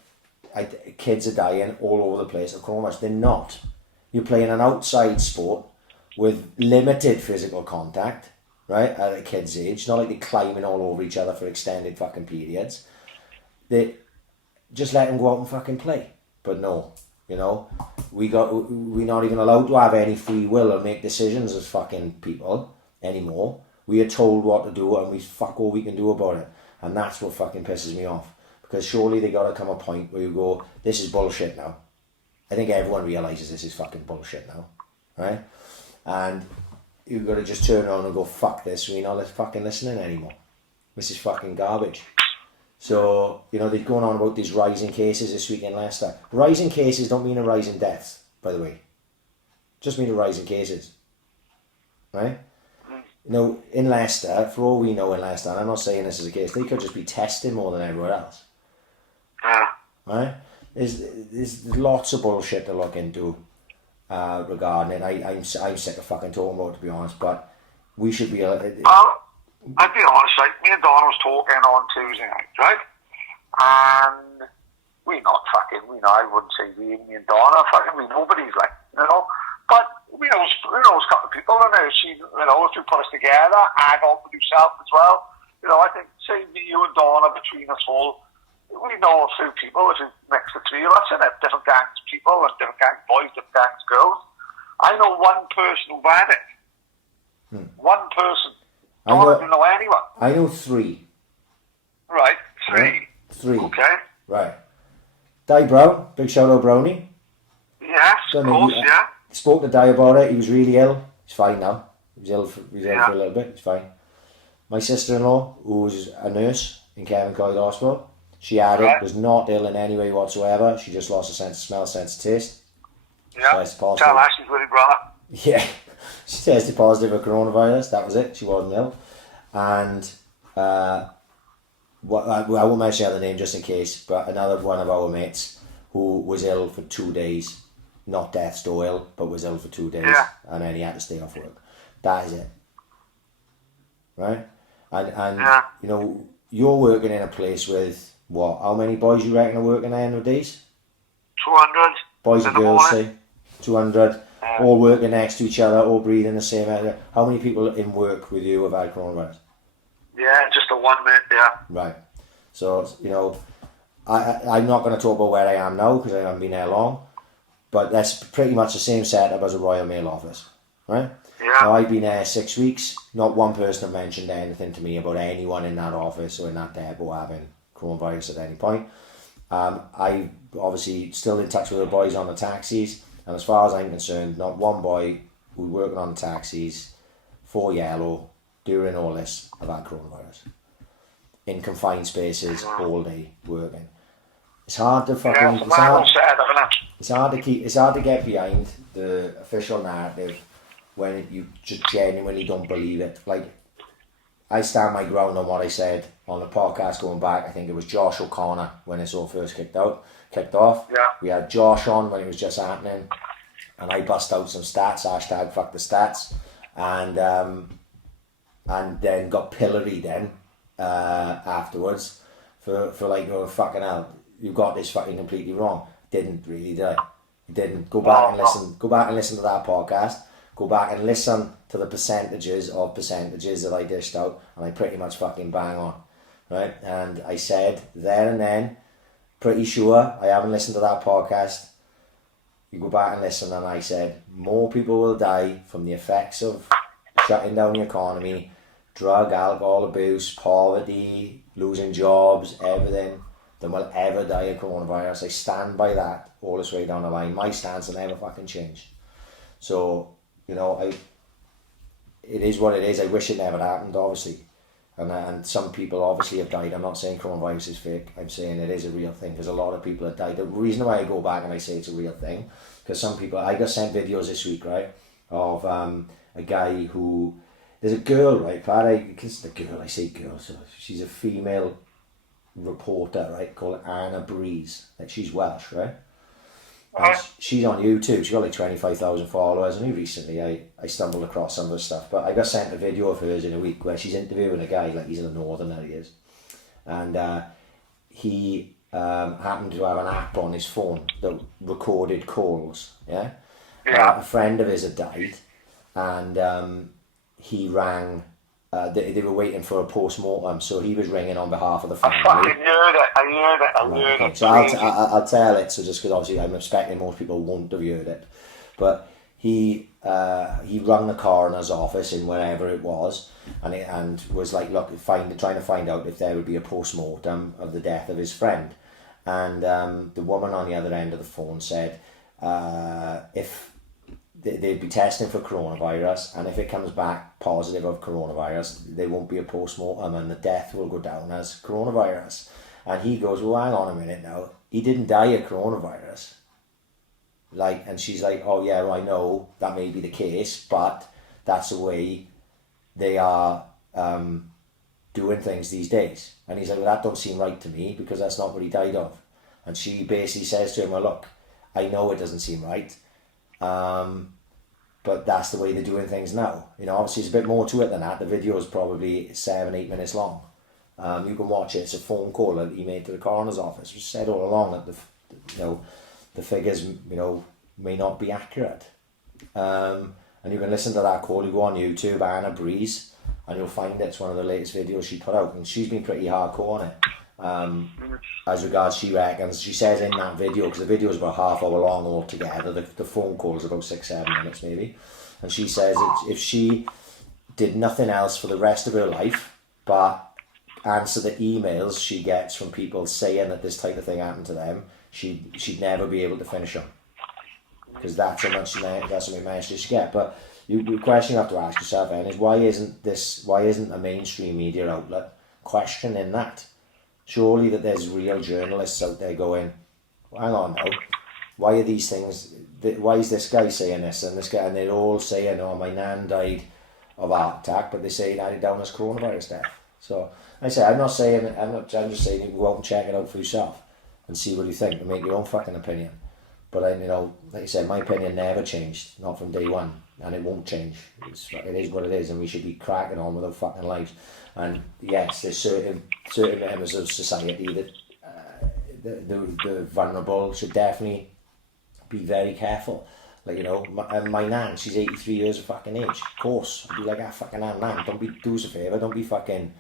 kids are dying all over the place of coronavirus. They're not. You're playing an outside sport with limited physical contact, right, at a kid's age. It's not like they're climbing all over each other for extended fucking periods. They just let them go out and fucking play. But no, you know, we're not even allowed to have any free will or make decisions as fucking people anymore. We are told what to do, and we fuck all we can do about it. And that's what fucking pisses me off. Because surely they got to come a point where you go, this is bullshit now. I think everyone realises this is fucking bullshit now, right? And you've got to just turn around and go, fuck this, we're not fucking listening anymore. This is fucking garbage. So, you know, they're going on about these rising cases this week in Leicester. Rising cases don't mean a rise in deaths, by the way. Just mean a rise in cases. Right? You know, in Leicester, for all we know in Leicester, and I'm not saying this is a case, they could just be testing more than everywhere else. Right? There's lots of bullshit to look into regarding it. I'm sick of fucking talking about it, to be honest, but we should be... I'd be honest, like, me and Donna was talking on Tuesday night, right? And I wouldn't say me and Donna, nobody's like, you know, but we know a couple of people, and if you put us together, add on with yourself as well, you know, I think, say me, you and Donna, between us all, we know a few people, if you mix the three of us, and different gangs of people, and different gangs of boys, different gangs of girls. I know one person who had it. One person. I don't know anyone. I know three. Right, three. Right? Three. Okay. Right. Dyer Brown, big shout out Brownie. Yes, of course, yeah. Spoke to Dyer about it, he was really ill. He's fine now. He was ill for a little bit, he's fine. My sister-in-law, who was a nurse in Kevin Coyle Hospital, she had it, was not ill in any way whatsoever. She just lost a sense of smell, sense of taste. Yeah, tell her she's with her brother. Yeah. She tested positive for coronavirus. That was it. She wasn't ill, and I won't mention the other name just in case. But another one of our mates who was ill for 2 days, not death's door ill, but was ill for 2 days, and then he had to stay off work. That is it, right? And you know, you're working in a place with what? How many boys you reckon are working there nowadays? 200. Boys and girls, say 200. All working next to each other, all breathing the same air. How many people in work with you have had coronavirus? Yeah, just a one, mate, yeah. Right. So, you know, I'm not going to talk about where I am now because I haven't been there long, but that's pretty much the same setup as a Royal Mail office, right? Yeah. Now, I've been there 6 weeks. Not one person have mentioned anything to me about anyone in that office or in that depot having coronavirus at any point. I obviously still in touch with the boys on the taxis, and as far as I'm concerned, not one boy who's working on the taxis for Yellow during all this have had coronavirus. In confined spaces all day working. It's hard to fucking. Yeah, it's hard It's hard to get behind the official narrative when you just genuinely don't believe it. Like, I stand my ground on what I said on the podcast going back. I think it was Josh O'Connor when this all first kicked off. Yeah. We had Josh on when it was just happening, and I bust out some stats. # fuck the stats, and then got pilloried then afterwards for like, oh, fucking hell, you got this fucking completely wrong. Didn't really, did I? Didn't. Go back and listen. Go back and listen to that podcast. Go back and listen to the percentages that I dished out, and I pretty much fucking bang on, right? And I said there and then, pretty sure, I haven't listened to that podcast. You go back and listen, and I said more people will die from the effects of shutting down the economy, drug, alcohol abuse, poverty, losing jobs, everything, than will ever die of coronavirus. I stand by that all this way down the line. My stance will never fucking change. So, you know, it is what it is. I wish it never happened, obviously. And some people obviously have died. I'm not saying coronavirus is fake. I'm saying it is a real thing because a lot of people have died. The reason why I go back and I say it's a real thing, because some people, I got sent videos this week, right, of a guy who, there's a girl, right, Paddy, because the girl, I say girl, so she's a female reporter, right, called Anna Breeze. Like, she's Welsh, right? And she's on YouTube. She's got like 25,000 followers. Only recently I stumbled across some of her stuff, but I got sent a video of hers in a week where she's interviewing a guy, like he's in the northern he is, and he happened to have an app on his phone that recorded calls. Yeah. A friend of his had died, and he rang. They were waiting for a post-mortem, so he was ringing on behalf of the family. I heard it. So I'll tell it, so just because obviously I'm expecting most people won't have heard it. But he rang the coroner's office in wherever it was, and was like, look, trying to find out if there would be a post-mortem of the death of his friend. And the woman on the other end of the phone said if they'd be testing for coronavirus, and if it comes back positive of coronavirus, there won't be a post-mortem and the death will go down as coronavirus. And he goes, well, hang on a minute now, he didn't die of coronavirus. Like, and she's like, oh yeah, well, I know that may be the case, but that's the way they are doing things these days. And he's like, well, that don't seem right to me because that's not what he died of. And she basically says to him, well, look, I know it doesn't seem right, but that's the way they're doing things now. You know, obviously it's a bit more to it than that. The video is probably 7-8 minutes long. You can watch it. It's a phone call that he made to the coroner's office, which said all along that the figures, you know, may not be accurate. And you can listen to that call. You go on YouTube, Anna Breeze, and you'll find it's one of the latest videos she put out, and she's been pretty hardcore on it. As regards, she reckons, she says in that video, because the video is about half hour long altogether, the phone call is about 6-7 minutes maybe, and she says if she did nothing else for the rest of her life but answer the emails she gets from people saying that this type of thing happened to them, she'd never be able to finish them, because that's how many messages she get. But the question you have to ask yourself then is, why isn't a mainstream media outlet questioning that? Surely that there's real journalists out there going, well, hang on now, why are these things, why is this guy saying this and this guy, and they're all saying, oh, my nan died of a heart attack, but they say it added down as coronavirus death. So I'm just saying you can go out and check it out for yourself and see what you think and make your own fucking opinion. But like I said, my opinion never changed, not from day one, and it won't change. It is what it is, and we should be cracking on with our fucking lives. And yes, there's certain members of society that the vulnerable should definitely be very careful. Like, you know, my nan, she's 83 years of fucking age. Of course, I'd be like, fucking nan, do us a favour, don't be fucking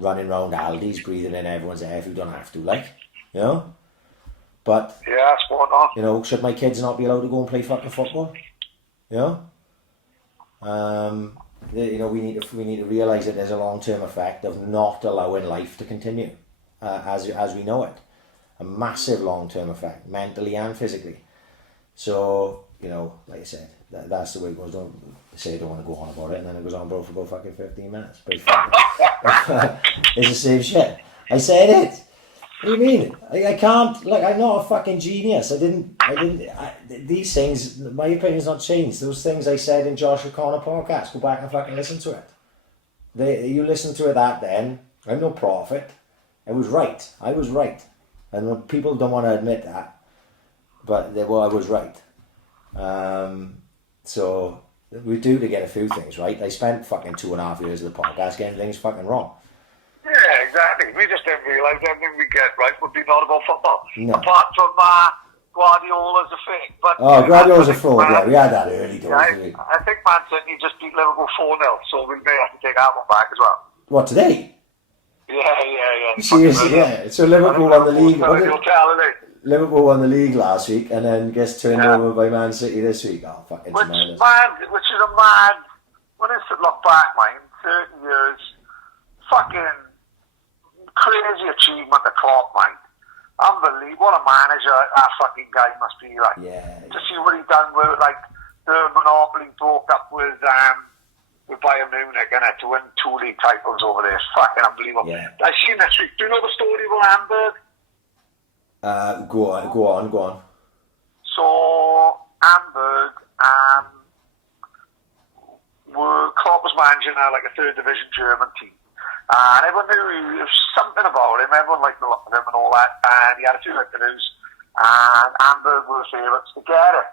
running around Aldi's, breathing in everyone's air if you don't have to, like, you know? But, Yeah, spot on. you know, should my kids not be allowed to go and play fucking football? You know? You know, we need to realise that there's a long-term effect of not allowing life to continue as we know it. A massive long-term effect, mentally and physically. So, you know, like I said, that's the way it goes. Don't say I don't want to go on about it, and then it goes on for about fucking 15 minutes. But it's the same shit. I said it. What do you mean? I can't, like, I'm not a fucking genius. These things, my opinion's not changed. Those things I said in Josh O'Connor podcast, go back and fucking listen to it. You listen to it then, I'm no prophet. I was right. And people don't want to admit that, but I was right. So we do to get a few things right. I spent fucking 2.5 years of the podcast getting things fucking wrong. Yeah, exactly. We just didn't realise everything we get right would be not about football. No. Apart from Guardiola's a thing. But Guardiola's a fraud, yeah. We had that early doors, I think Man City just beat Liverpool 4-0, so we may have to take that one back as well. What, today? Yeah. Seriously, yeah. So Liverpool won the league. Liverpool won the league last week and then gets turned over by Man City this week. Oh, fucking tremendous. Which is a mad, when I look back, man, 30 years, fucking crazy achievement of Klopp, man. Unbelievable. What a manager that fucking guy must be like. Yeah. To see what he done with, like, the monopoly broke up with Bayern Munich and to win 2 league titles over there. It's fucking unbelievable. Yeah. I seen this week. Do you know the story about Hamburg? Go on. So Hamburg, Klopp was managing like a third division German team, and everyone knew there was something about him. Everyone liked the look of him and all that, and he had a few interviews, and Hamburg were the favourites to get him.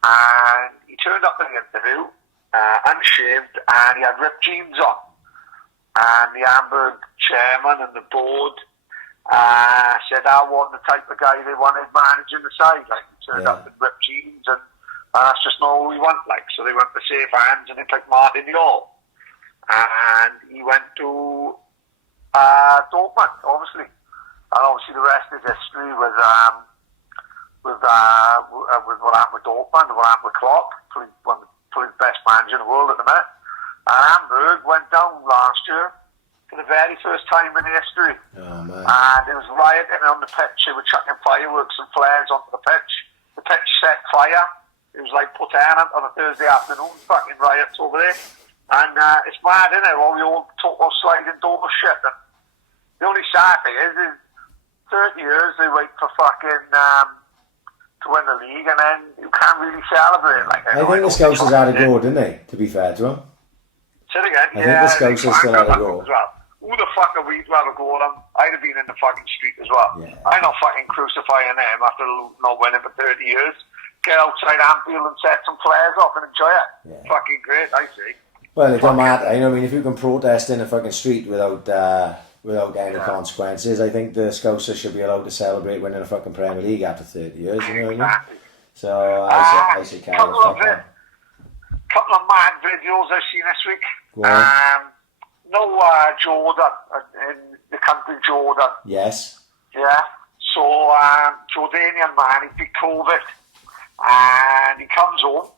And he turned up in the interview, unshaved, and he had ripped jeans on. And the Hamburg chairman and the board said I want the type of guy they wanted managing the side. Like, he turned up in ripped jeans, and that's just not who we want. Like, so they went to safe hands, and they picked Martin Yall. And he went to Dortmund, obviously. And obviously the rest is history with what happened with Dortmund and what happened with Klopp, probably the best manager in the world at the minute. And Hamburg went down last year for the very first time in history. Oh, man. And there was rioting on the pitch. They were chucking fireworks and flares onto the pitch. The pitch set fire. It was like put on a Thursday afternoon, fucking riots over there. And it's mad, isn't it? All the old talk about sliding door shit. And the only sad thing is 30 years they wait for fucking to win the league, and then you can't really celebrate. Like, I think the Scousers had a go, didn't they? To be fair to them. Say it again. I think the Scousers still had a go. Well. Who the fuck are we to have a go at them? I'd have been in the fucking street as well. Yeah. I'm not fucking crucifying them after not winning for 30 years. Get outside Anfield and set some flares off and enjoy it. Yeah. Fucking great, I see. Well, it don't matter. I mean, if you can protest in a fucking street without any consequences, I think the Scousers should be allowed to celebrate winning a fucking Premier League after 30 years. You know what I mean? So I say carry the fuck on. Couple of mad videos I've seen this week. Jordan in the country Jordan. Yes. Yeah. So Jordanian man, he beat COVID, and he comes home,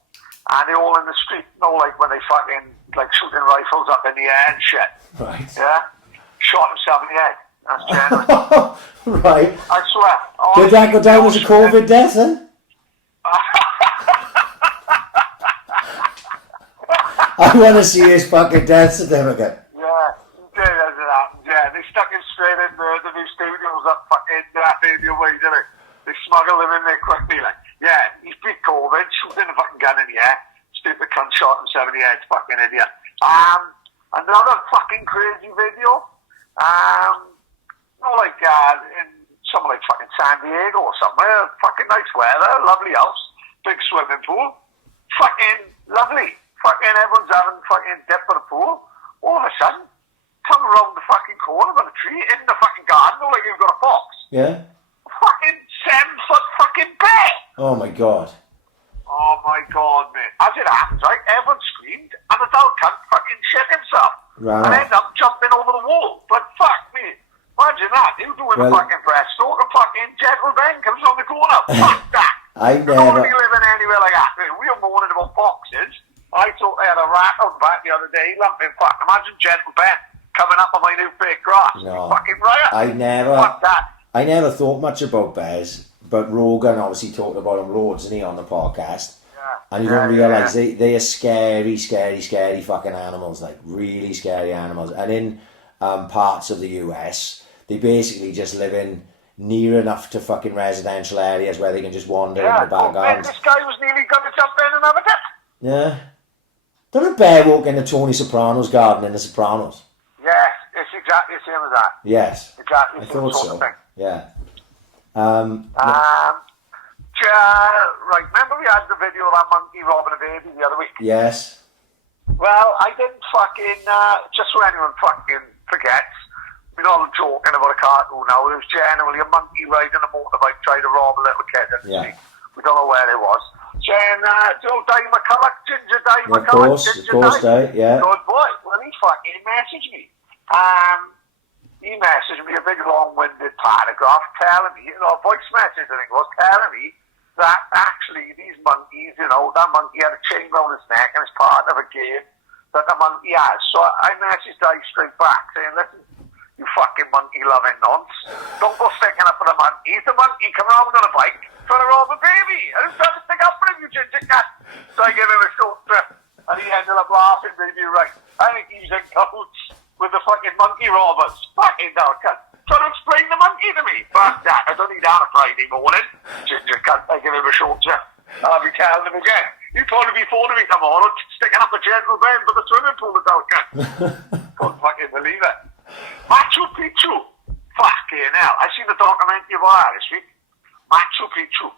and they're all in the street. Like when they fucking like shooting rifles up in the air and shit. Right. Yeah. Shot himself in the head. That's generous. Right. I swear. Did that go down as a COVID death then? I want to see his fucking death certificate. Yeah, they stuck him straight in the new studios up fucking Fabian Way, didn't they? They smuggled him in there quickly, like. Yeah, he's beat COVID, shooting a fucking gun in the air. Stupid cunt shot himself in the head, fucking idiot. Another fucking crazy video. In somewhere like fucking San Diego or somewhere. Fucking nice weather, lovely house, big swimming pool. Fucking lovely. Fucking everyone's having fucking dip at the pool. All of a sudden, come around the fucking corner of a tree in the fucking garden, like you've got a fox. Yeah. Fucking 7-foot fucking bear. Oh my god. Oh my god, mate. As it happens, right, everyone screamed, and the dog cunt fucking shit himself. Right. And ended up jumping over the wall. But in a fucking breaststroke, a fucking gentle Ben comes on the corner. Fuck that. I You don't want to never. be living anywhere like that. We were moaning about foxes. I thought they had a rat on the back the other day, lumping fuck. Imagine gentle Ben coming up on my new fake grass. No. Fucking riot. I Fuck that. never thought much about bears, but Rogan obviously talked about them loads, didn't he, on the podcast? And you don't realise they are scary fucking animals, like really scary animals. And in parts of the US, they basically just live in near enough to fucking residential areas where they can just wander in the back gardens. This guy was nearly going to jump in and have a dip. Yeah. Don't a bear walk into Tony Soprano's garden in The Sopranos? Yes, it's exactly the same as that. Yes. Exactly I the same thought sort so. of thing. Yeah. Right, remember we had the video of that monkey robbing a baby the other week? Yes. Well, I didn't fucking, just so anyone fucking forgets, we're not joking about a cartoon now, it was genuinely a monkey riding a motorbike trying to rob a little kid in the street. We don't know where it was. Saying, Joe Dyer McCulloch, Ginger Dyer McCulloch, Dyer, yeah. Good boy. Well, he fucking messaged me. He messaged me a big long-winded paragraph telling me, a voice message I think it was, telling me that actually these monkeys, that monkey had a chain around his neck and it's part of a game that the monkey has. So I messaged Dyer straight back saying, listen, you fucking monkey-loving nonce, don't go sticking up for the monkey. It's a monkey coming around on a bike trying to rob a baby. I was trying to stick up for him, you ginger cat. So I gave him a short trip and he ended up laughing, maybe right. I think he was in cahoots with the fucking monkey robbers. Fucking down, cut. Trying to explain the monkey to me. Fuck that. I don't need that on a Friday morning. Ginger cut. I give him a short trip. And I'll be telling him again. You'd probably be phoning me tomorrow, sticking up a gentle Ben for the swimming pool without cut. Couldn't fucking believe it. Machu Picchu. Fucking hell. I seen the documentary about that this week. Machu Picchu.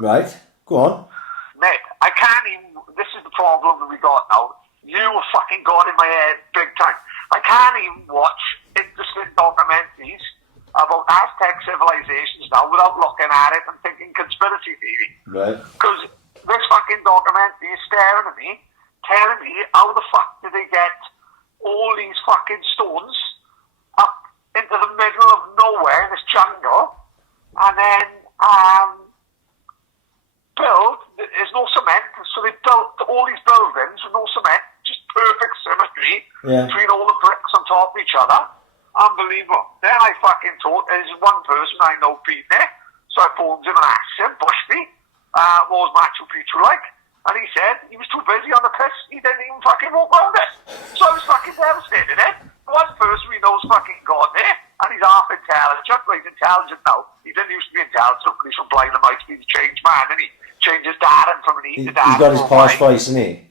Right. Go on. Mate, I can't even... This is the problem that we got now. You fucking got in my head big time. I can't even watch interesting documentaries about Aztec civilizations now without looking at it and thinking conspiracy theory. Right. Because this fucking documentary is staring at me, telling me how the fuck did they get all these fucking stones up into the middle of nowhere in this jungle and then build, there's no cement, so they built all these buildings with no cement, just perfect symmetry between all the bricks on top of each other. Unbelievable. Then I fucking thought, there's one person I know been there, so I phoned him and asked him, pushed me, what was Machu Picchu like? And he said he was too busy on the piss, he didn't even fucking walk around it. So I was fucking devastated, eh? One person we know's fucking gone there, and he's half intelligent, well, he's intelligent now. He didn't used to be intelligent, but he's from blind and might be the changed man, and he changed his dad and from an E to dad. He's got his posh voice, isn't he?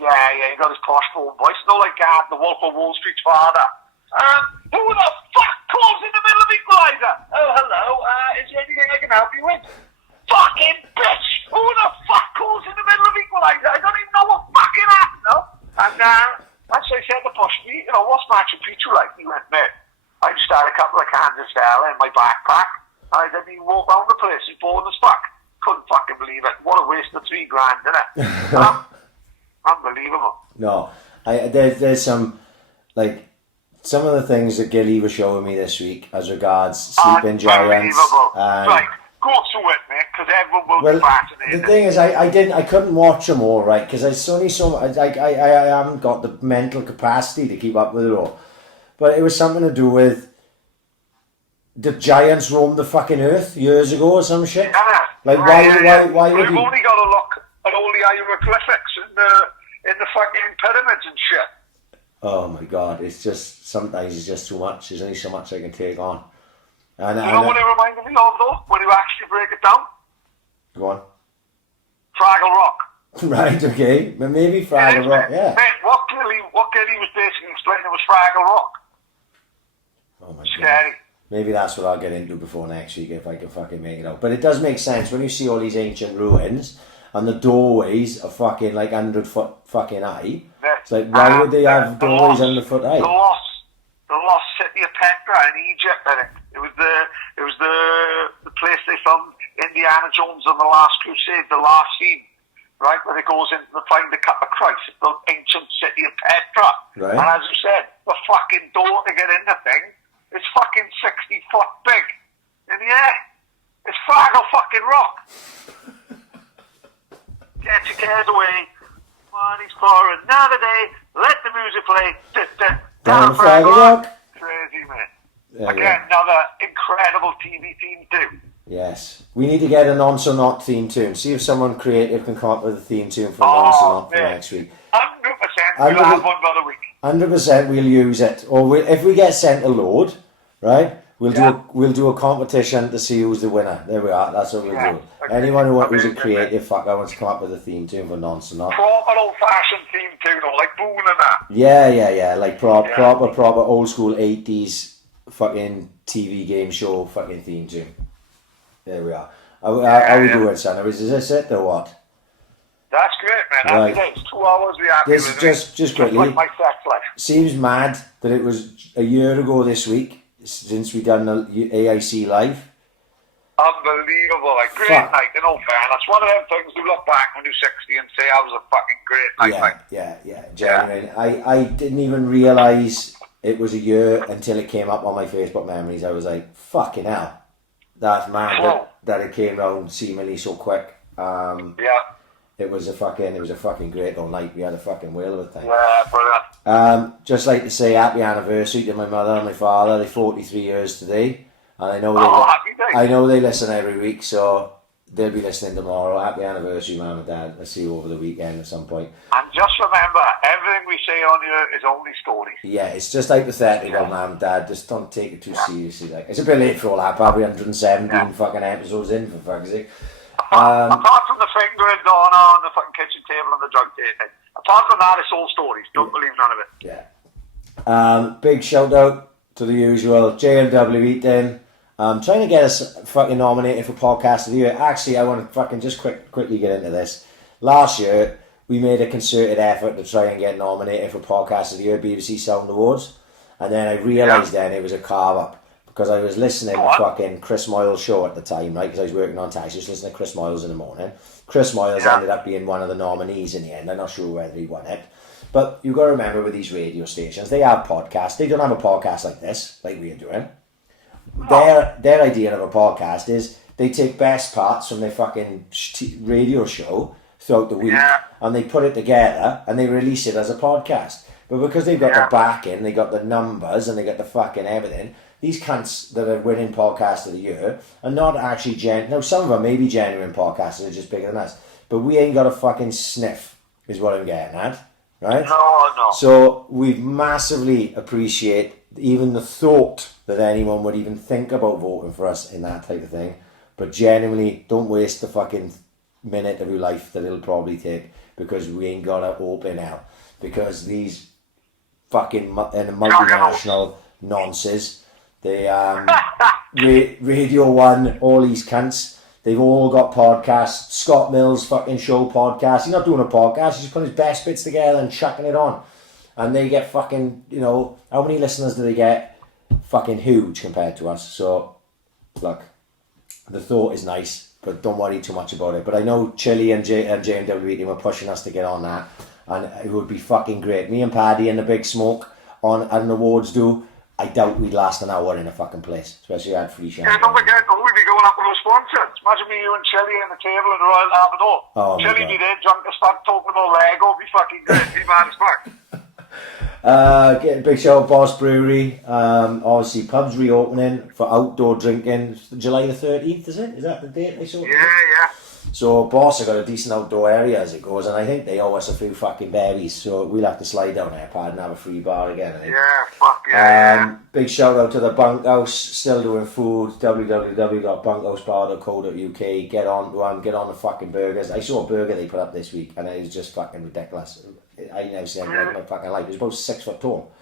Yeah, he got his posh phone voice. No like the Wolf of Wall Street's father. Who the fuck calls in the middle of Equalizer? Oh, hello, is there anything I can help you with? Fucking bitch! Who the fuck calls in the middle of Equalizer? I don't even know what fucking happened, no? And that's what I said to push me, what's Machu Picchu like? He went, mate, I just had a couple of cans of Stella in my backpack, and I didn't even walk around the place, it's boring as fuck. Couldn't fucking believe it. What a waste of $3,000, isn't it? Unbelievable. No, there's some, like, some of the things that Gilly was showing me this week as regards sleeping giants. Right, go through it, mate, because everyone will be fascinated. The thing is, I couldn't watch them all, right, because it's only so much, I haven't got the mental capacity to keep up with it all. But it was something to do with the giants roamed the fucking earth years ago or some shit. Yeah. Like, why would We've only got to look at all the hieroglyphics in the fucking pyramids and shit. Oh my god, it's just, sometimes it's just too much. There's only so much I can take on. And, you know what it reminded me of though, when you actually break it down? Go on. Fraggle Rock. Right, okay. But maybe Fraggle Rock, yeah. Mate, what Gilly was basically explaining was Fraggle Rock. Oh my Scary. god. Maybe that's what I'll get into before next week if I can fucking make it out. But it does make sense when you see all these ancient ruins and the doorways are fucking like 100 foot fucking high. It's like, why would they have doorways 100 foot high? The lost city of Petra in Egypt, I think. It was the place they found Indiana Jones on the Last Crusade, the last scene, right, where they goes in to find the cup of Christ, the ancient city of Petra. Right. And as you said, the fucking door to get in the thing is fucking 60 foot big in the air. It's Fargo fucking rock. Get your cares away. Money's for another day. Let the music play. Down Fargo Rock. Crazy, man. Yeah, Again, another incredible TV theme too. Yes. We need to get a Nonce or Not theme tune. See if someone creative can come up with a theme tune for Nonce or Not for next week. 100% we'll have one by the week. 100% we'll use it. Or if we get sent a load, right, we'll do a competition to see who's the winner. There we are. That's what we'll do. Okay. Anyone who's a creative fucker wants to come up with a theme tune for Nonce or Not. Proper old-fashioned theme tune, or like Boone and that. Yeah. Like proper old school 80s fucking TV game show fucking theme tune. There we are. How we do it, son? Is this it or what? That's great, man. Right. Happy days. 2 hours we happy This with just Just quickly. like my sex life. Seems mad that it was a year ago this week since we done the AIC live. Unbelievable. Like, great Fuck. night, in all fairness. One of them things you look back when you're 60 and say, I was a fucking great night. Like, Yeah. Genuine. I didn't even realise it was a year until it came up on my Facebook memories. I was like, fucking hell. That's mad that it came round seemingly so quick. It was a fucking great old night. We had a fucking whale of a time. Yeah, brilliant. Just like to say happy anniversary to my mother and my father. They're 43 years today, and I know happy days. I know they listen every week, so they'll be listening tomorrow. Happy anniversary, Mum and Dad. I'll see you over the weekend at some point. And just remember, everything we say on here is only stories. Yeah, it's just hypothetical, Mum and Dad. Just don't take it too seriously. Like, it's a bit late for all that. Probably 117 fucking episodes in, for fuck's sake. Apart from the fingering going on the fucking kitchen table and the drug taking, apart from that, it's all stories. Don't believe none of it. Yeah. Big shout out to the usual JMW Eating. Trying to get us fucking nominated for Podcast of the Year. Actually, I want to fucking just quickly get into this. Last year, we made a concerted effort to try and get nominated for Podcast of the Year, BBC Sound Awards. And then I realised then it was a carve-up. Because I was listening to fucking Chris Moyles' show at the time, right? Because I was working on taxi. I was listening to Chris Moyles in the morning. Chris Moyles ended up being one of the nominees in the end. I'm not sure whether he won it. But you've got to remember with these radio stations, they have podcasts. They don't have a podcast like this, like we're doing. Their idea of a podcast is they take best parts from their fucking radio show throughout the week and they put it together and they release it as a podcast. But because they've got the backing, they got the numbers and they got the fucking everything, these cunts that are winning Podcast of the Year are not actually now some of them may be genuine podcasters, they're just bigger than us. But we ain't got a fucking sniff, is what I'm getting at. Right? No. So we massively appreciate even the thought that anyone would even think about voting for us in that type of thing. But genuinely, don't waste the fucking minute of your life that it'll probably take, because we ain't got to open hell. Because these fucking multinational nonces, they Radio 1, all these cunts, they've all got podcasts. Scott Mills' fucking show podcast. He's not doing a podcast, he's just putting his best bits together and chucking it on. And they get fucking, how many listeners do they get? Fucking huge compared to us. So, look, the thought is nice, but don't worry too much about it. But I know Chili and JMW team were pushing us to get on that, and it would be fucking great. Me and Paddy and the Big Smoke on an awards do. I doubt we'd last an hour in a fucking place, especially if I had free champagne. Yeah, don't forget, we'd be going up with our sponsors. Imagine me, you and Chili at the table in the Royal Albert. Oh, Chili be there, drunk as fuck, talking about Lego, be fucking great, be mad as fuck. Getting a big shout out Boss Brewery. Obviously pubs reopening for outdoor drinking. July the 13th, is it? Is that the date they saw? Yeah. So Boss have got a decent outdoor area as it goes, and I think they owe us a few fucking berries, so we'll have to slide down there, Pad, and have a free bar again, I think. Yeah, fuck yeah. Big shout out to the Bunkhouse, still doing food, www.bunkhousepar.co.uk. Get on the fucking burgers. I saw a burger they put up this week, and it was just fucking ridiculous. I never seen anything like my fucking life. It was about 6 foot tall.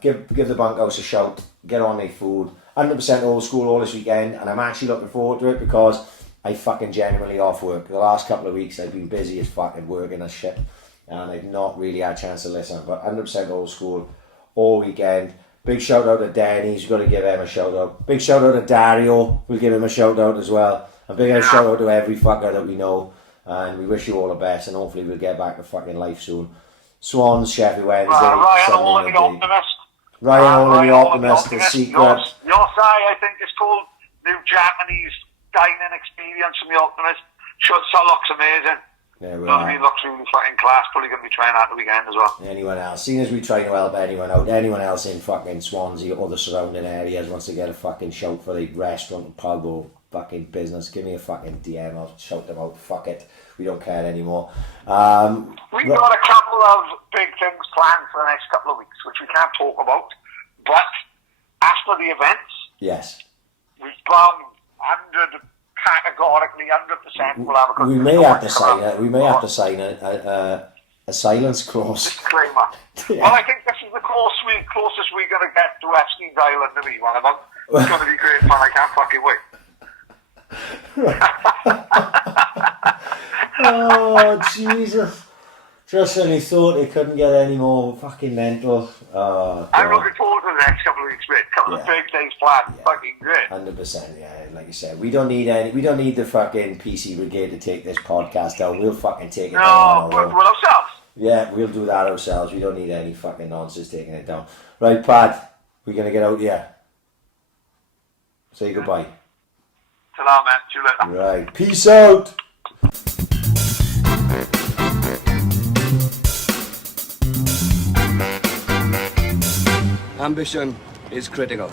Give the Bunkhouse a shout, get on their food. 100% old school all this weekend, and I'm actually looking forward to it because I fucking genuinely off work. The last couple of weeks I've been busy as fucking working as shit, and I've not really had a chance to listen. But 100% old school all weekend. Big shout out to Danny's, you've got to give him a shout out. Big shout out to Dario, we'll give him a shout out as well. A big shout out to every fucker that we know, and we wish you all the best, and hopefully we'll get back to fucking life soon. Swans, Sheffield Wednesday, Right, Sunday I'm the midday. optimist. Ryan Hall and the Optimist, The Secret. Yosai, I think it's called. New Japanese dining experience from the Optimist. Sure, so looks amazing. There we I mean, looks really fucking class. Probably going to be trying out the weekend as well. Anyone else? Seeing as we try to help anyone out, anyone else in fucking Swansea or the surrounding areas wants to get a fucking shout for the restaurant, pub or fucking business, give me a fucking DM. I'll shout them out. Fuck it. We don't care anymore. We've got a couple of big things planned for the next couple of weeks, which we can't talk about. But after the events, yes, we've gone 100 categorically 100%. We'll have a good. We may have to sign it. We may have to sign a silence clause. Disclaimer. Yeah. Well, I think this is the closest we're going to get to Epstein's Island to me. One of them. It's going to be great fun. I can't fucking wait. Oh Jesus! Just when he thought he couldn't get any more fucking mental. Oh, I'm looking forward to the next couple of weeks, mate. Couple of big days planned. Yeah. Fucking great. 100%, yeah. Like you said, we don't need the fucking PC brigade to take this podcast down. We'll fucking take it down. No, we'll do it ourselves. Yeah, we'll do that ourselves. We don't need any fucking nonsense taking it down. Right, Pad, we're gonna get out here. Say goodbye. Ta-ra, man. See you later. Right, peace out. Ambition is critical.